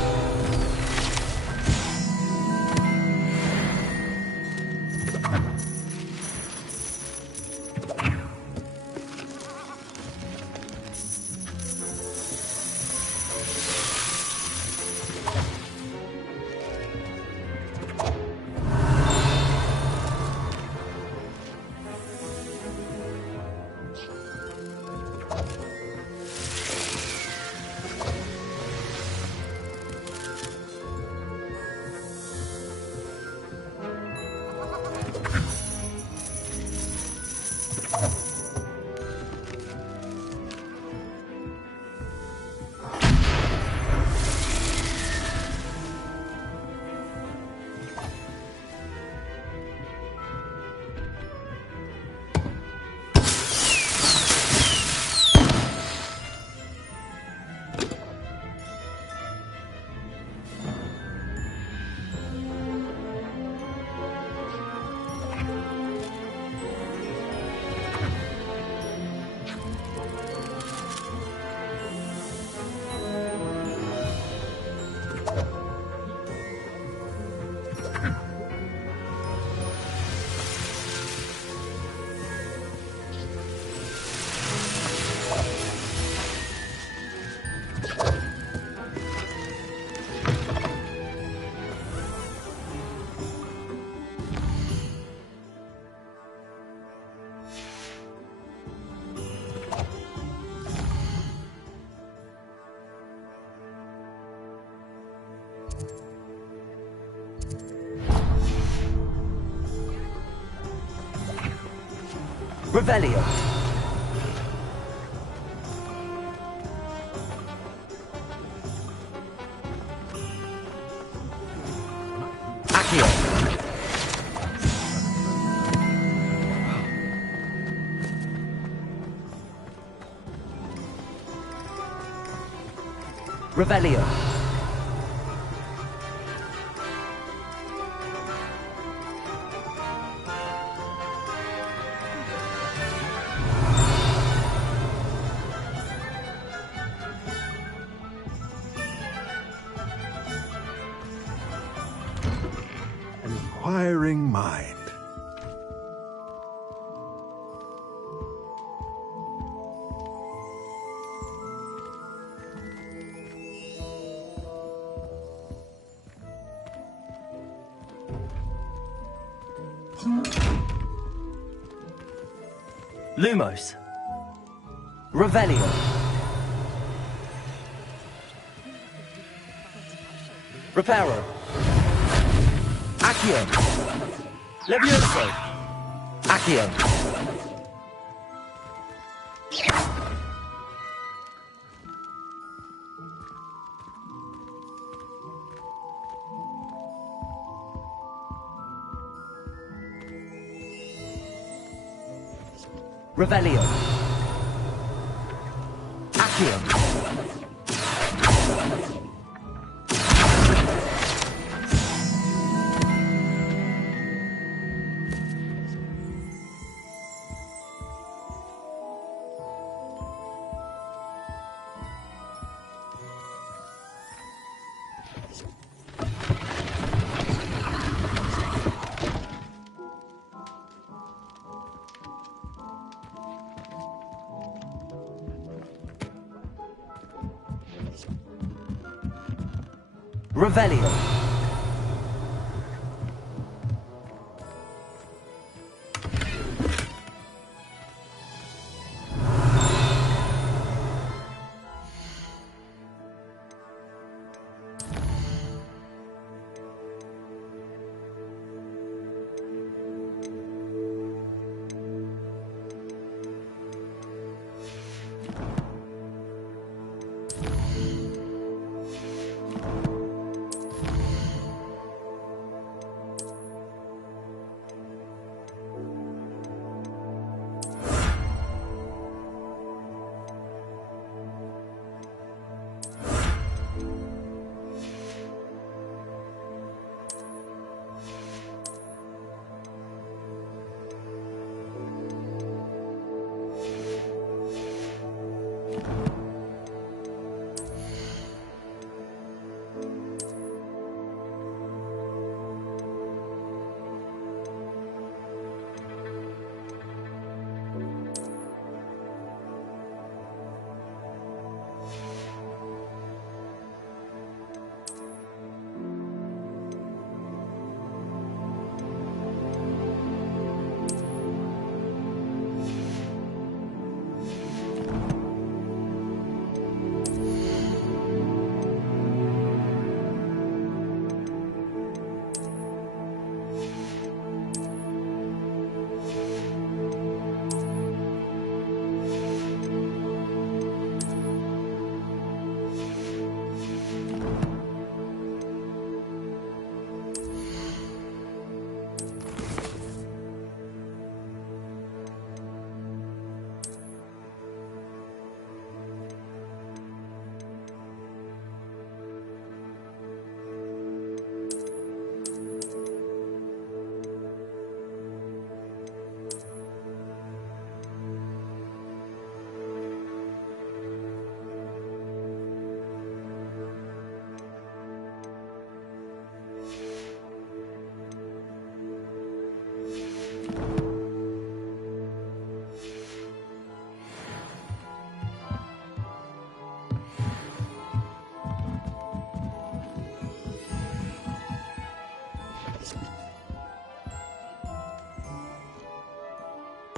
Revelio. Accio. Revelio. Inquiring mind. Lumos. Revelio. Reparo. Accio. Levioso. Accio. Revelio. Accio. Revelio.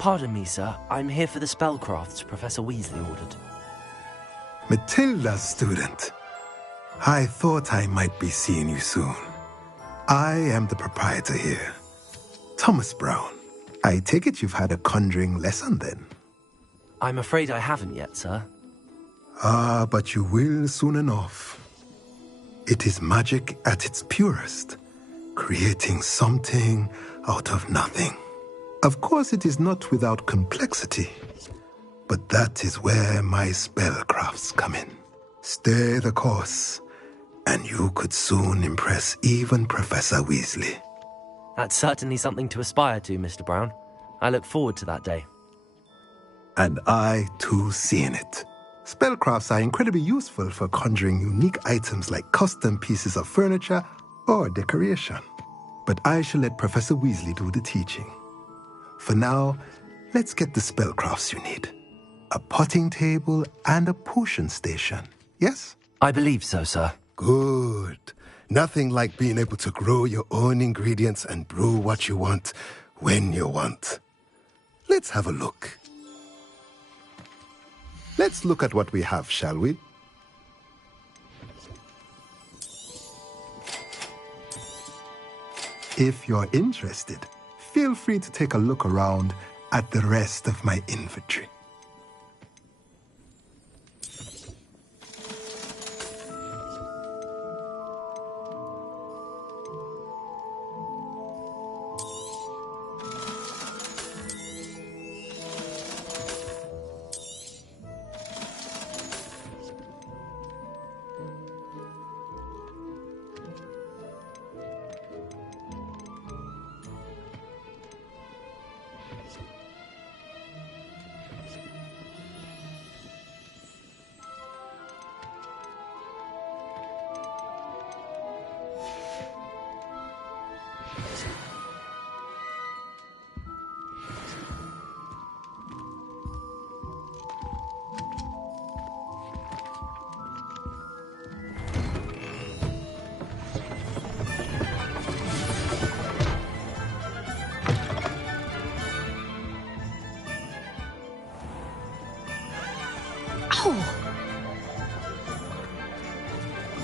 Pardon me, sir. I'm here for the spellcrafts Professor Weasley ordered. Matilda's student. I thought I might be seeing you soon. I am the proprietor here, Thomas Brown. I take it you've had a conjuring lesson then? I'm afraid I haven't yet, sir. Ah, but you will soon enough. It is magic at its purest, creating something out of nothing. Of course, it is not without complexity, but that is where my spellcrafts come in. Stay the course, and you could soon impress even Professor Weasley. That's certainly something to aspire to, Mr. Brown. I look forward to that day. And I, too, seeing it. Spellcrafts are incredibly useful for conjuring unique items like custom pieces of furniture or decoration. But I shall let Professor Weasley do the teaching. For now, let's get the spellcrafts you need. A potting table and a potion station, yes? I believe so, sir. Good. Nothing like being able to grow your own ingredients and brew what you want, when you want. Let's have a look. Let's look at what we have, shall we? If you're interested, feel free to take a look around at the rest of my inventory.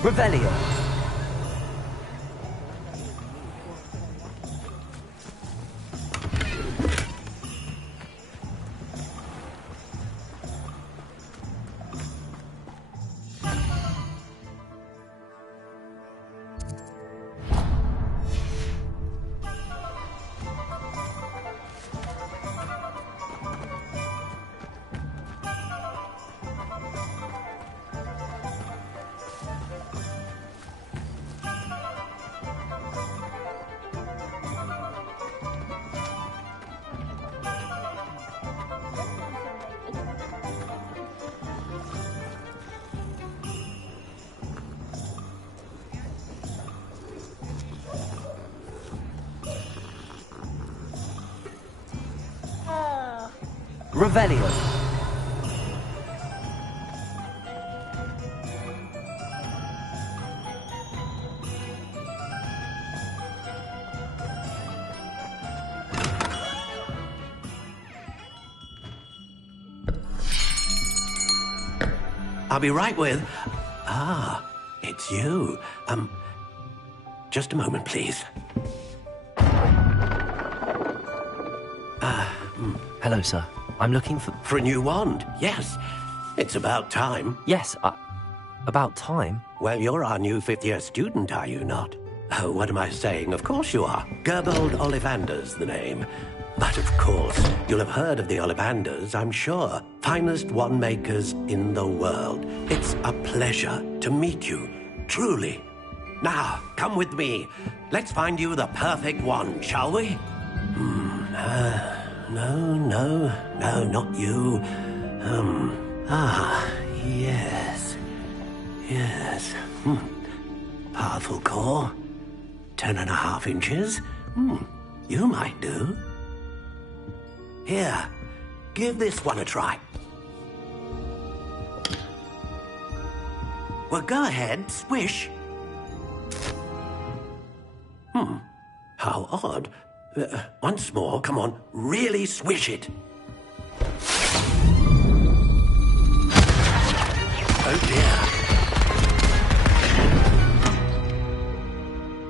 Revelio. Revelio. I'll be right with... Ah, it's you. Just a moment, please. Hello, sir. I'm looking for... For a new wand, yes. It's about time. Yes, about time? Well, you're our new fifth-year student, are you not? Oh, what am I saying? Of course you are. Gerbold Ollivander's the name. But of course, you'll have heard of the Ollivanders, I'm sure. Finest wand makers in the world. It's a pleasure to meet you, truly. Now, come with me. Let's find you the perfect wand, shall we? No, not you. Yes. Powerful core. 10.5 inches. You might do. Here, give this one a try. Well, go ahead, swish. How odd. Once more, come on, really swish it. Oh dear.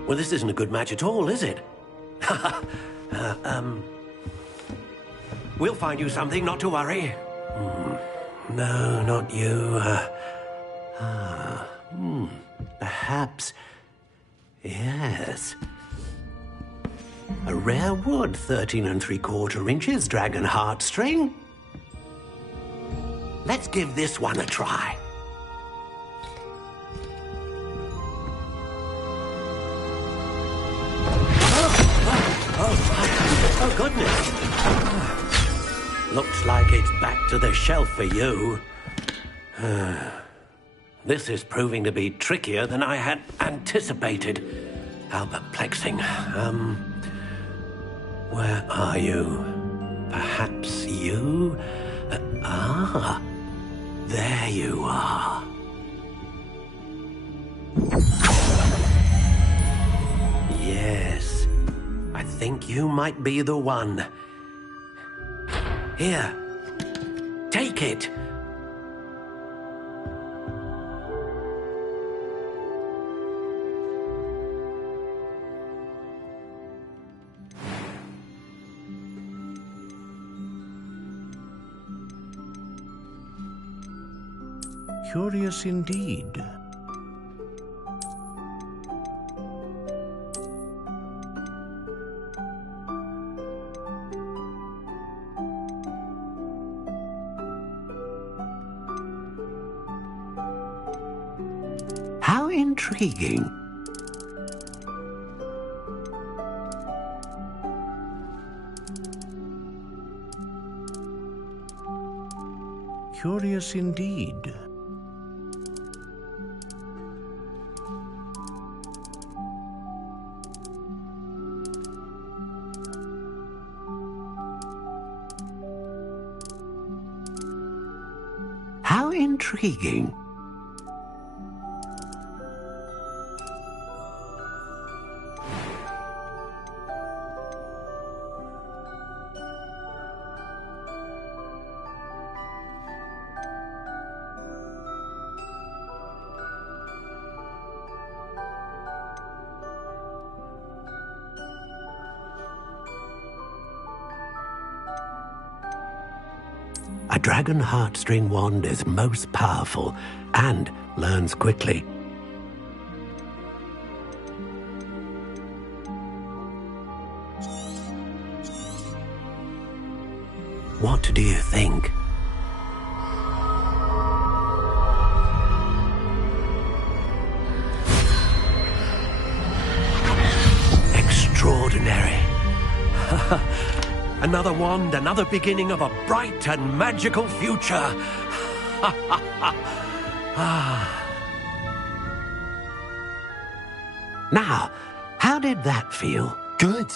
Well, this isn't a good match at all, is it? We'll find you something, not to worry. No, not you. Perhaps... Yes. A rare wood, 13 3/4 inches, dragon heartstring. Let's give this one a try. Oh, goodness. Looks like it's back to the shelf for you. This is proving to be trickier than I had anticipated. How perplexing. Where are you? Perhaps you? There you are. Yes, I think you might be the one. Here, take it. Curious indeed. How intriguing. Curious indeed. How intriguing. A dragon heartstring wand is most powerful and learns quickly. What do you think? Extraordinary. Another wand, another beginning of a bright and magical future. Now, how did that feel? Good.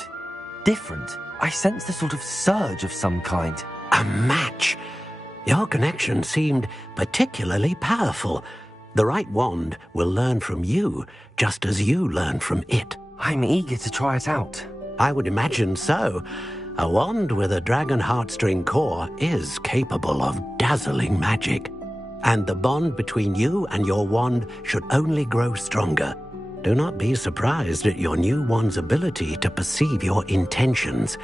Different. I sensed a sort of surge of some kind. A match. Your connection seemed particularly powerful. The right wand will learn from you, just as you learn from it. I'm eager to try it out. I would imagine so. A wand with a dragon heartstring core is capable of dazzling magic. And the bond between you and your wand should only grow stronger. Do not be surprised at your new wand's ability to perceive your intentions,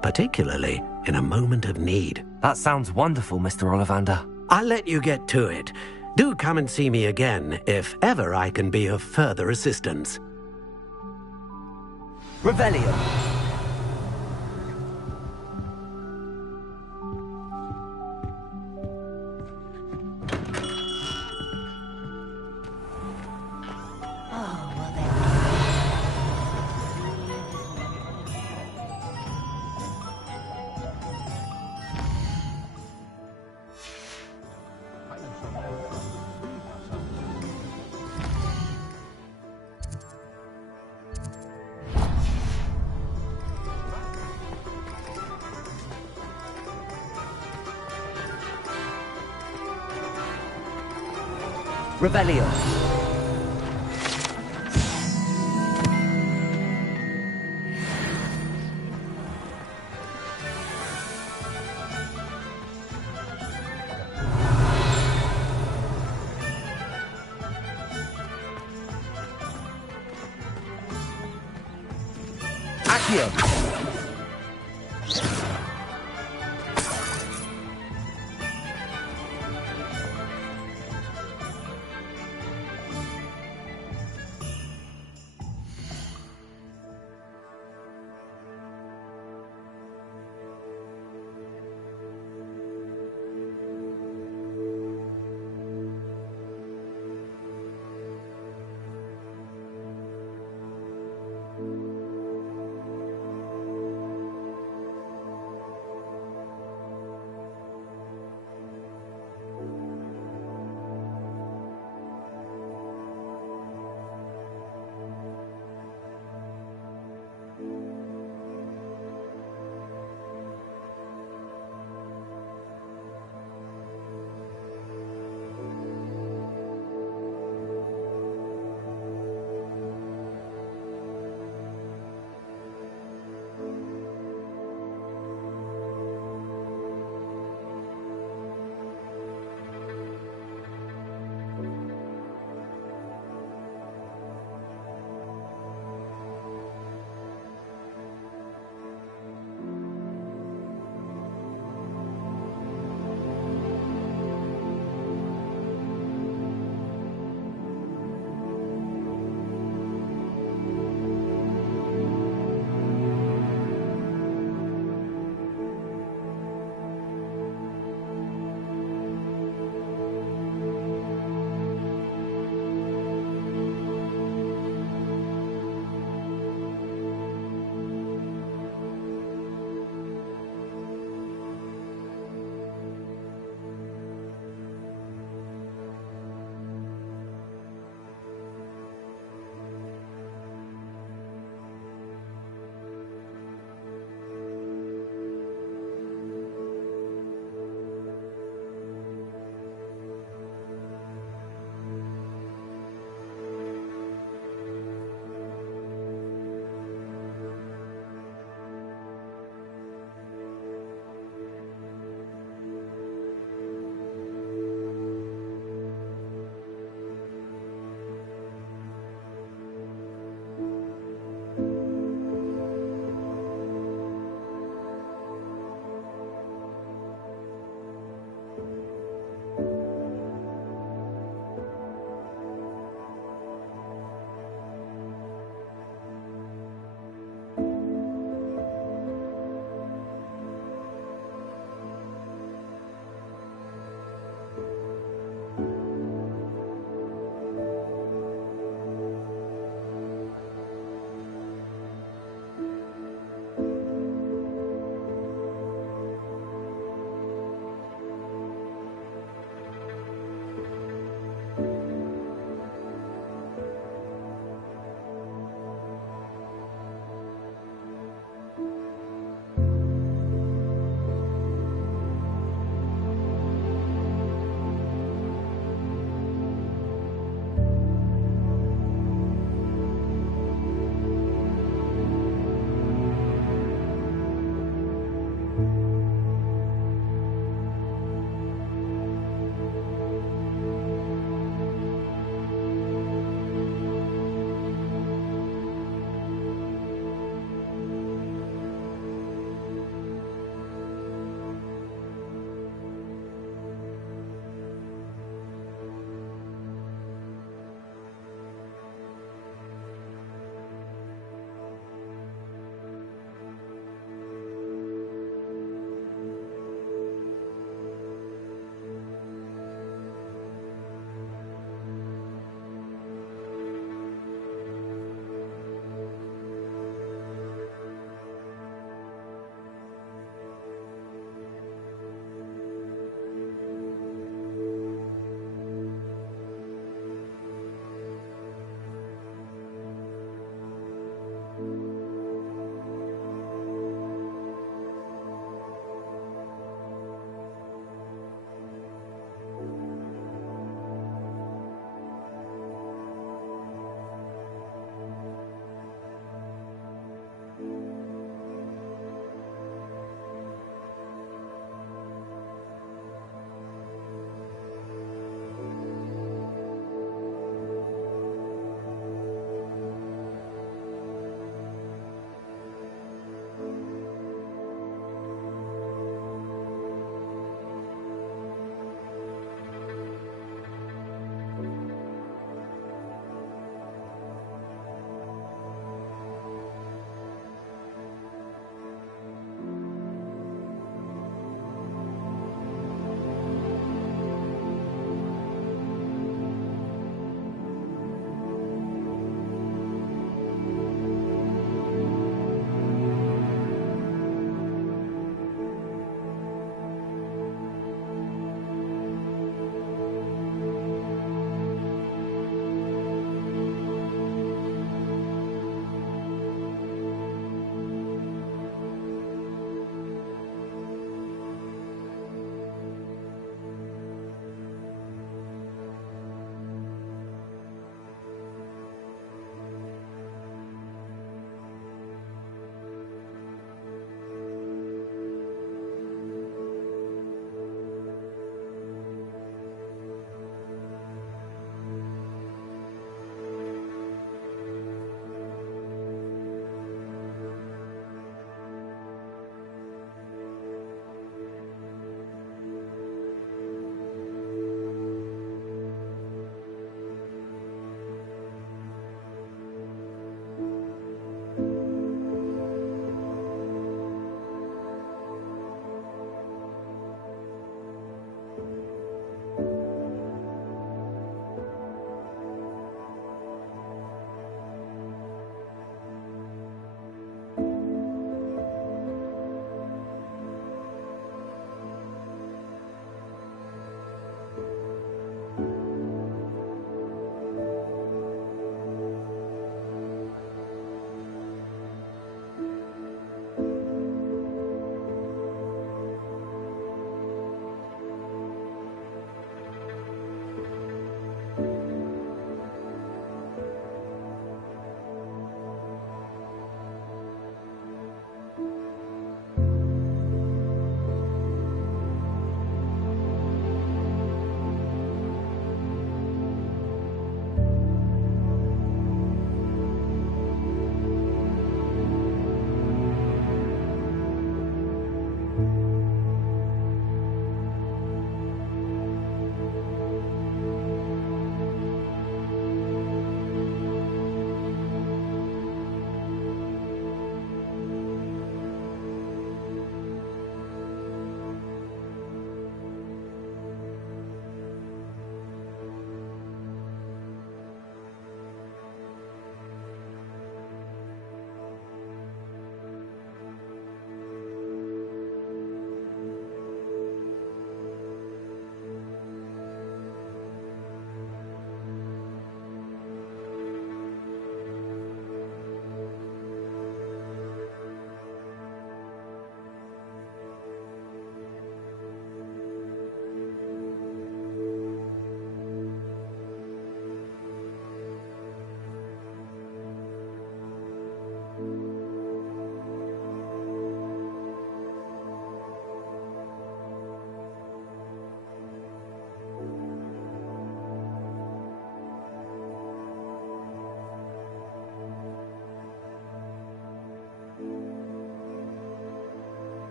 particularly in a moment of need. That sounds wonderful, Mr. Ollivander. I'll let you get to it. Do come and see me again if ever I can be of further assistance. Revelio. Revelio. Accio.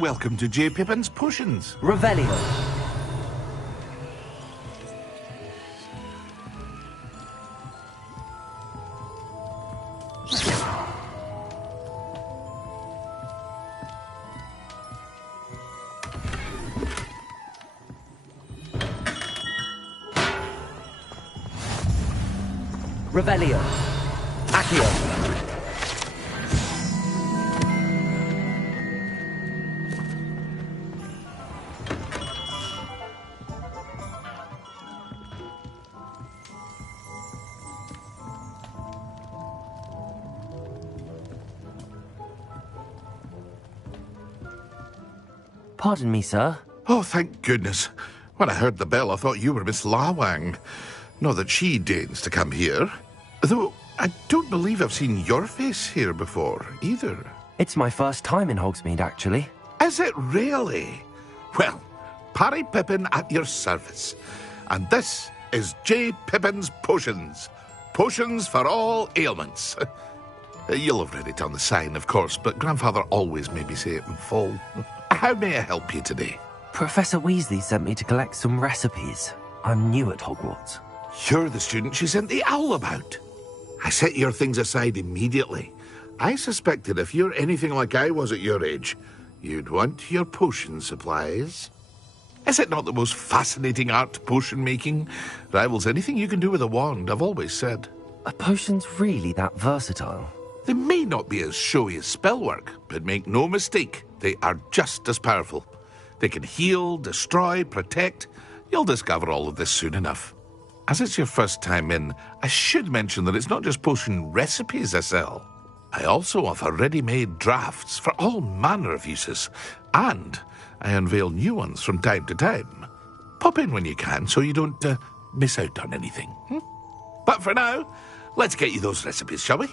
welcome to J. Pippin's Potions. Revelio. Revelio. Accio. Pardon me, sir. Oh, thank goodness. When I heard the bell, I thought you were Miss Lawang. Not that she deigns to come here. Though, I don't believe I've seen your face here before, either. It's my first time in Hogsmeade, actually. Is it really? Well, Parry Pippin at your service. And this is J. Pippin's Potions. Potions for all ailments. You'll have read it on the sign, of course, but Grandfather always made me say it in full. How may I help you today? Professor Weasley sent me to collect some recipes. I'm new at Hogwarts. You're the student she sent the owl about. I set your things aside immediately. I suspected if you're anything like I was at your age, you'd want your potion supplies. Is it not the most fascinating art, potion making? Rivals anything you can do with a wand, I've always said. Are potions really that versatile? They may not be as showy as spellwork, but make no mistake, they are just as powerful. They can heal, destroy, protect. You'll discover all of this soon enough. As it's your first time in, I should mention that it's not just potion recipes I sell. I also offer ready-made drafts for all manner of uses, and I unveil new ones from time to time. Pop in when you can so you don't miss out on anything. But for now, let's get you those recipes, shall we?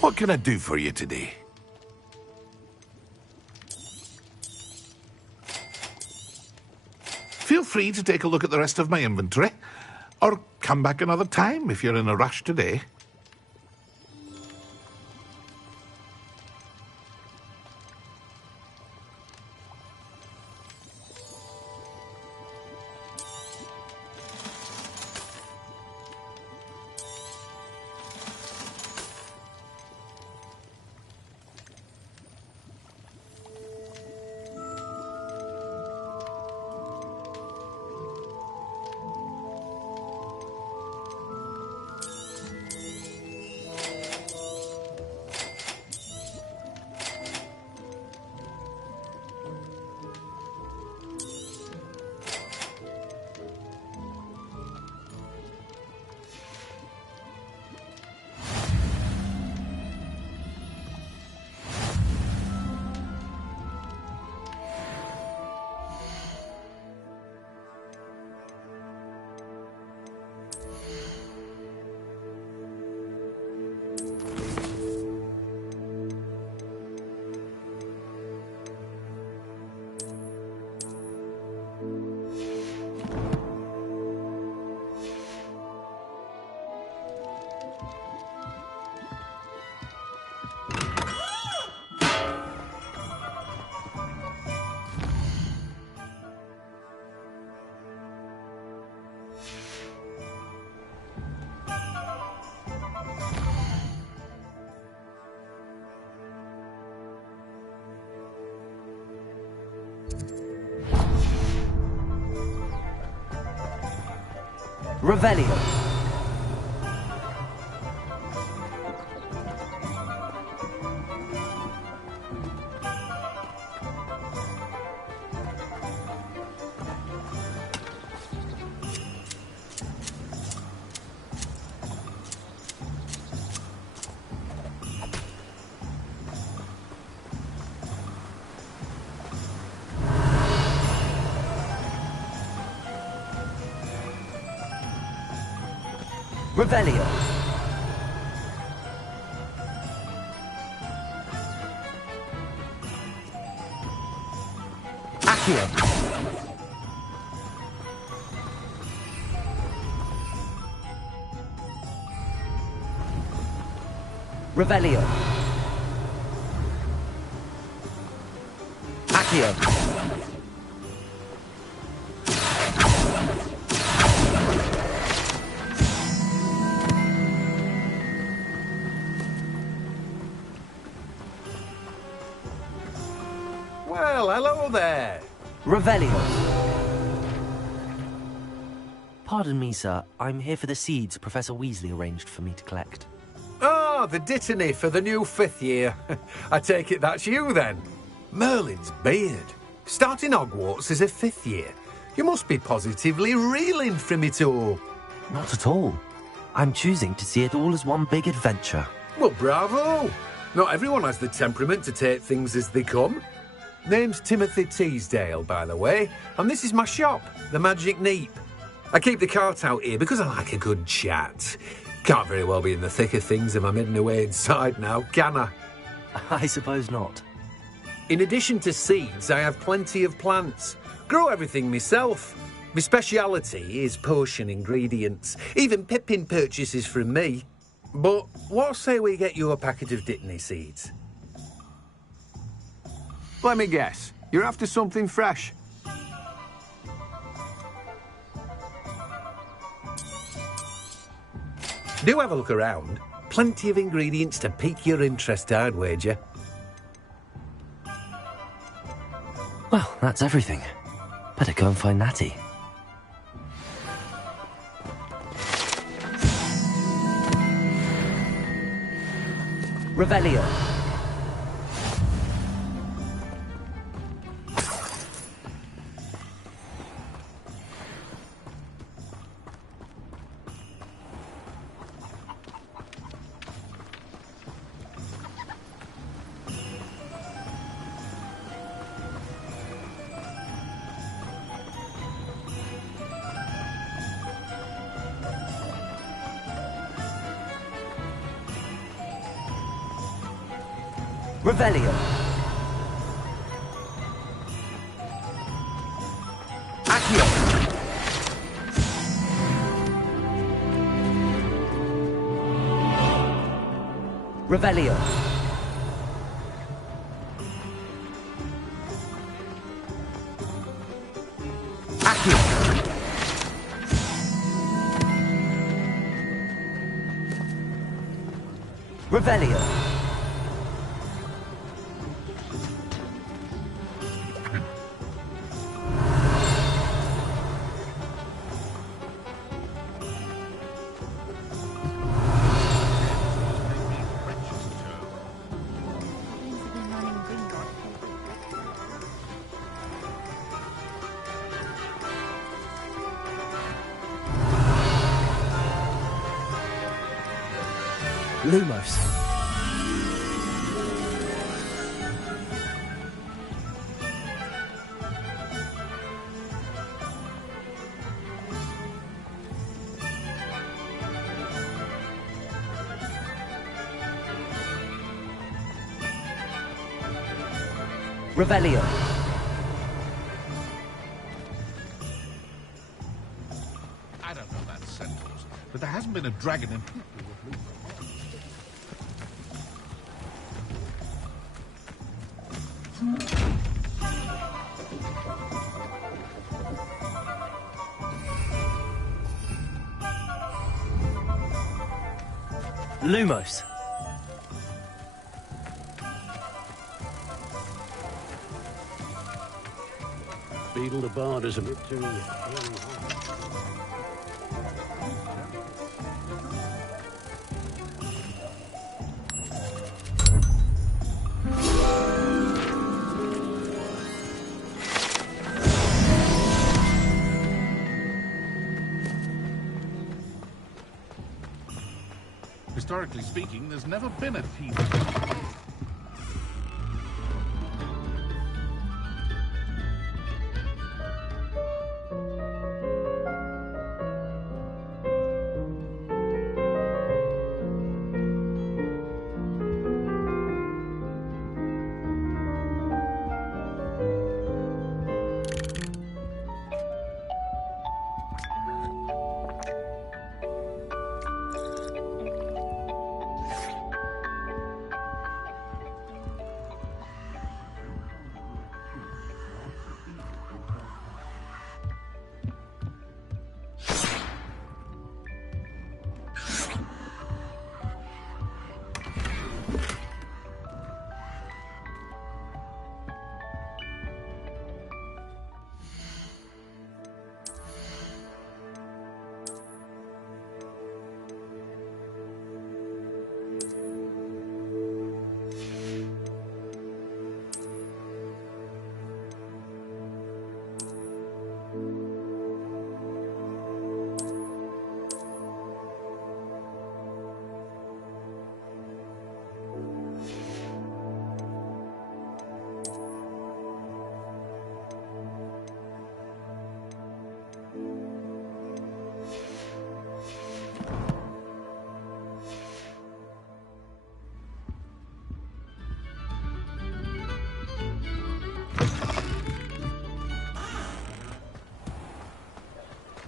What can I do for you today? Feel free to take a look at the rest of my inventory, or come back another time if you're in a rush today. Revelio. Revelio. Accio. Revelio. Accio. Well, hello there. Revelio. Pardon me, sir. I'm here for the seeds Professor Weasley arranged for me to collect. Ah, the dittany for the new 5th year. I take it that's you, then. Merlin's beard. Starting Hogwarts as a 5th year. You must be positively reeling from it all. Not at all. I'm choosing to see it all as one big adventure. Well, bravo. Not everyone has the temperament to take things as they come. Name's Timothy Teasdale, by the way, and this is my shop, the Magic Neep. I keep the cart out here because I like a good chat. Can't very well be in the thick of things if I'm hidden away inside now, can I? I suppose not. In addition to seeds, I have plenty of plants. Grow everything myself. My speciality is potion ingredients. Even Pippin purchases from me. But what say we get you a packet of Dittany seeds? Let me guess. You're after something fresh. Do have a look around. Plenty of ingredients to pique your interest, I'd wager. Well, that's everything. Better go and find Natty. Revelio. Revelio. Accio. Revelio. Accio. Revelio. Lumos. Revelio. I don't know about centaurs, but there hasn't been a dragon in... Lumos. Beetle the Bard is a bit too... Historically speaking, there's never been a team.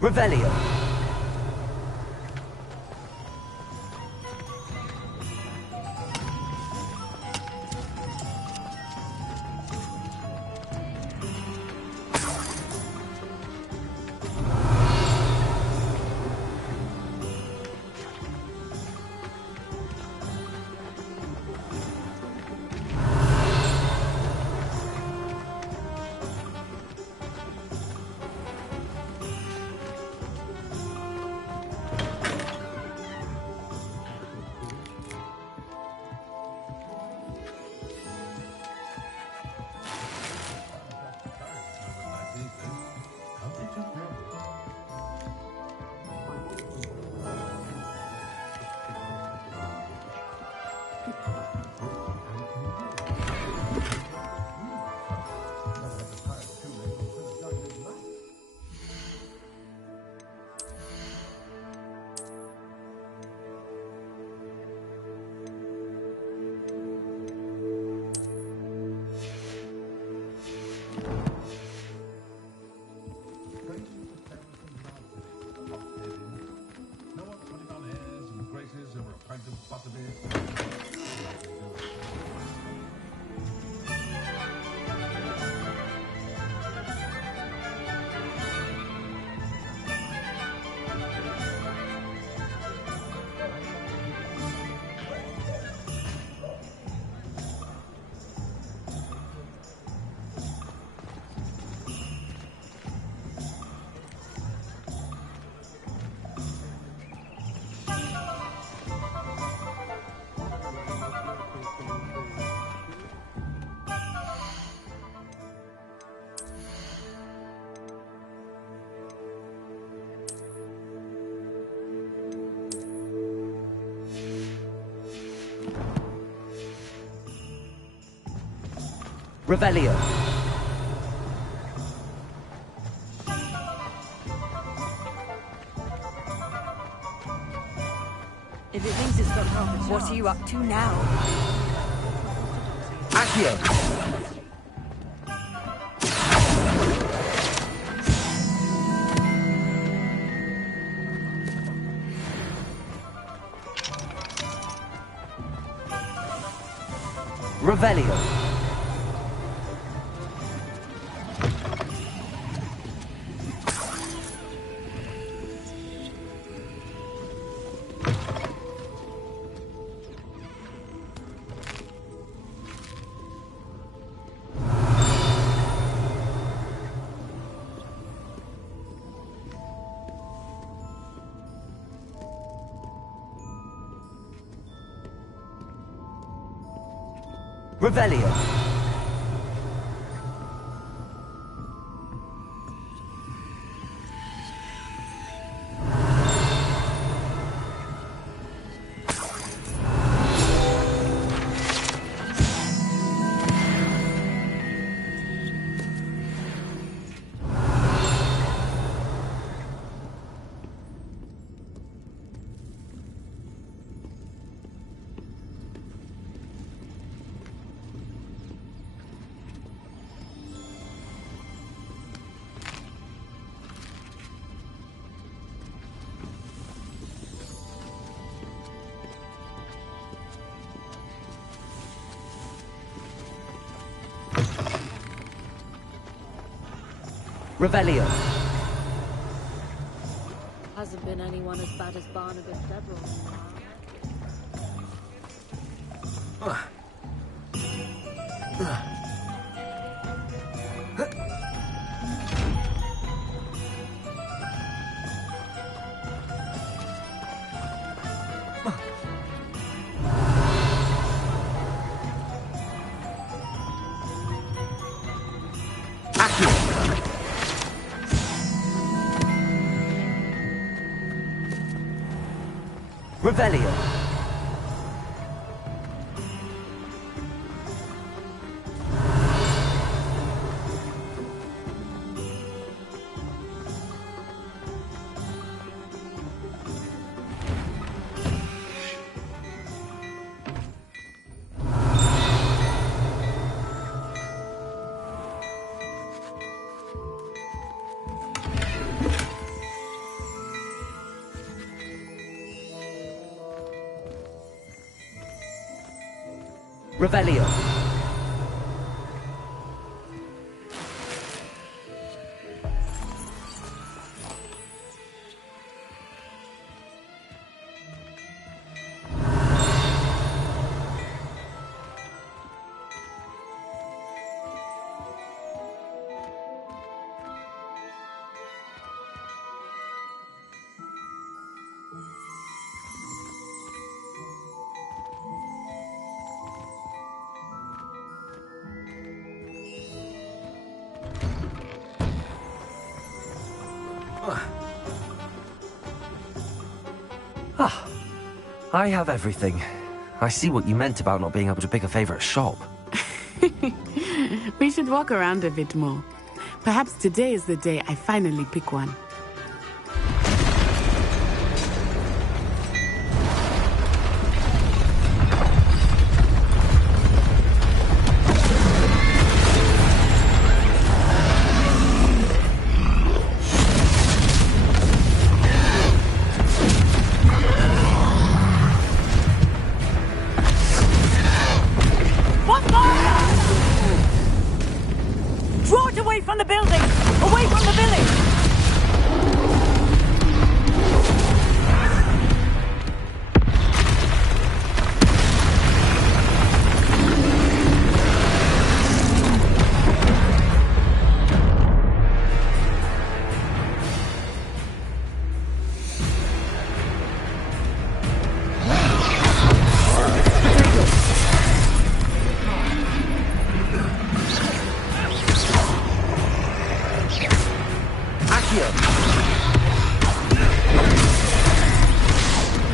Revelio. Revelio. If it thinks it's got proper, what are you up to now? Accio. Revelio. Revelio. Revelio. Hasn't been anyone as bad as Barnabas Devereaux. Revelio. Revelio. Ah, I have everything. I see what you meant about not being able to pick a favorite shop. We should walk around a bit more. Perhaps today is the day I finally pick one.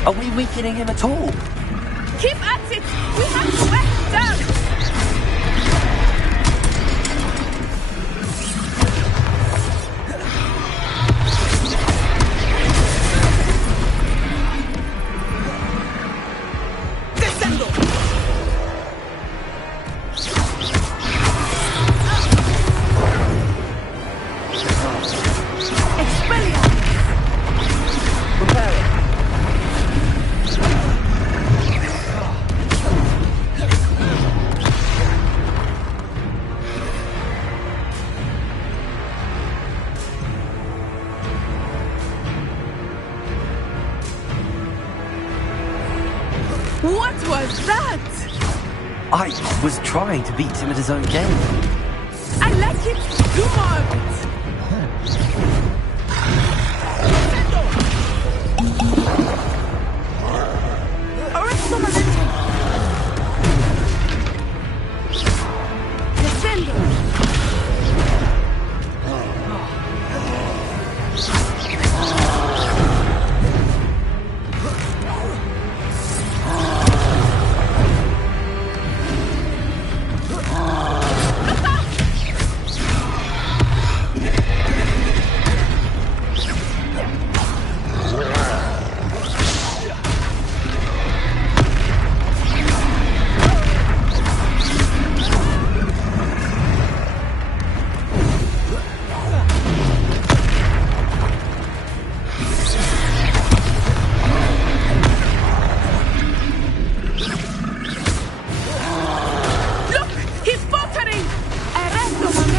Are we weakening him at all? Keep at it! We have to wear him down! What was that? I was trying to beat him at his own game. I like it. Do more of it. Arresto momentum. Descendo.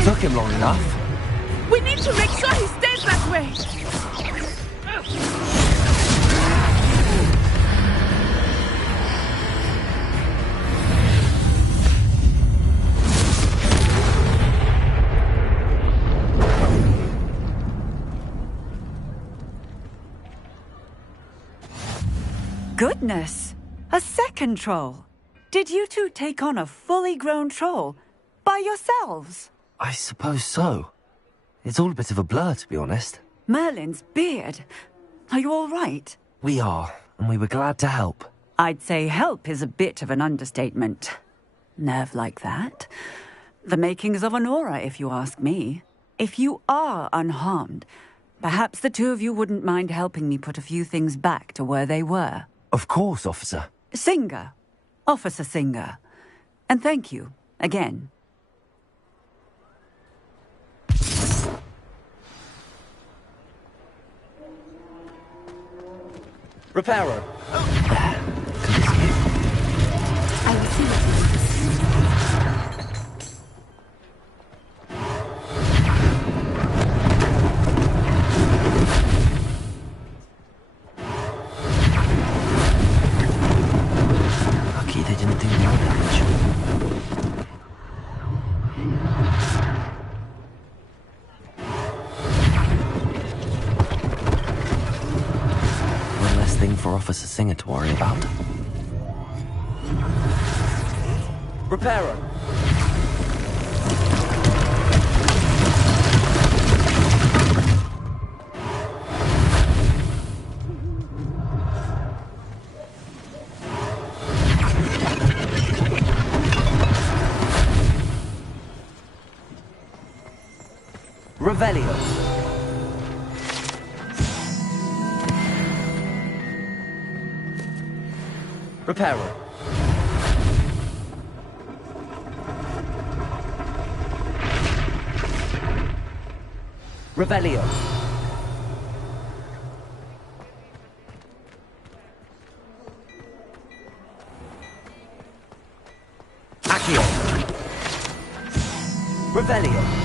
Took him long enough. We need to make sure he stays that way. Goodness! A second troll. Did you two take on a fully grown troll by yourselves? I suppose so. It's all a bit of a blur, to be honest. Merlin's beard. Are you all right? We are, and we were glad to help. I'd say help is a bit of an understatement. Nerve like that. The makings of an aura, if you ask me. If you are unharmed, perhaps the two of you wouldn't mind helping me put a few things back to where they were. Of course, officer. Singer. Officer Singer. And thank you, again. Reparo. I will see what Officer Singer to worry about. Reparo! Revelio. Reparo. Revelio. Accio. Revelio.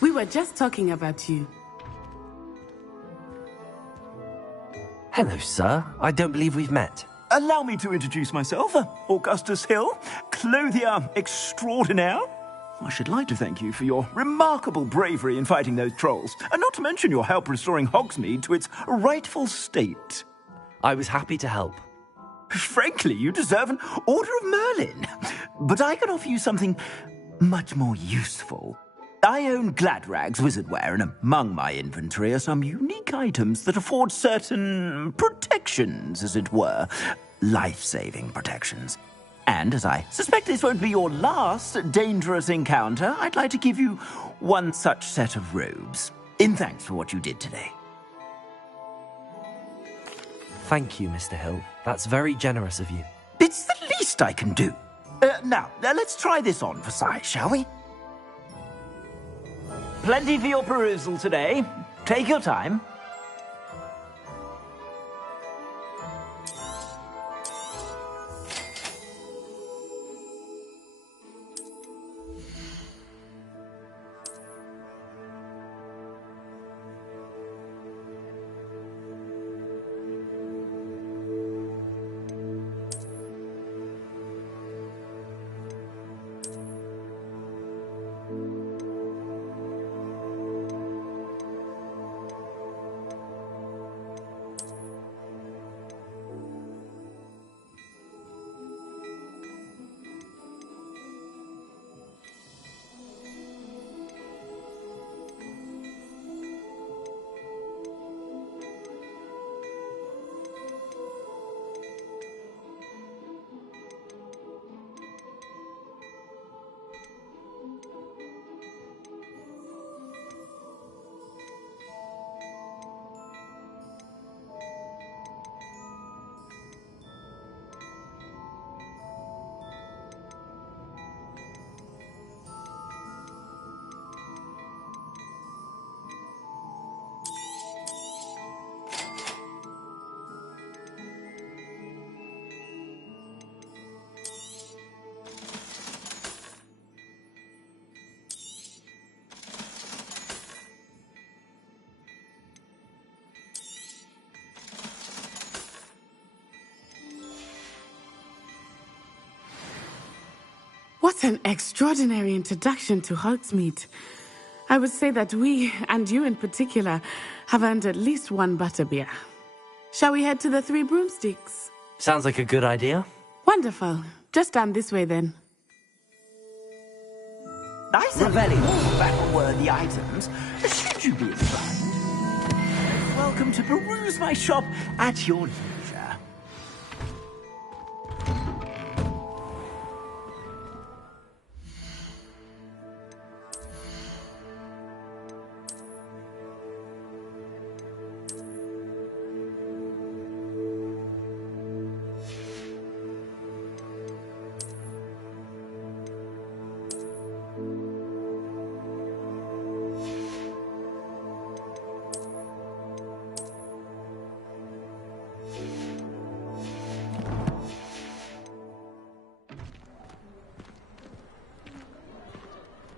We were just talking about you. Hello, sir. I don't believe we've met. Allow me to introduce myself, Augustus Hill, clothier extraordinaire. I should like to thank you for your remarkable bravery in fighting those trolls, and not to mention your help restoring Hogsmeade to its rightful state. I was happy to help. Frankly, you deserve an Order of Merlin. But I can offer you something much more useful. I own Gladrag's wizardware, and among my inventory are some unique items that afford certain protections, as it were. Life-saving protections. And as I suspect this won't be your last dangerous encounter, I'd like to give you one such set of robes, in thanks for what you did today. Thank you, Mr. Hill. That's very generous of you. It's the least I can do. Now, let's try this on for size, shall we? Plenty for your perusal today. Take your time. What an extraordinary introduction to Hogsmeade. I would say that we, and you in particular, have earned at least one butterbeer. Shall we head to the Three Broomsticks? Sounds like a good idea. Wonderful. Just down this way then. Nice and battle-worthy items, should you be inclined. Welcome to peruse my shop at your leisure.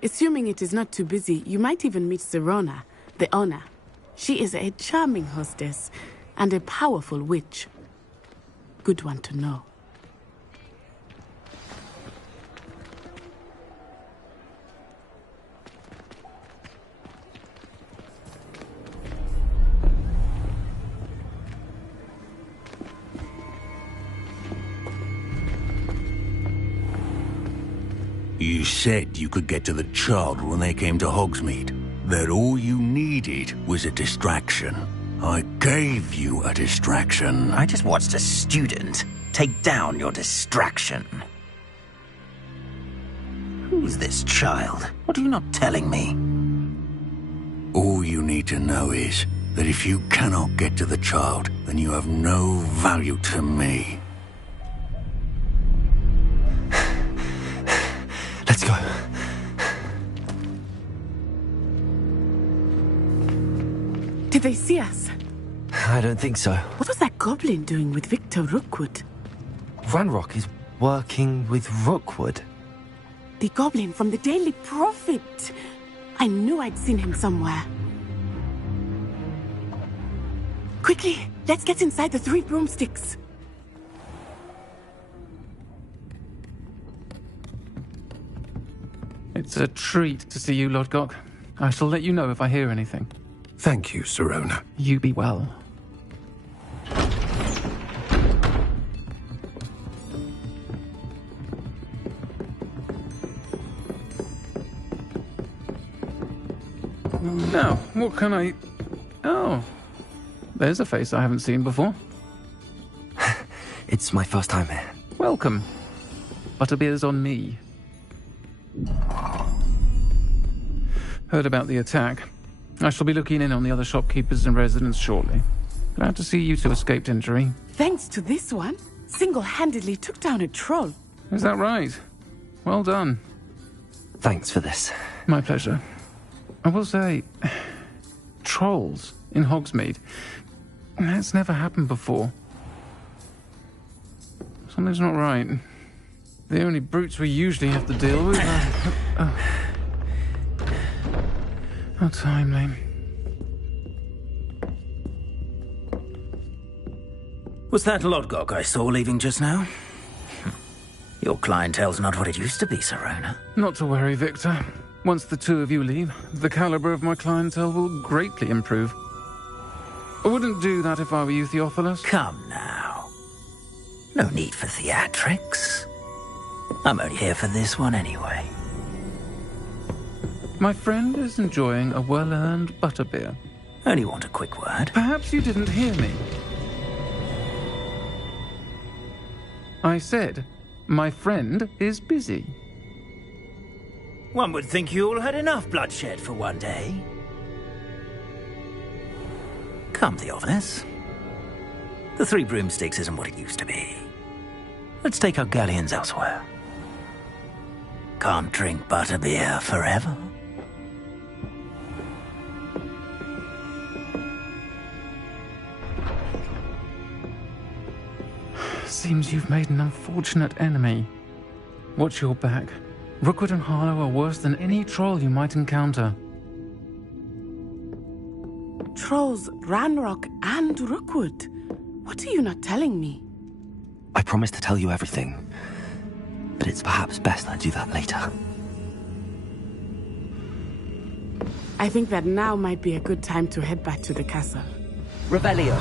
Assuming it is not too busy, you might even meet Sirona, the owner. She is a charming hostess and a powerful witch. Good one to know. You said you could get to the child when they came to Hogsmeade. That all you needed was a distraction. I gave you a distraction. I just watched a student take down your distraction. Who's this child? What are you not telling me? All you need to know is that if you cannot get to the child, then you have no value to me. Let's go. Did they see us? I don't think so. What was that goblin doing with Victor Rookwood? Ranrock is working with Rookwood. The goblin from the Daily Prophet. I knew I'd seen him somewhere. Quickly, let's get inside the 3 broomsticks. It's a treat to see you, Lodgok. I shall let you know if I hear anything. Thank you, Sirona. You be well. Now, what can I... Oh, there's a face I haven't seen before. It's my first time here. Welcome. Butterbeer's on me. Heard about the attack. I shall be looking in on the other shopkeepers and residents shortly. Glad to see you two escaped injury. Thanks to this one, single-handedly took down a troll. Is that right? Well done. Thanks for this. My pleasure. I will say, trolls in Hogsmeade. That's never happened before. Something's not right. The only brutes we usually have to deal with are... How timely. Was that Lodgok I saw leaving just now? Your clientele's not what it used to be, Sirona. Not to worry, Victor. Once the two of you leave, the caliber of my clientele will greatly improve. I wouldn't do that if I were you, Theophilus. Come now. No need for theatrics. I'm only here for this one anyway. My friend is enjoying a well-earned butterbeer. Only want a quick word. Perhaps you didn't hear me. I said, my friend is busy. One would think you all had enough bloodshed for one day. Come, Theophilus. The 3 broomsticks isn't what it used to be. Let's take our galleons elsewhere. Can't drink butterbeer forever. Seems you've made an unfortunate enemy. Watch your back. Rookwood and Harlow are worse than any troll you might encounter. Trolls, Ranrock, and Rookwood. What are you not telling me? I promise to tell you everything, but it's perhaps best I do that later. I think that now might be a good time to head back to the castle. Revelio.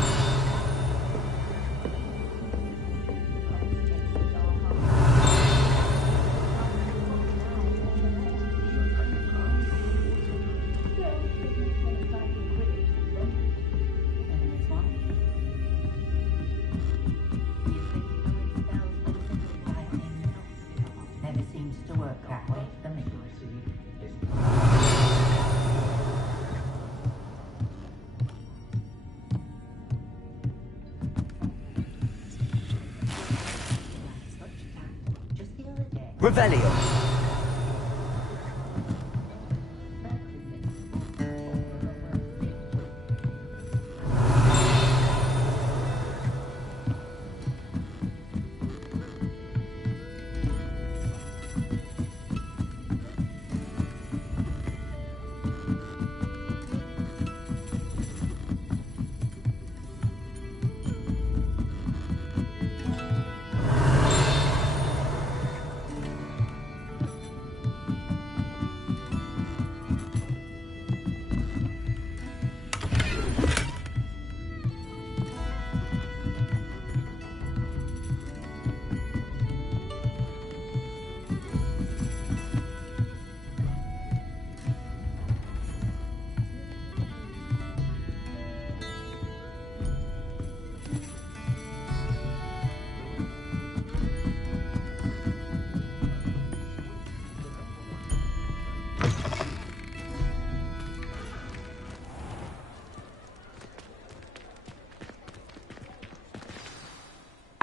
Revelio.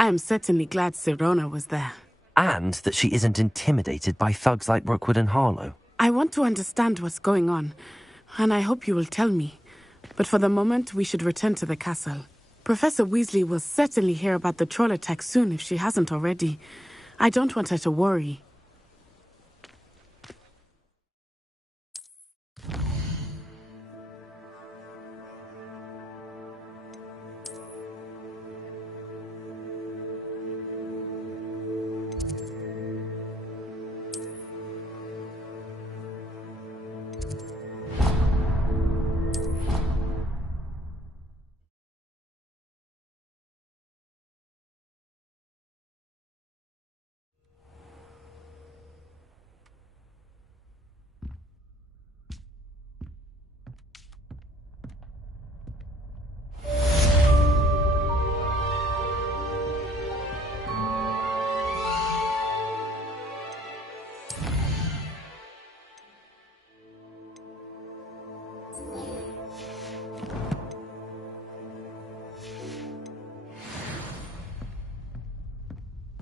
I am certainly glad Sirona was there. And that she isn't intimidated by thugs like Brookwood and Harlow. I want to understand what's going on, and I hope you will tell me. But for the moment, we should return to the castle. Professor Weasley will certainly hear about the troll attack soon if she hasn't already. I don't want her to worry.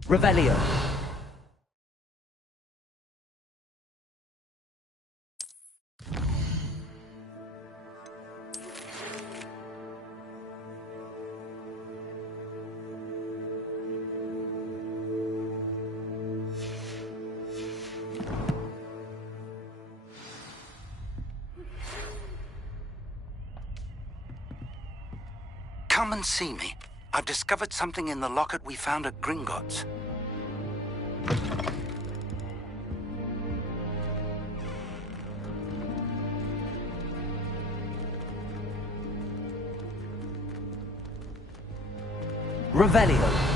Revelio. Come and see me. I've discovered something in the locket we found at Gringotts. Revelio.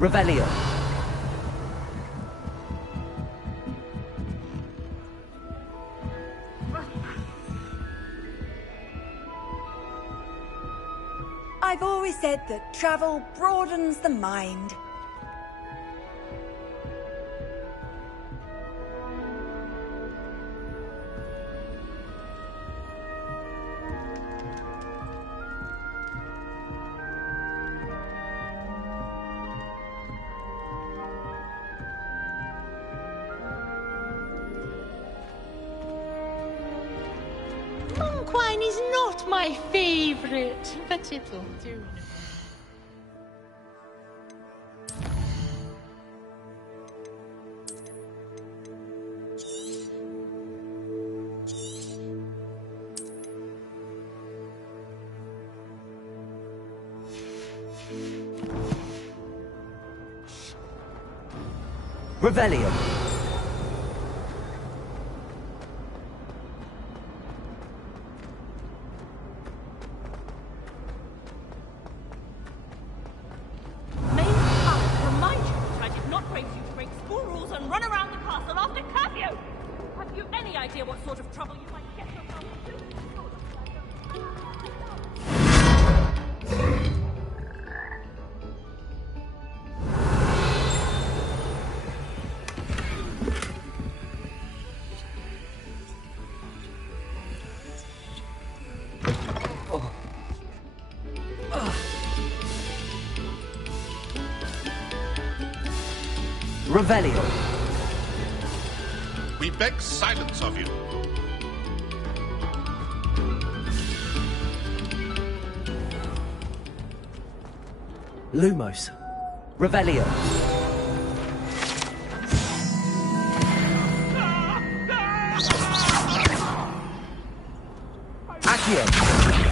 Revelio. I've always said that travel broadens the mind. Wine is not my favorite, but it'll do. Revelio. Revelio. We beg silence of you. Lumos. Revelio. Accio.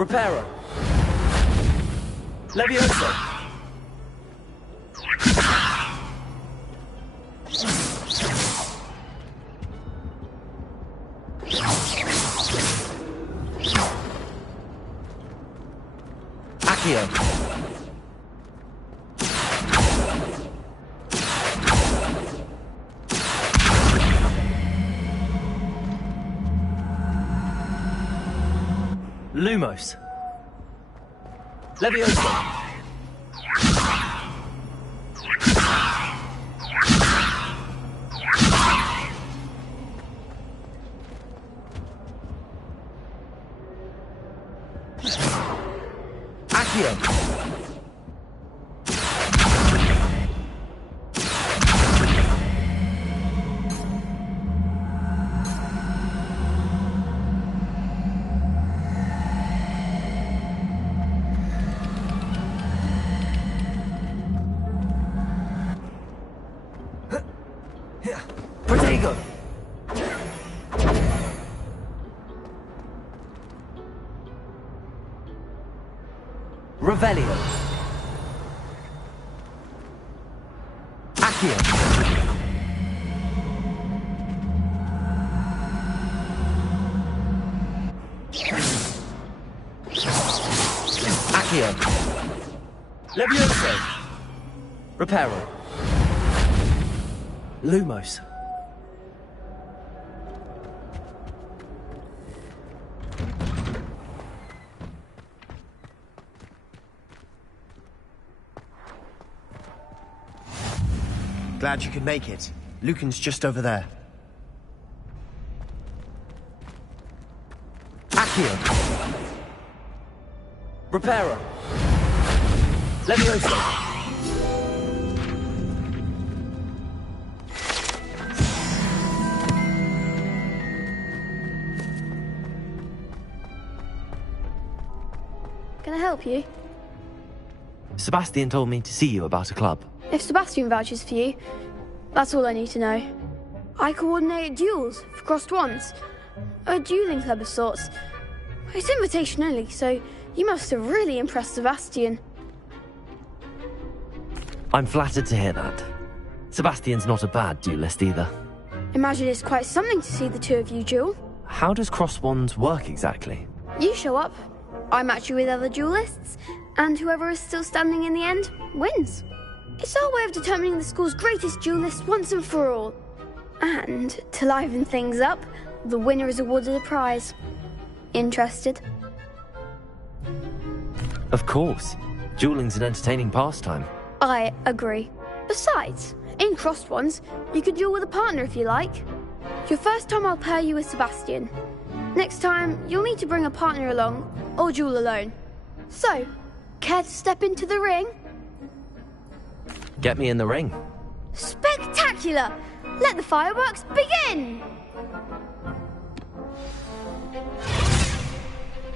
Reparo. Levioso. Accio. Lumos. Levioso. Accio. Protego. Revelio. Accio. Accio. Levioso. Reparo. Lumos. Glad you could make it. Lucan's just over there. Accio. Reparo. Levioso. Can I help you? Sebastian told me to see you about a club. If Sebastian vouches for you, that's all I need to know. I coordinate duels for crossed wands. A dueling club of sorts. It's invitation only, so you must have really impressed Sebastian. I'm flattered to hear that. Sebastian's not a bad duelist either. Imagine it's quite something to see the two of you duel. How does cross wands work exactly? You show up, I match you with other duelists, and whoever is still standing in the end wins. It's our way of determining the school's greatest duelist once and for all. And, to liven things up, the winner is awarded a prize. Interested? Of course. Dueling's an entertaining pastime. I agree. Besides, in crossed ones, you could duel with a partner if you like. Your first time I'll pair you with Sebastian. Next time, you'll need to bring a partner along, or duel alone. So, care to step into the ring? Get me in the ring. Spectacular! Let the fireworks begin!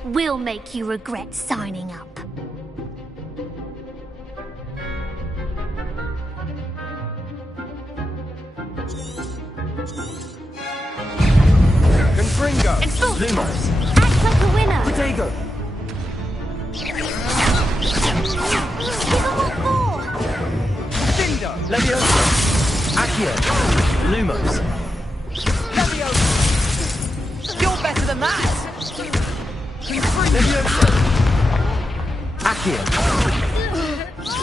We'll make you regret signing up. Confringo. Expulse. Lumos. Act like a winner. Protego. Give them what for. Dindo. Levioso. Accio. Lumos. Levioso. You're better than that. Levioso. Accio.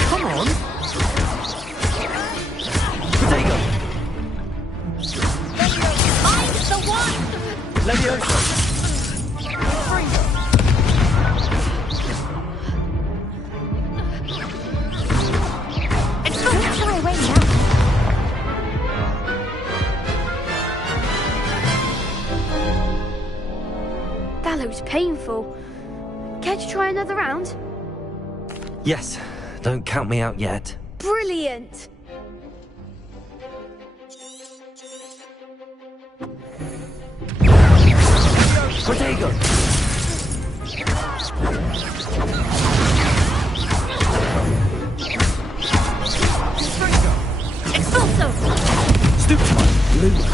Come on. Protego. I'm the one. Levioso. It's not actually away now. That looks painful. Care to try another round? Yes. Don't count me out yet. Brilliant! Protego. Expulso. Stupefy. Lumos.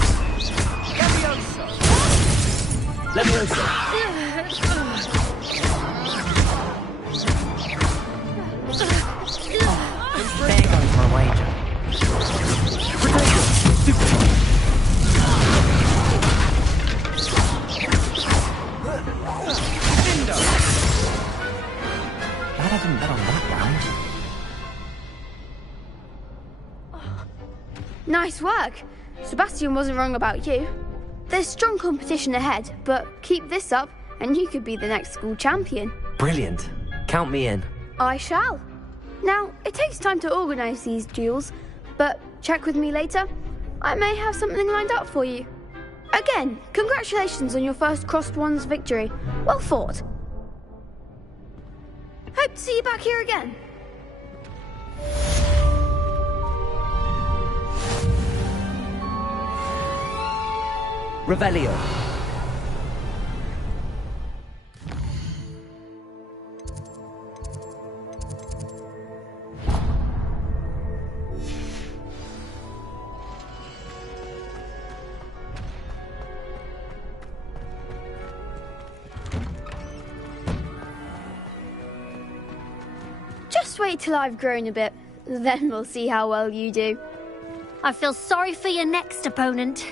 Levioso. Levioso. I didn't bet on that round. Nice work. Sebastian wasn't wrong about you. There's strong competition ahead, but keep this up and you could be the next school champion. Brilliant. Count me in. I shall. Now, it takes time to organise these duels, but check with me later. I may have something lined up for you. Again, congratulations on your first Crossed Wands victory. Well fought. Hope to see you back here again. Revelio. Just wait till I've grown a bit, then we'll see how well you do. I feel sorry for your next opponent.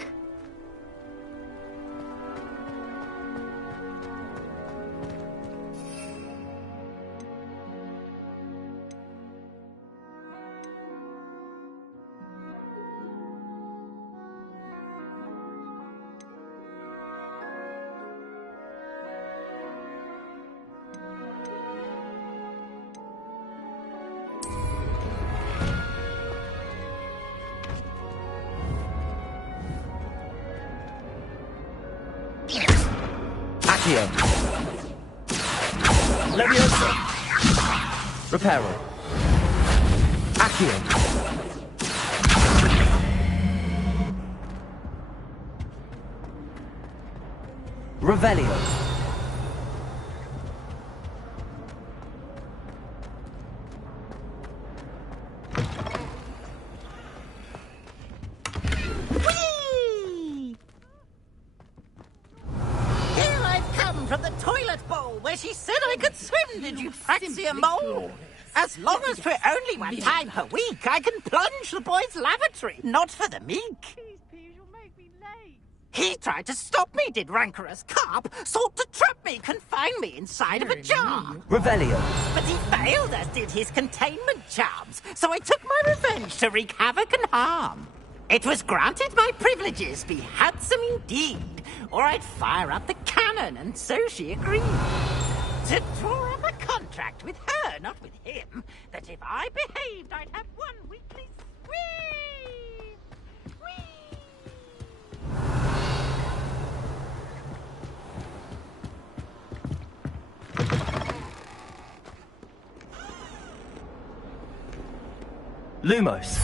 Accio. Leviosa. Reparo. Accio. Revelio. From the toilet bowl where she said I could swim, did you fancy a mole? As long as for only one time per week, I can plunge the boys' lavatory, not for the meek. He tried to stop me, did rancorous carp, sought to trap me, confine me inside of a jar. Revelio. But he failed, as did his containment charms, so I took my revenge to wreak havoc and harm. It was granted my privileges be handsome indeed, or I'd fire up the cannon, and so she agreed. To draw up a contract with her, not with him, that if I behaved, I'd have one weekly swing. Lumos.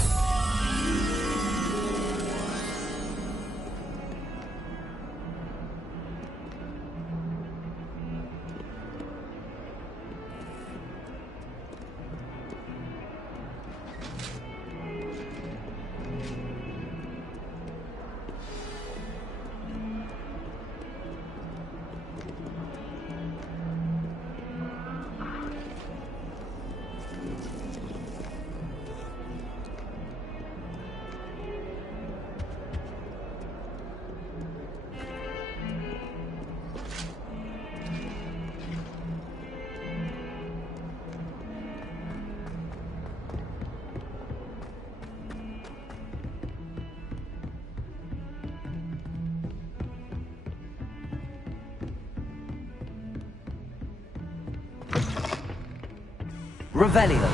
Revelio.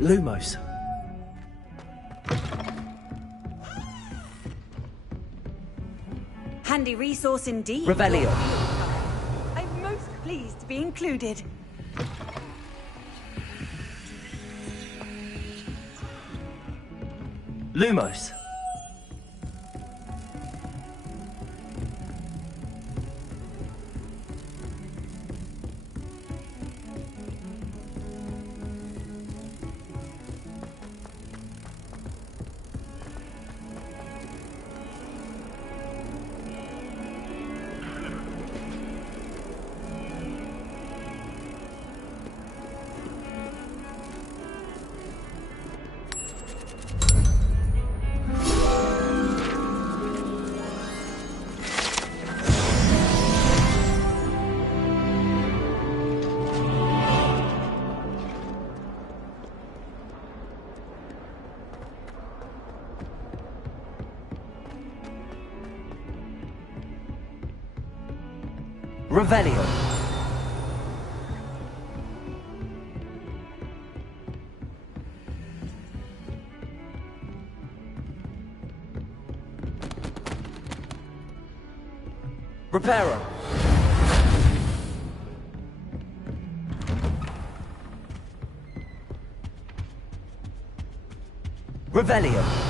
Lumos. Handy resource indeed. Revelio. I'm most pleased to be included. Lumos. Revelio. Reparo. Revelio.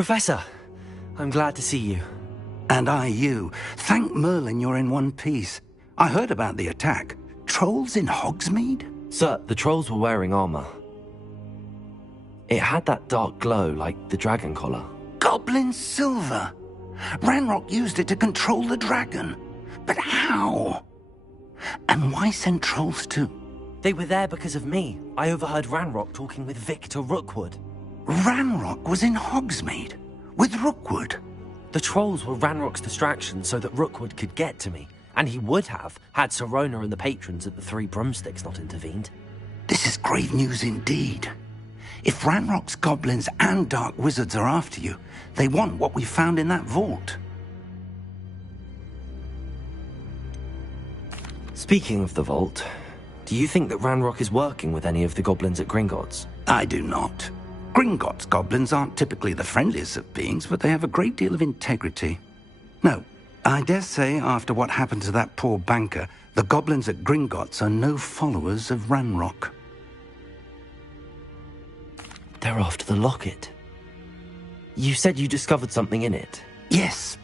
Professor, I'm glad to see you. And I you. Thank Merlin you're in one piece. I heard about the attack. Trolls in Hogsmeade? Sir, the trolls were wearing armor. It had that dark glow like the dragon collar. Goblin silver! Ranrock used it to control the dragon. But how? And why send trolls too? They were there because of me. I overheard Ranrock talking with Victor Rookwood. Ranrock was in Hogsmeade? With Rookwood? The trolls were Ranrock's distraction so that Rookwood could get to me. And he would have, had Sirona and the patrons at the Three Broomsticks not intervened. This is grave news indeed. If Ranrock's goblins and dark wizards are after you, they want what we found in that vault. Speaking of the vault, do you think that Ranrock is working with any of the goblins at Gringotts? I do not. Gringotts goblins aren't typically the friendliest of beings, but they have a great deal of integrity. No, I dare say after what happened to that poor banker, the goblins at Gringotts are no followers of Ranrock. They're after the locket. You said you discovered something in it. Yes.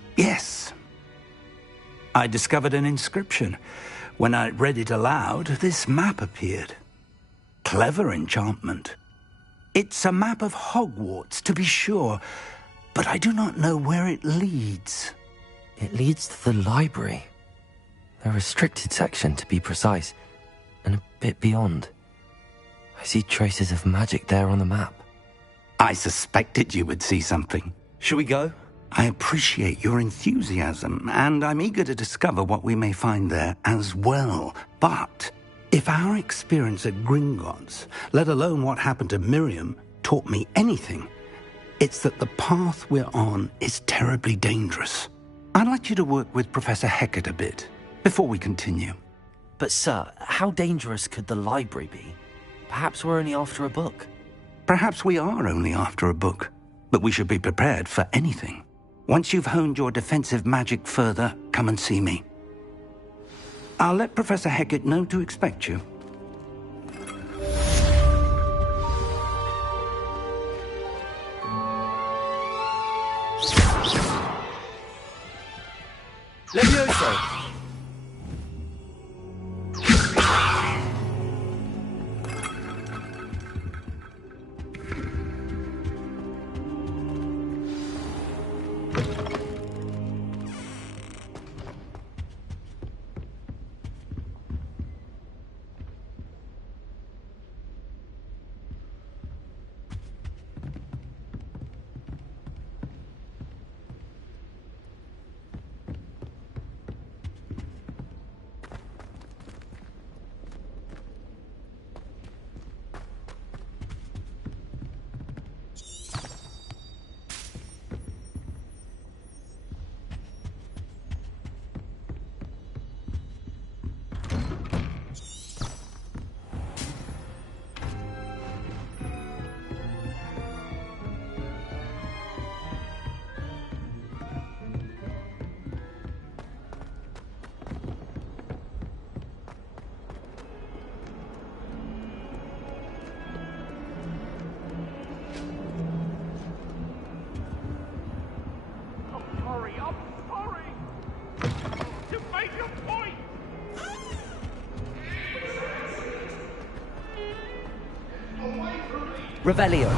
I discovered an inscription. When I read it aloud, this map appeared. Clever enchantment. It's a map of Hogwarts, to be sure, but I do not know where it leads. It leads to the library. The restricted section, to be precise, and a bit beyond. I see traces of magic there on the map. I suspected you would see something. Shall we go? I appreciate your enthusiasm, and I'm eager to discover what we may find there as well. But if our experience at Gringotts, let alone what happened to Miriam, taught me anything, it's that the path we're on is terribly dangerous. I'd like you to work with Professor Hecat a bit before we continue. But sir, how dangerous could the library be? Perhaps we're only after a book. Perhaps we are only after a book, but we should be prepared for anything. Once you've honed your defensive magic further, come and see me. I'll let Professor Hecat know to expect you. Levioso! Revelio.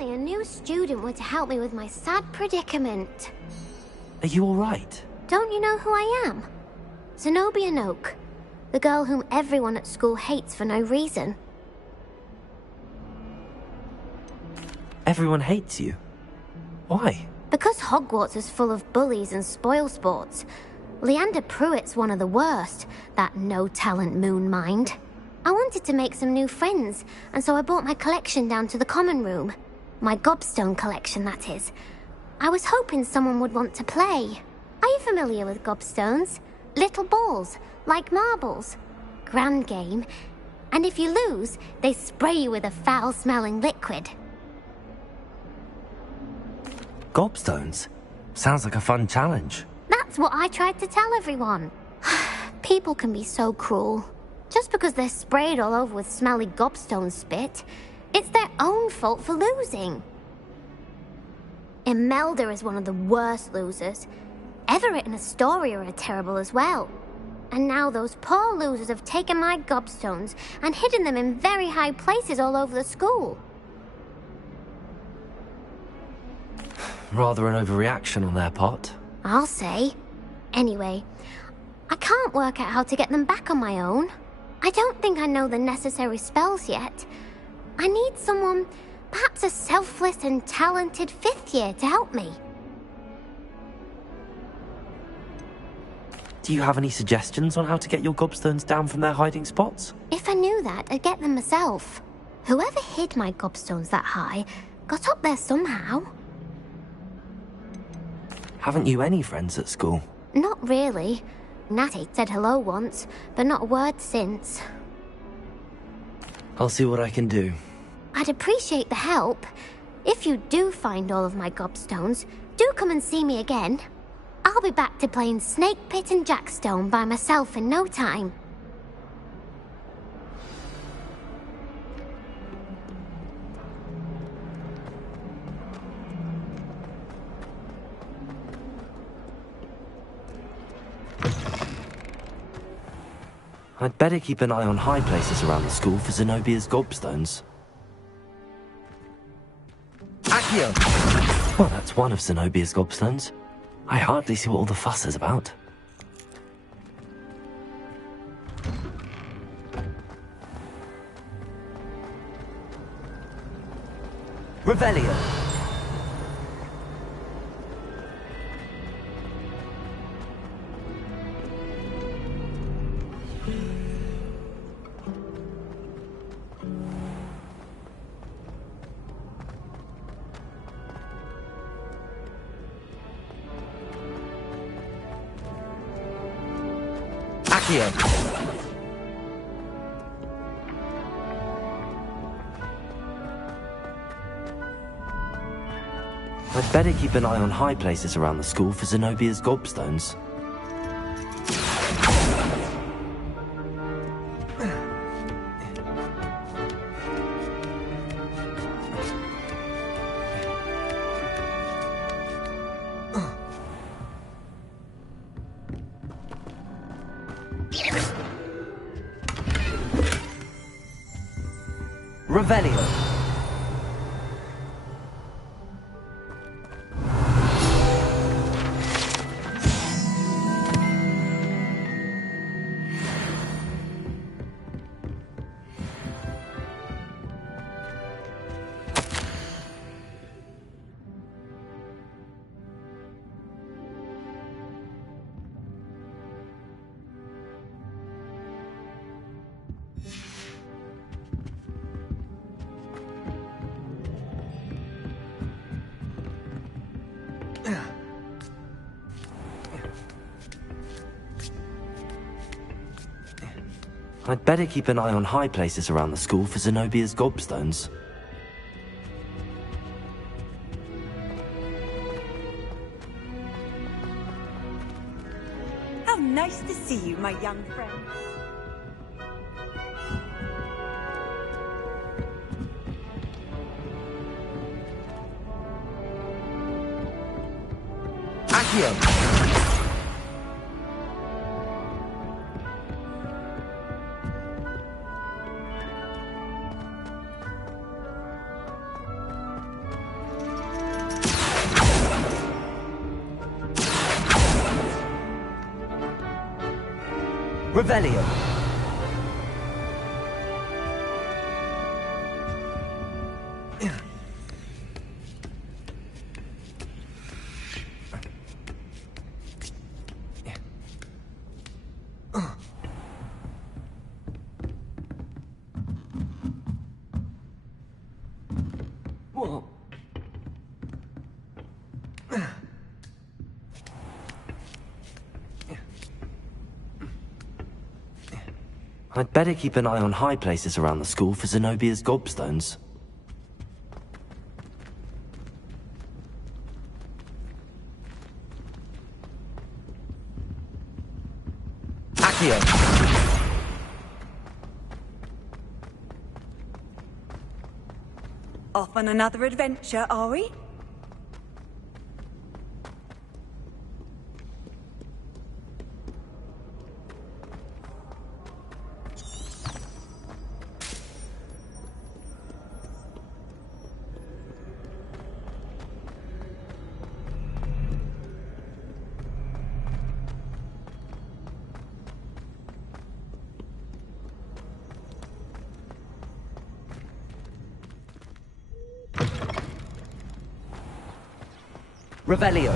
only a new student were to help me with my sad predicament. Are you alright? Don't you know who I am? Zenobia Noak, the girl whom everyone at school hates for no reason. Everyone hates you. Why? Because Hogwarts is full of bullies and spoilsports. Leander Pruitt's one of the worst, that no-talent moon mind. I wanted to make some new friends, and so I brought my collection down to the common room. My gobstone collection, that is. I was hoping someone would want to play. Are you familiar with gobstones? Little balls, like marbles. Grand game. And if you lose, they spray you with a foul-smelling liquid. Gobstones? Sounds like a fun challenge. That's what I tried to tell everyone. People can be so cruel. Just because they're sprayed all over with smelly gobstone spit, it's their own fault for losing. Imelda is one of the worst losers. Everett and Astoria are terrible as well. And now those poor losers have taken my gobstones and hidden them in very high places all over the school. Rather an overreaction on their part. I'll say. Anyway, I can't work out how to get them back on my own. I don't think I know the necessary spells yet. I need someone, perhaps a selfless and talented 5th year to help me. Do you have any suggestions on how to get your gobstones down from their hiding spots? If I knew that, I'd get them myself. Whoever hid my gobstones that high got up there somehow. Haven't you any friends at school? Not really. Natty said hello once, but not a word since. I'll see what I can do. I'd appreciate the help. If you do find all of my gobstones, do come and see me again. I'll be back to playing Snake Pit and Jackstone by myself in no time. I'd better keep an eye on high places around the school for Zenobia's gobstones. Accio! Well, that's one of Zenobia's gobstones. I hardly see what all the fuss is about. Revelio! I'd better keep an eye on high places around the school for Zenobia's gobstones. Revelio. I'd better keep an eye on high places around the school for Zenobia's gobstones. How nice to see you, my young friend. Accio! Revelio. I'd better keep an eye on high places around the school for Zenobia's gobstones. Accio! Off on another adventure, are we? Revelio.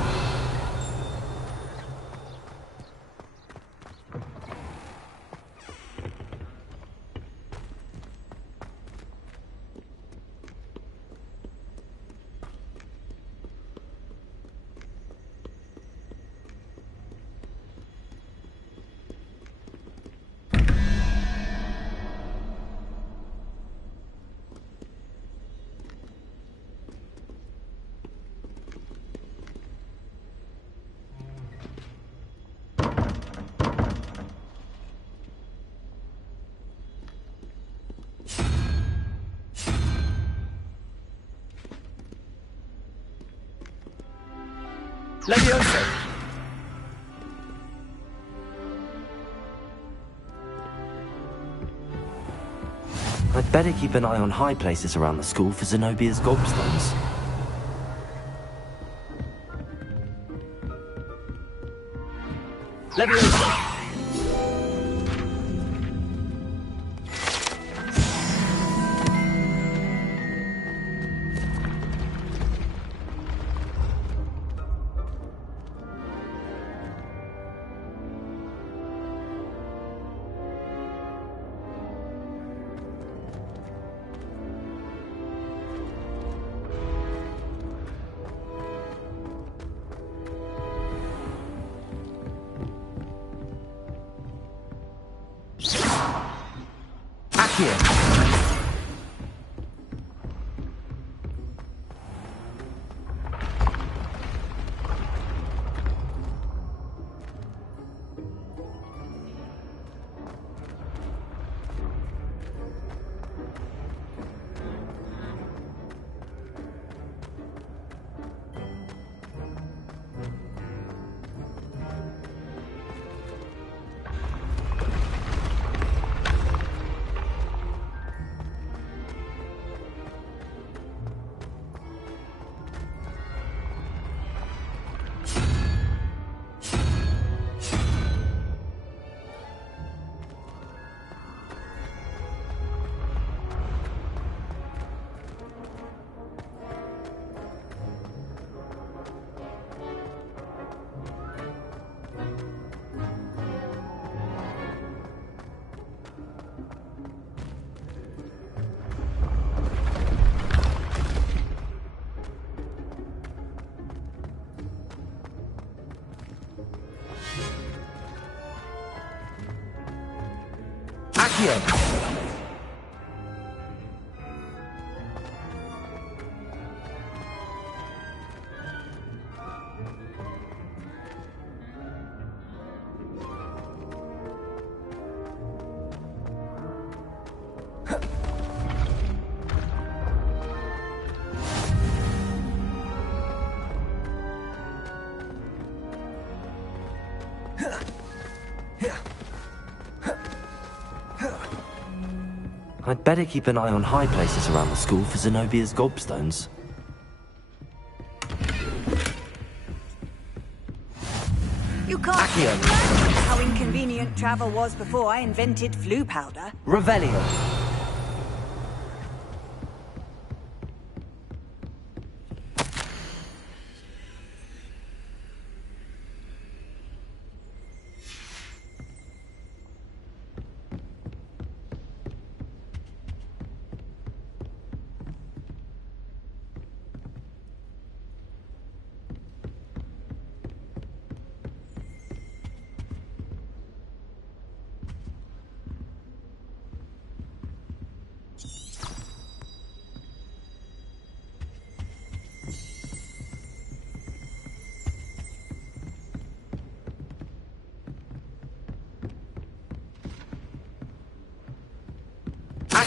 Levioso! I'd better keep an eye on high places around the school for Zenobia's gobstones. Levioso! Here. Accio! I'd better keep an eye on high places around the school for Zenobia's gobstones. You can't Accio! how inconvenient travel was before I invented flu powder. Revelio.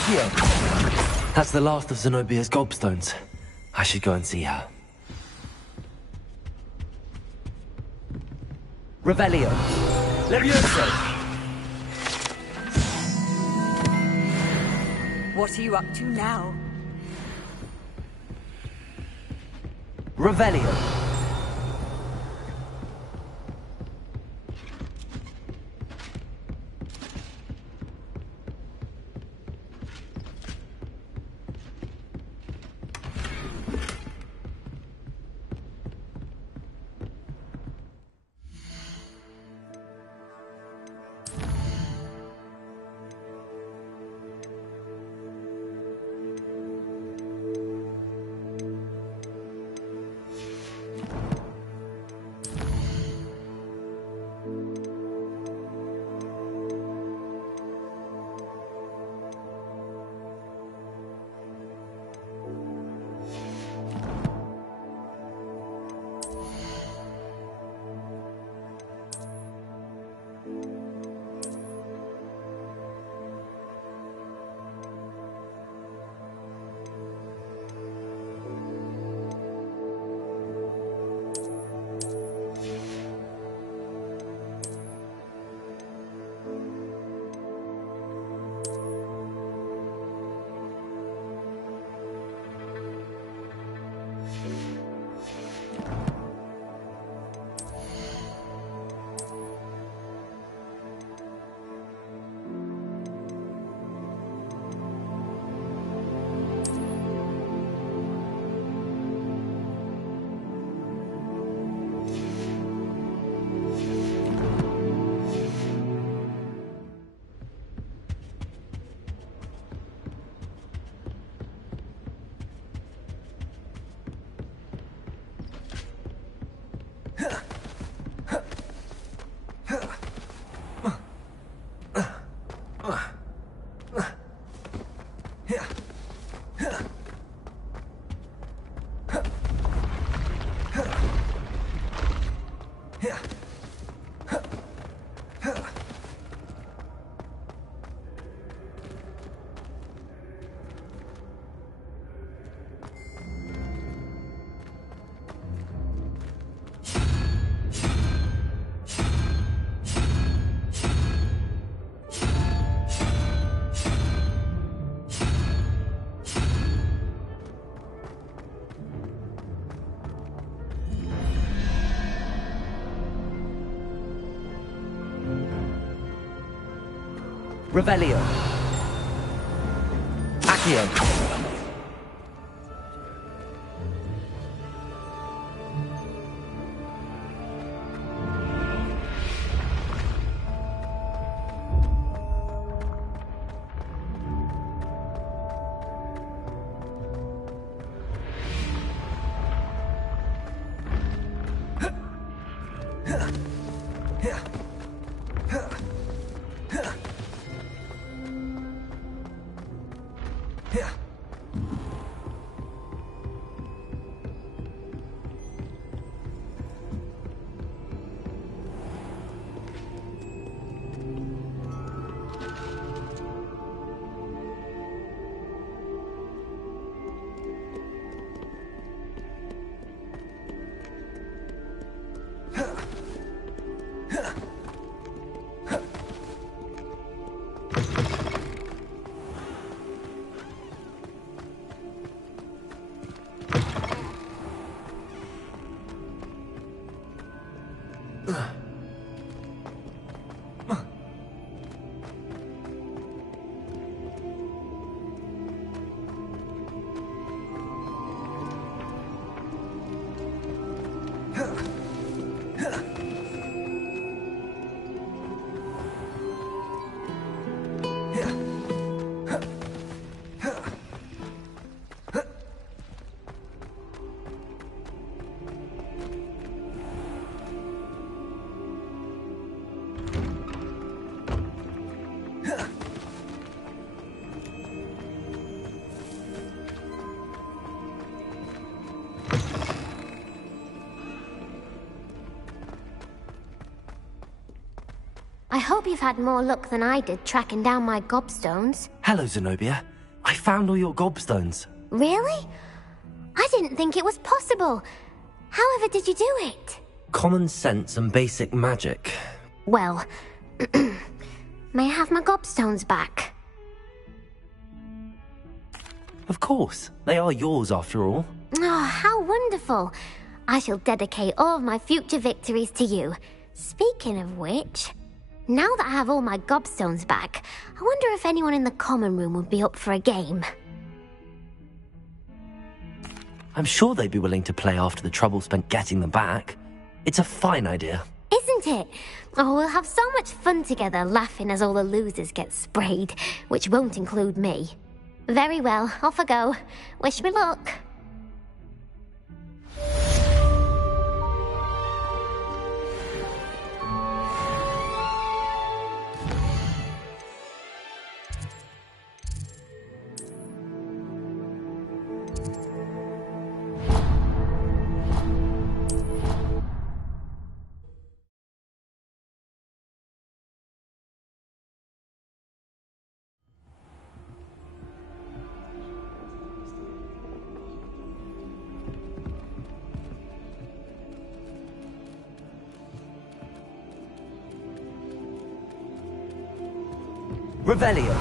Accio! That's the last of Zenobia's gobstones. I should go and see her. Revelio. Levioso! What are you up to now? Revelio. Revelio. Accio. I hope you've had more luck than I did tracking down my gobstones. Hello, Zenobia. I found all your gobstones. Really? I didn't think it was possible. However did you do it? Common sense and basic magic. Well, may I have my gobstones back? Of course. They are yours after all. Oh, how wonderful. I shall dedicate all of my future victories to you. Speaking of which, now that I have all my gobstones back, I wonder if anyone in the common room would be up for a game. I'm sure they'd be willing to play after the trouble spent getting them back. It's a fine idea. Isn't it? Oh, we'll have so much fun together laughing as all the losers get sprayed, which won't include me. Very well, off I go. Wish me luck. Revelio.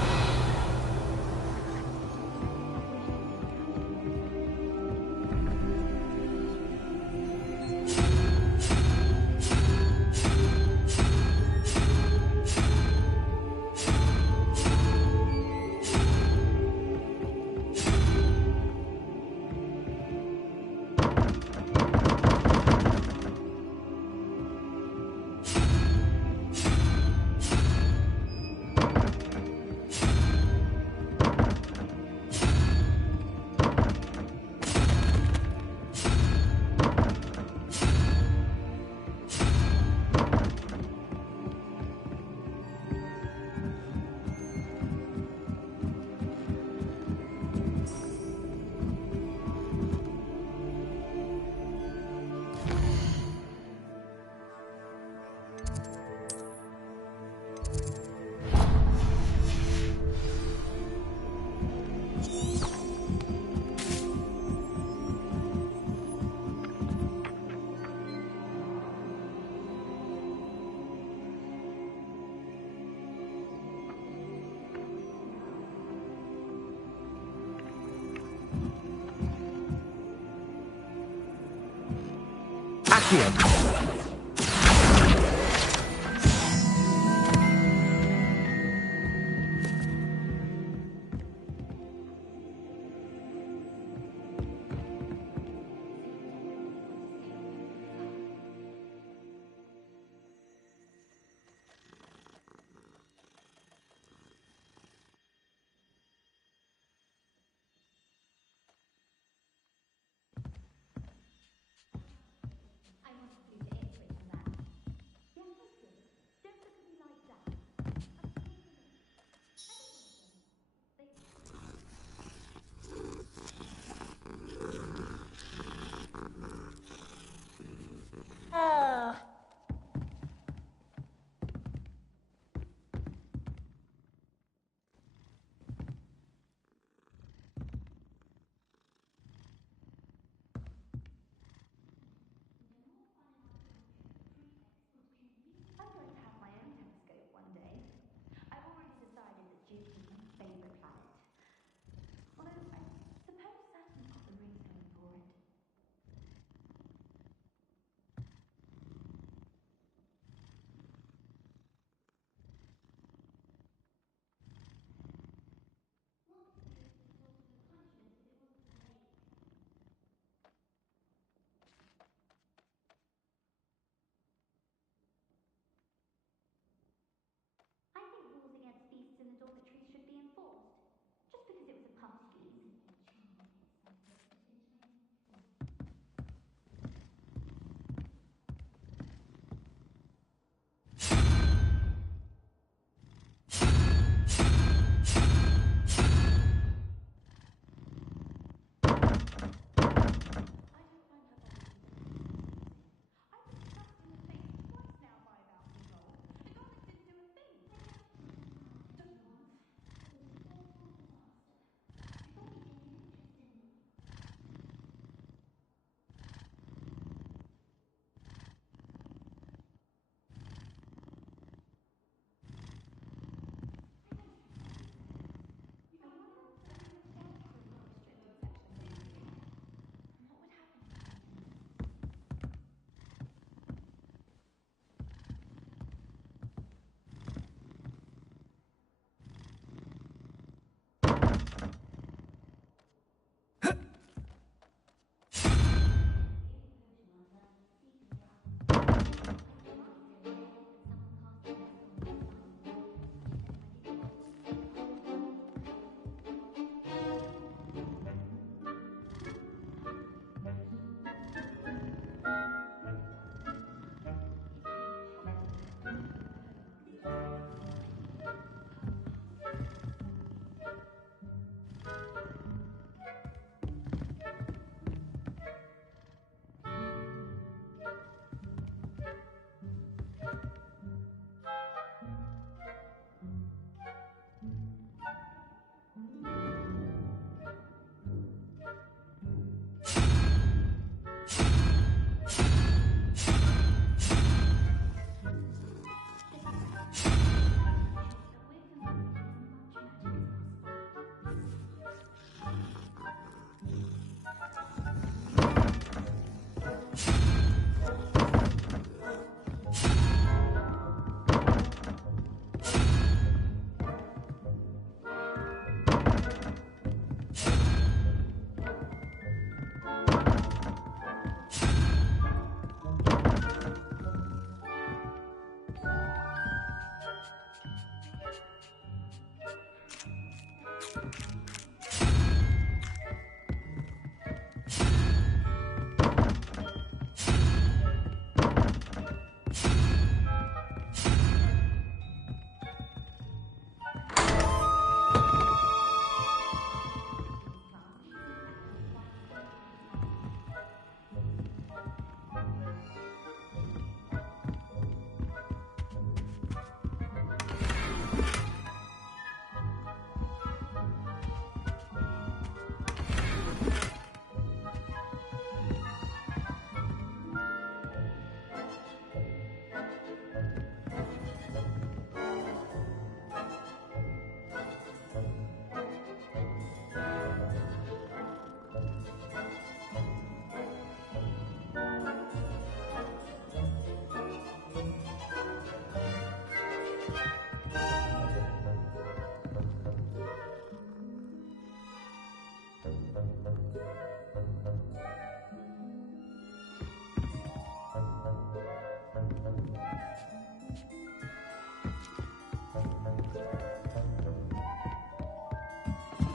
Accio.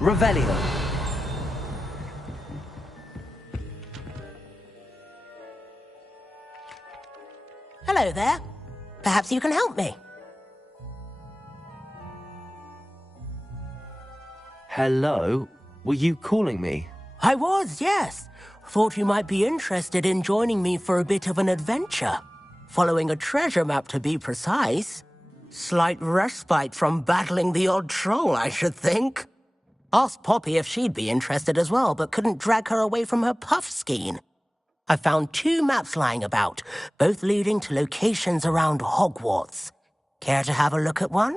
Revelio. Hello there. Perhaps you can help me. Hello? Were you calling me? I was, yes. Thought you might be interested in joining me for a bit of an adventure. Following a treasure map, to be precise. Slight respite from battling the odd troll, I should think. Asked Poppy if she'd be interested as well, but couldn't drag her away from her puff skein. I found 2 maps lying about, both leading to locations around Hogwarts. Care to have a look at one?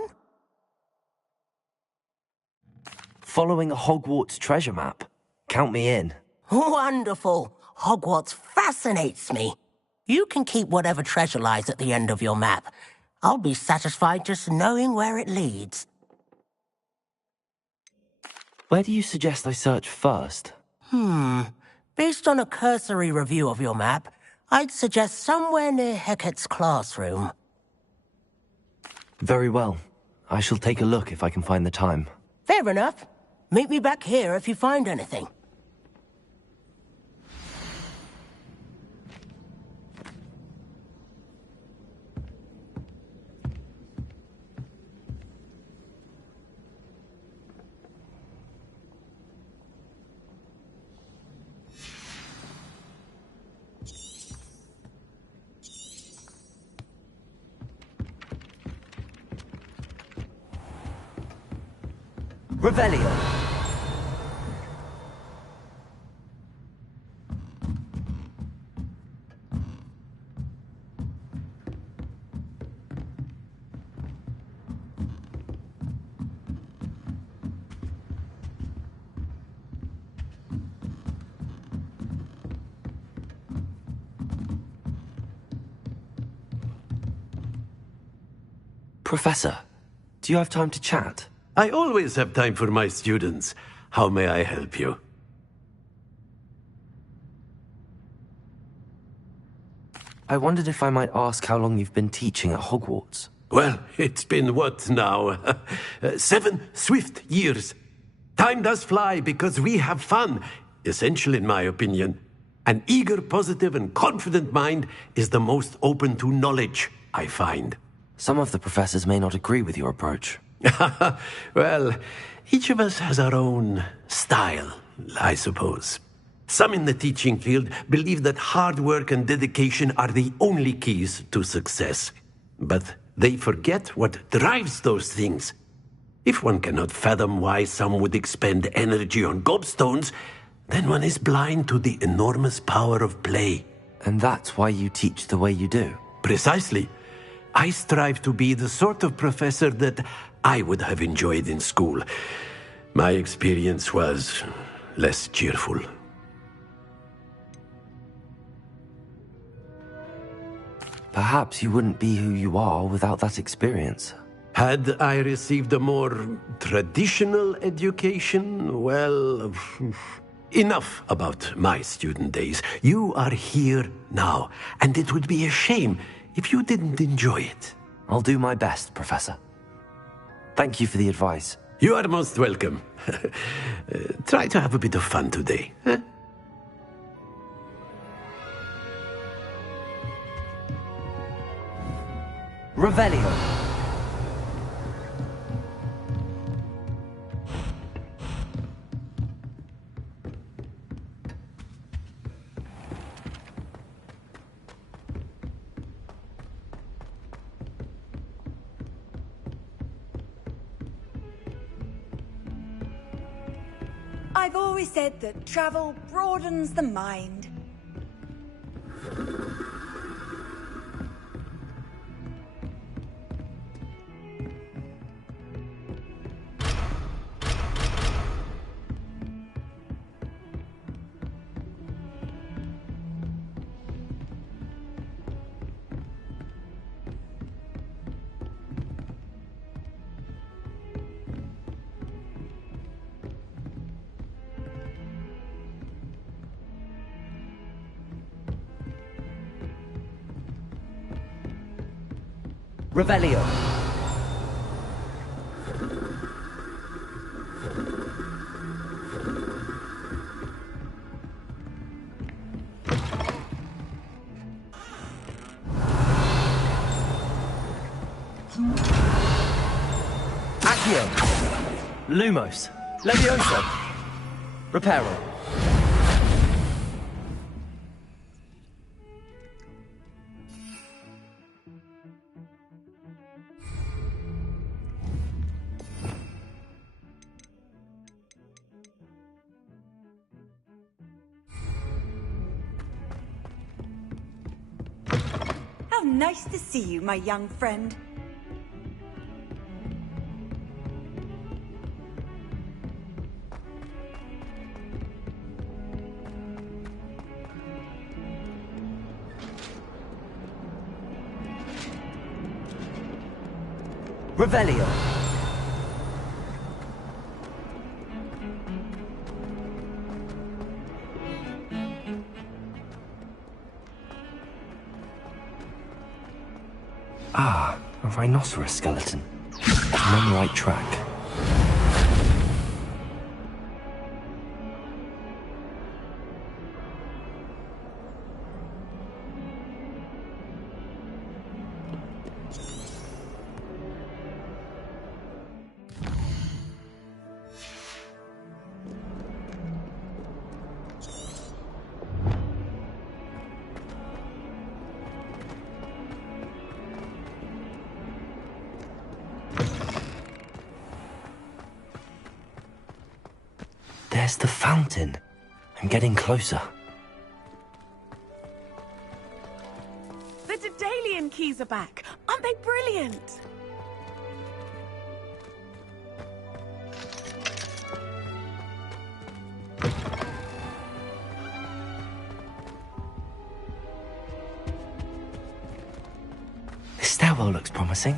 Following a Hogwarts treasure map. Count me in. Wonderful. Hogwarts fascinates me. You can keep whatever treasure lies at the end of your map. I'll be satisfied just knowing where it leads. Where do you suggest I search first? Based on a cursory review of your map, I'd suggest somewhere near Hecate's classroom. Very well. I shall take a look if I can find the time. Fair enough. Meet me back here if you find anything. Revelio. Professor, do you have time to chat? I always have time for my students. How may I help you? I wondered if I might ask how long you've been teaching at Hogwarts. Well, it's been what now? 7 swift years. Time does fly because we have fun, essential in my opinion. An eager, positive, and confident mind is the most open to knowledge, I find. Some of the professors may not agree with your approach. Well, each of us has our own style, I suppose. Some in the teaching field believe that hard work and dedication are the only keys to success. But they forget what drives those things. If one cannot fathom why some would expend energy on gobstones, then one is blind to the enormous power of play. And that's why you teach the way you do? Precisely. I strive to be the sort of professor that I would have enjoyed in school. My experience was less cheerful. Perhaps you wouldn't be who you are without that experience. Had I received a more traditional education, well, enough about my student days. You are here now, and it would be a shame if you didn't enjoy it. I'll do my best, Professor. Thank you for the advice. You are most welcome. Try to have a bit of fun today. Huh? Revelio. I've always said that travel broadens the mind. Revelio. Accio. Lumos. Levioso. Reparo. How nice to see you, my young friend. Revelio. Ah, a rhinoceros skeleton. I'm on the right track. There's the fountain. I'm getting closer. The Daedalian keys are back. Aren't they brilliant? This stairwell looks promising.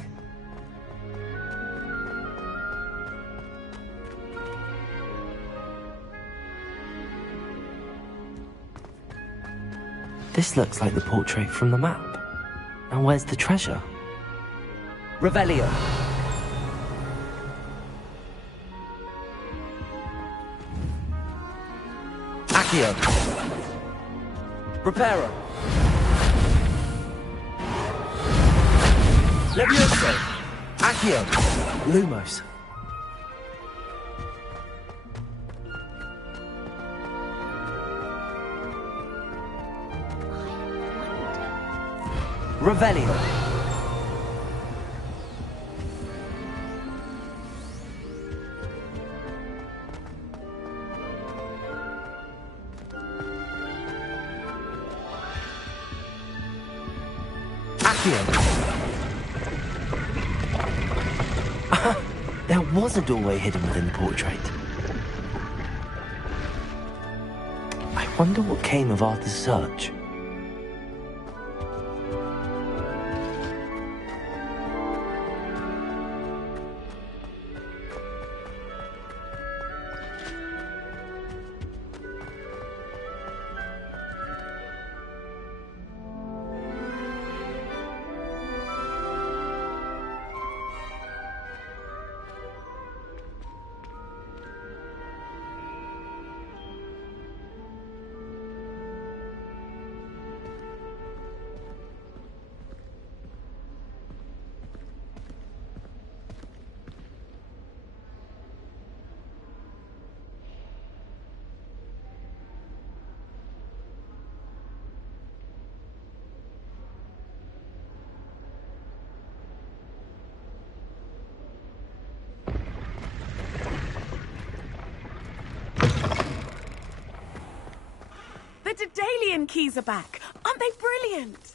This looks like the portrait from the map. Now where's the treasure? Revelio. Accio. Reparo. Levioso. Accio. Lumos. Revelio. Accio. There was a doorway hidden within the portrait. I wonder what came of Arthur's search. The Daedalian keys are back. Aren't they brilliant?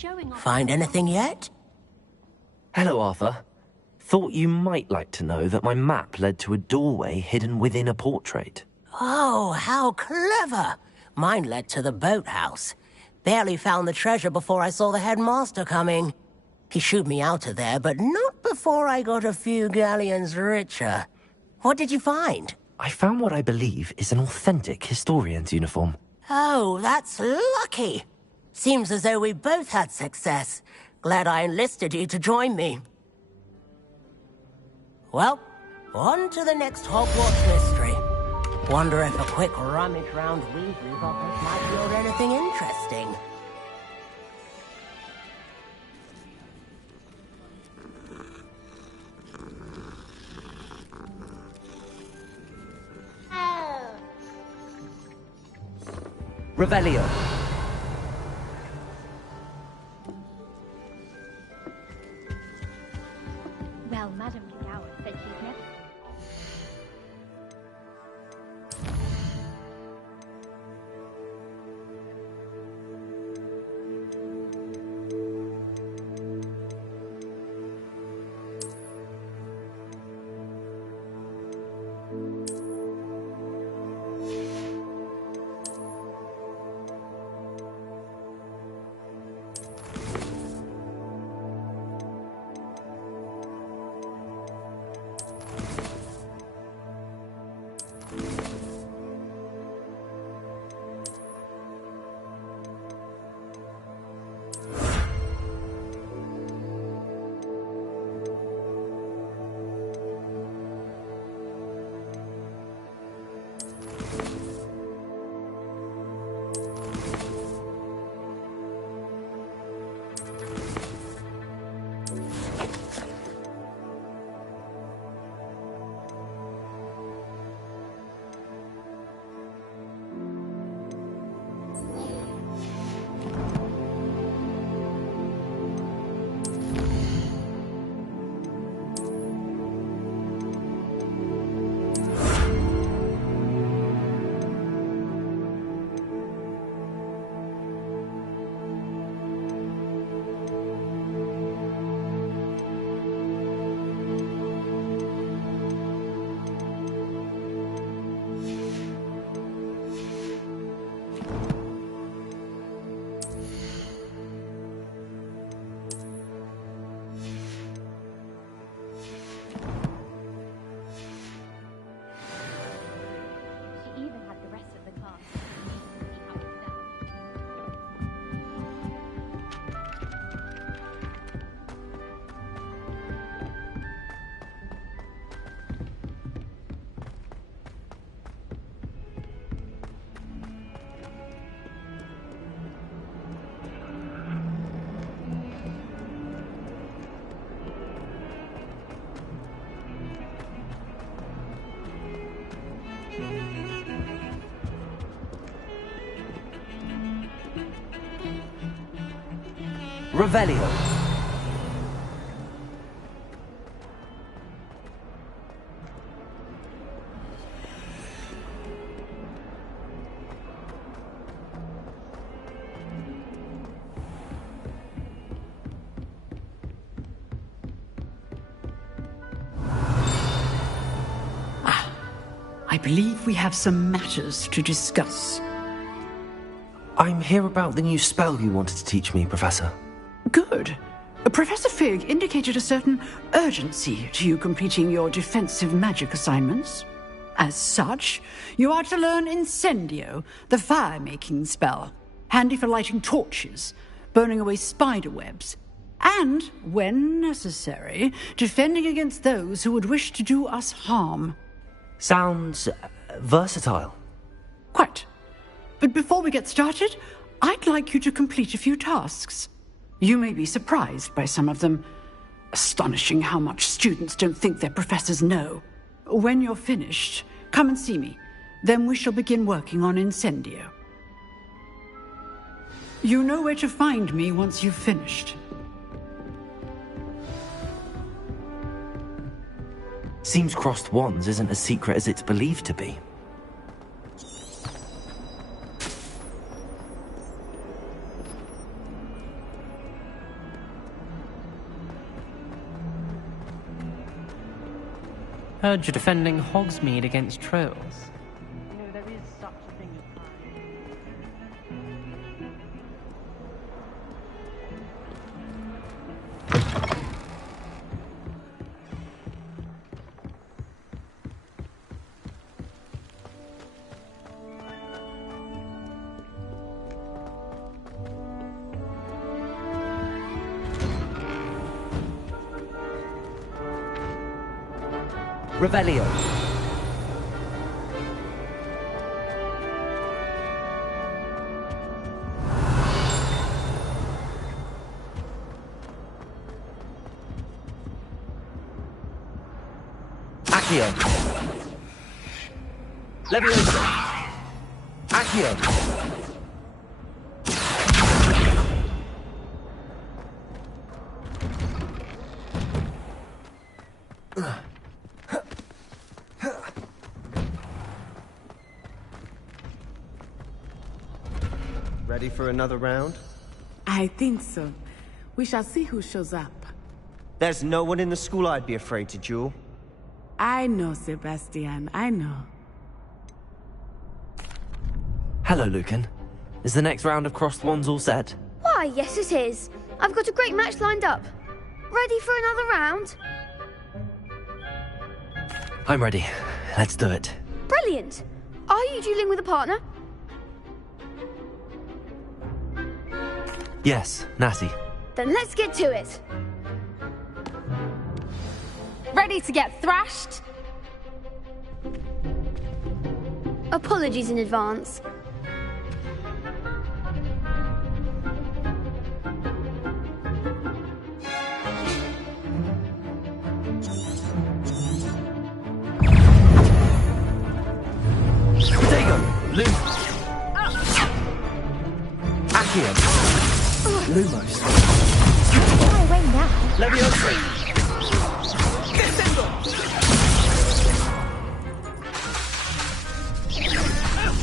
showing off. Find anything yet? Hello, Arthur. Thought you might like to know that my map led to a doorway hidden within a portrait. Oh, how clever! Mine led to the boathouse. Barely found the treasure before I saw the headmaster coming. He shooed me out of there, but not before I got a few galleons richer. What did you find? I found what I believe is an authentic historian's uniform. Oh, that's lucky. Seems as though we both had success. Glad I enlisted you to join me. Well, on to the next Hogwarts mystery. Wonder if a quick rummage round Weasley's office might yield anything interesting. Revelio. Well, Madame McGowan said she's never... Revelio. I believe we have some matters to discuss. I'm here about the new spell you wanted to teach me, Professor. Good. Professor Fig indicated a certain urgency to you completing your defensive magic assignments. As such, you are to learn Incendio, the fire-making spell, handy for lighting torches, burning away spider webs, and, when necessary, defending against those who would wish to do us harm. Sounds versatile. Quite. But before we get started, I'd like you to complete a few tasks. You may be surprised by some of them. Astonishing how much students don't think their professors know. When you're finished, come and see me. Then we shall begin working on Incendio. You know where to find me once you've finished. Seems crossed wands isn't as secret as it's believed to be. Heard you're defending Hogsmeade against trolls. You know, there is such a thing as Revelio. Accio. Leviosa. Accio. Ready for another round? I think so. We shall see who shows up. There's no one in the school I'd be afraid to duel. I know, Sebastian, I know. Hello, Lucan. Is the next round of Crossed Wands all set? Why, yes it is. I've got a great match lined up. Ready for another round? I'm ready. Let's do it. Brilliant. Are you dueling with a partner? Yes, Natty. Then let's get to it. Ready to get thrashed? Apologies in advance. Dagon! Luke! Accio! Lumos! Far away now. Leviosa!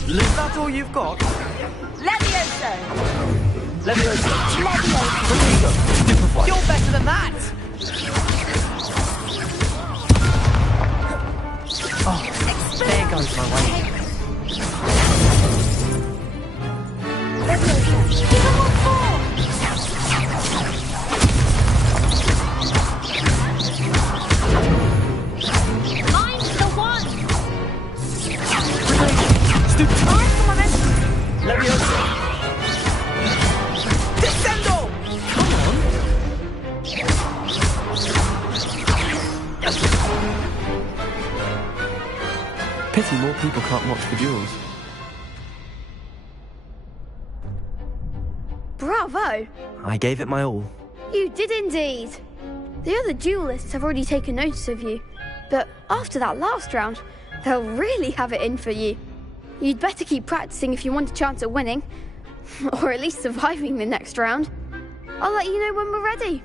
Is that all you've got? Levioso! Leviosa! Levioso! Stupefy! You're better than that! Oh, there goes my way. Leviosa! Give him one more! Mine's the one! Stupefy! Leviosa! Descendo! Come on! Pity more people can't watch the duels. Bravo! I gave it my all. You did indeed. The other duelists have already taken notice of you, but after that last round, they'll really have it in for you. You'd better keep practicing if you want a chance at winning, or at least surviving the next round. I'll let you know when we're ready.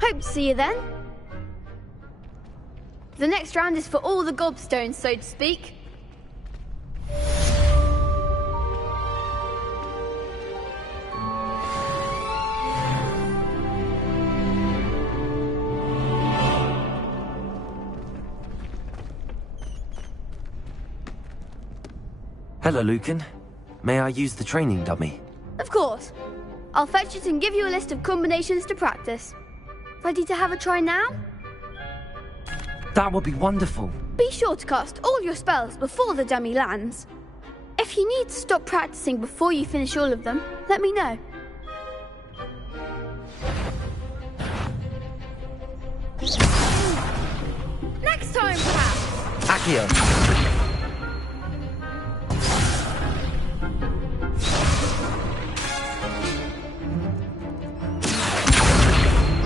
Hope to see you then. The next round is for all the gobstones, so to speak. Hello, Lucan. May I use the training dummy? Of course. I'll fetch it and give you a list of combinations to practice. Ready to have a try now? That would be wonderful. Be sure to cast all your spells before the dummy lands. If you need to stop practicing before you finish all of them, let me know. Next time, perhaps! Accio!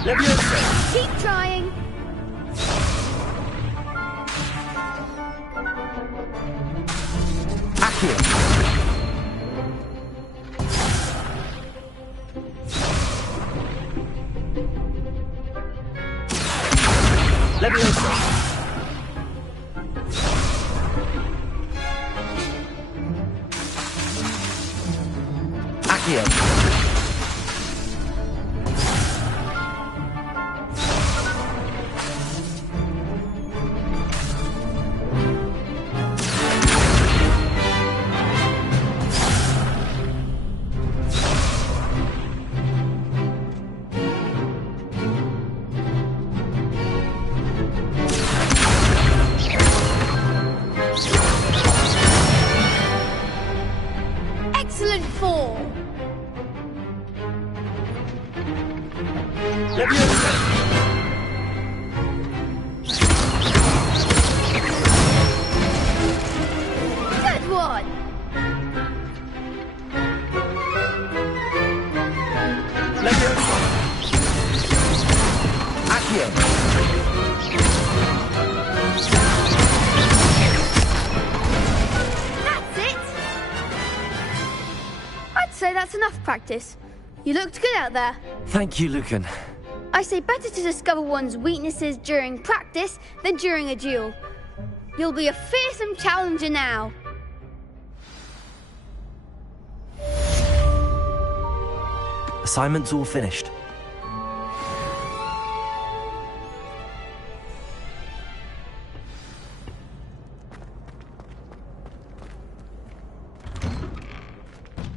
Leviosa! Keep trying! Accio! Leviosa! Accio! Don't fall! Good one! That's it! I'd say that's enough practice. You looked good out there. Thank you, Lucan. I say better to discover one's weaknesses during practice than during a duel. You'll be a fearsome challenger now. Assignment's all finished.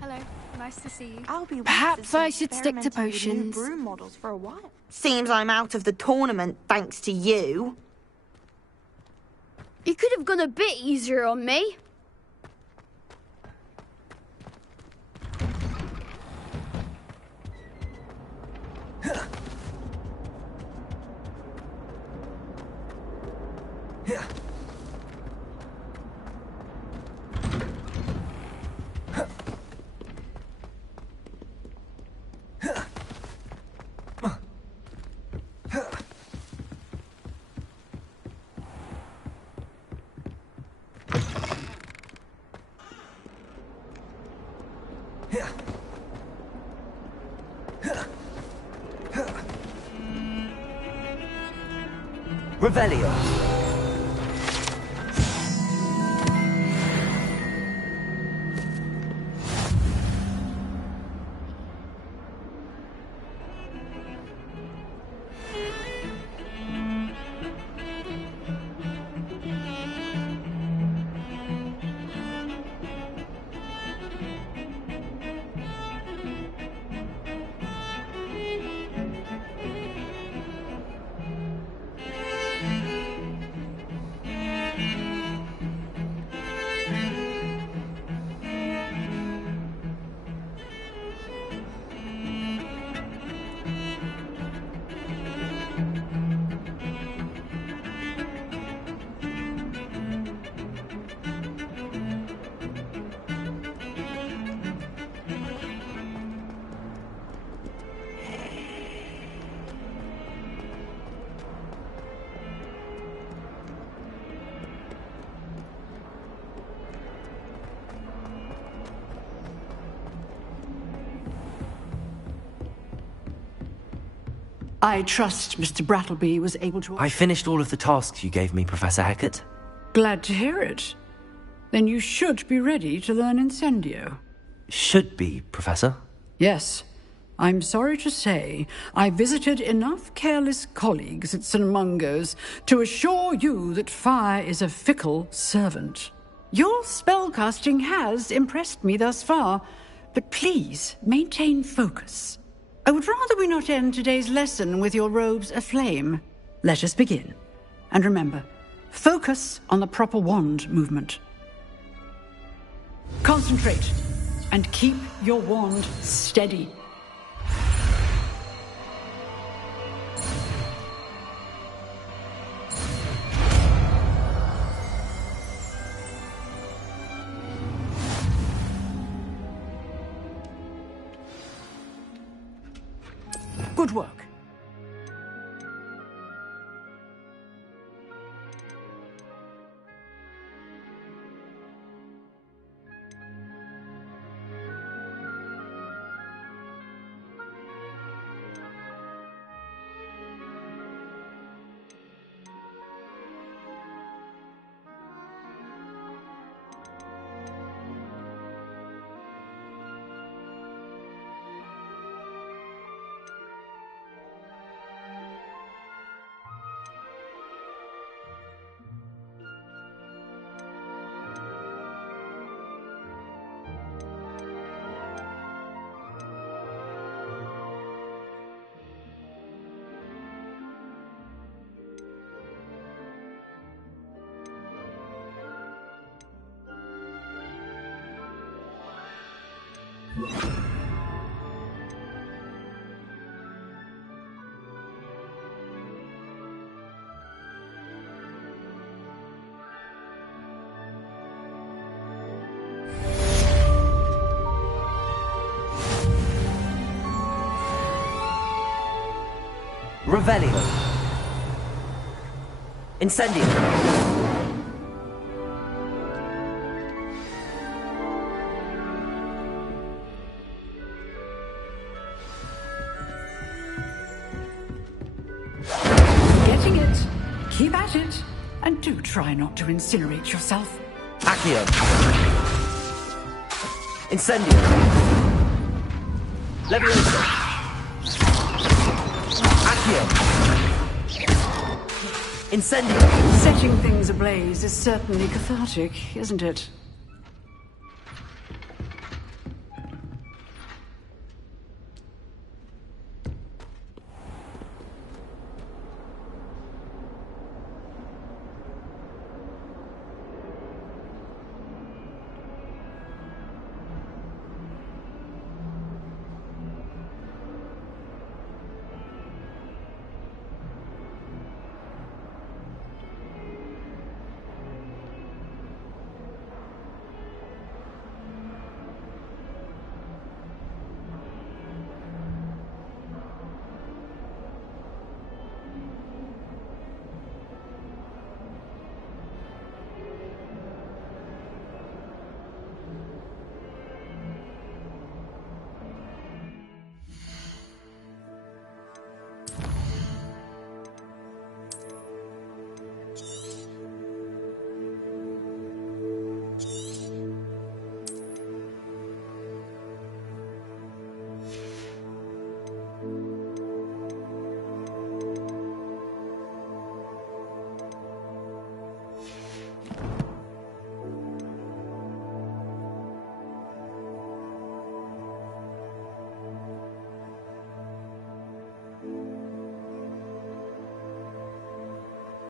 Hello, nice to see you. Perhaps I should stick to potions. Broom models for a while. Seems I'm out of the tournament thanks to you. You could have gone a bit easier on me. Revelio. I trust Mr. Brattleby was able to... I finished all of the tasks you gave me, Professor Hackett. Glad to hear it. Then you should be ready to learn Incendio. Should be, Professor. Yes. I'm sorry to say, I visited enough careless colleagues at St. Mungo's to assure you that fire is a fickle servant. Your spellcasting has impressed me thus far, but please maintain focus. I would rather we not end today's lesson with your robes aflame. Let us begin. And remember, focus on the proper wand movement. Concentrate, and keep your wand steady. Good work. Revelio. Incendio. Getting it. Keep at it. And do try not to incinerate yourself. Accio. Incendio. Levioso. Incendio! Setting things ablaze is certainly cathartic, isn't it?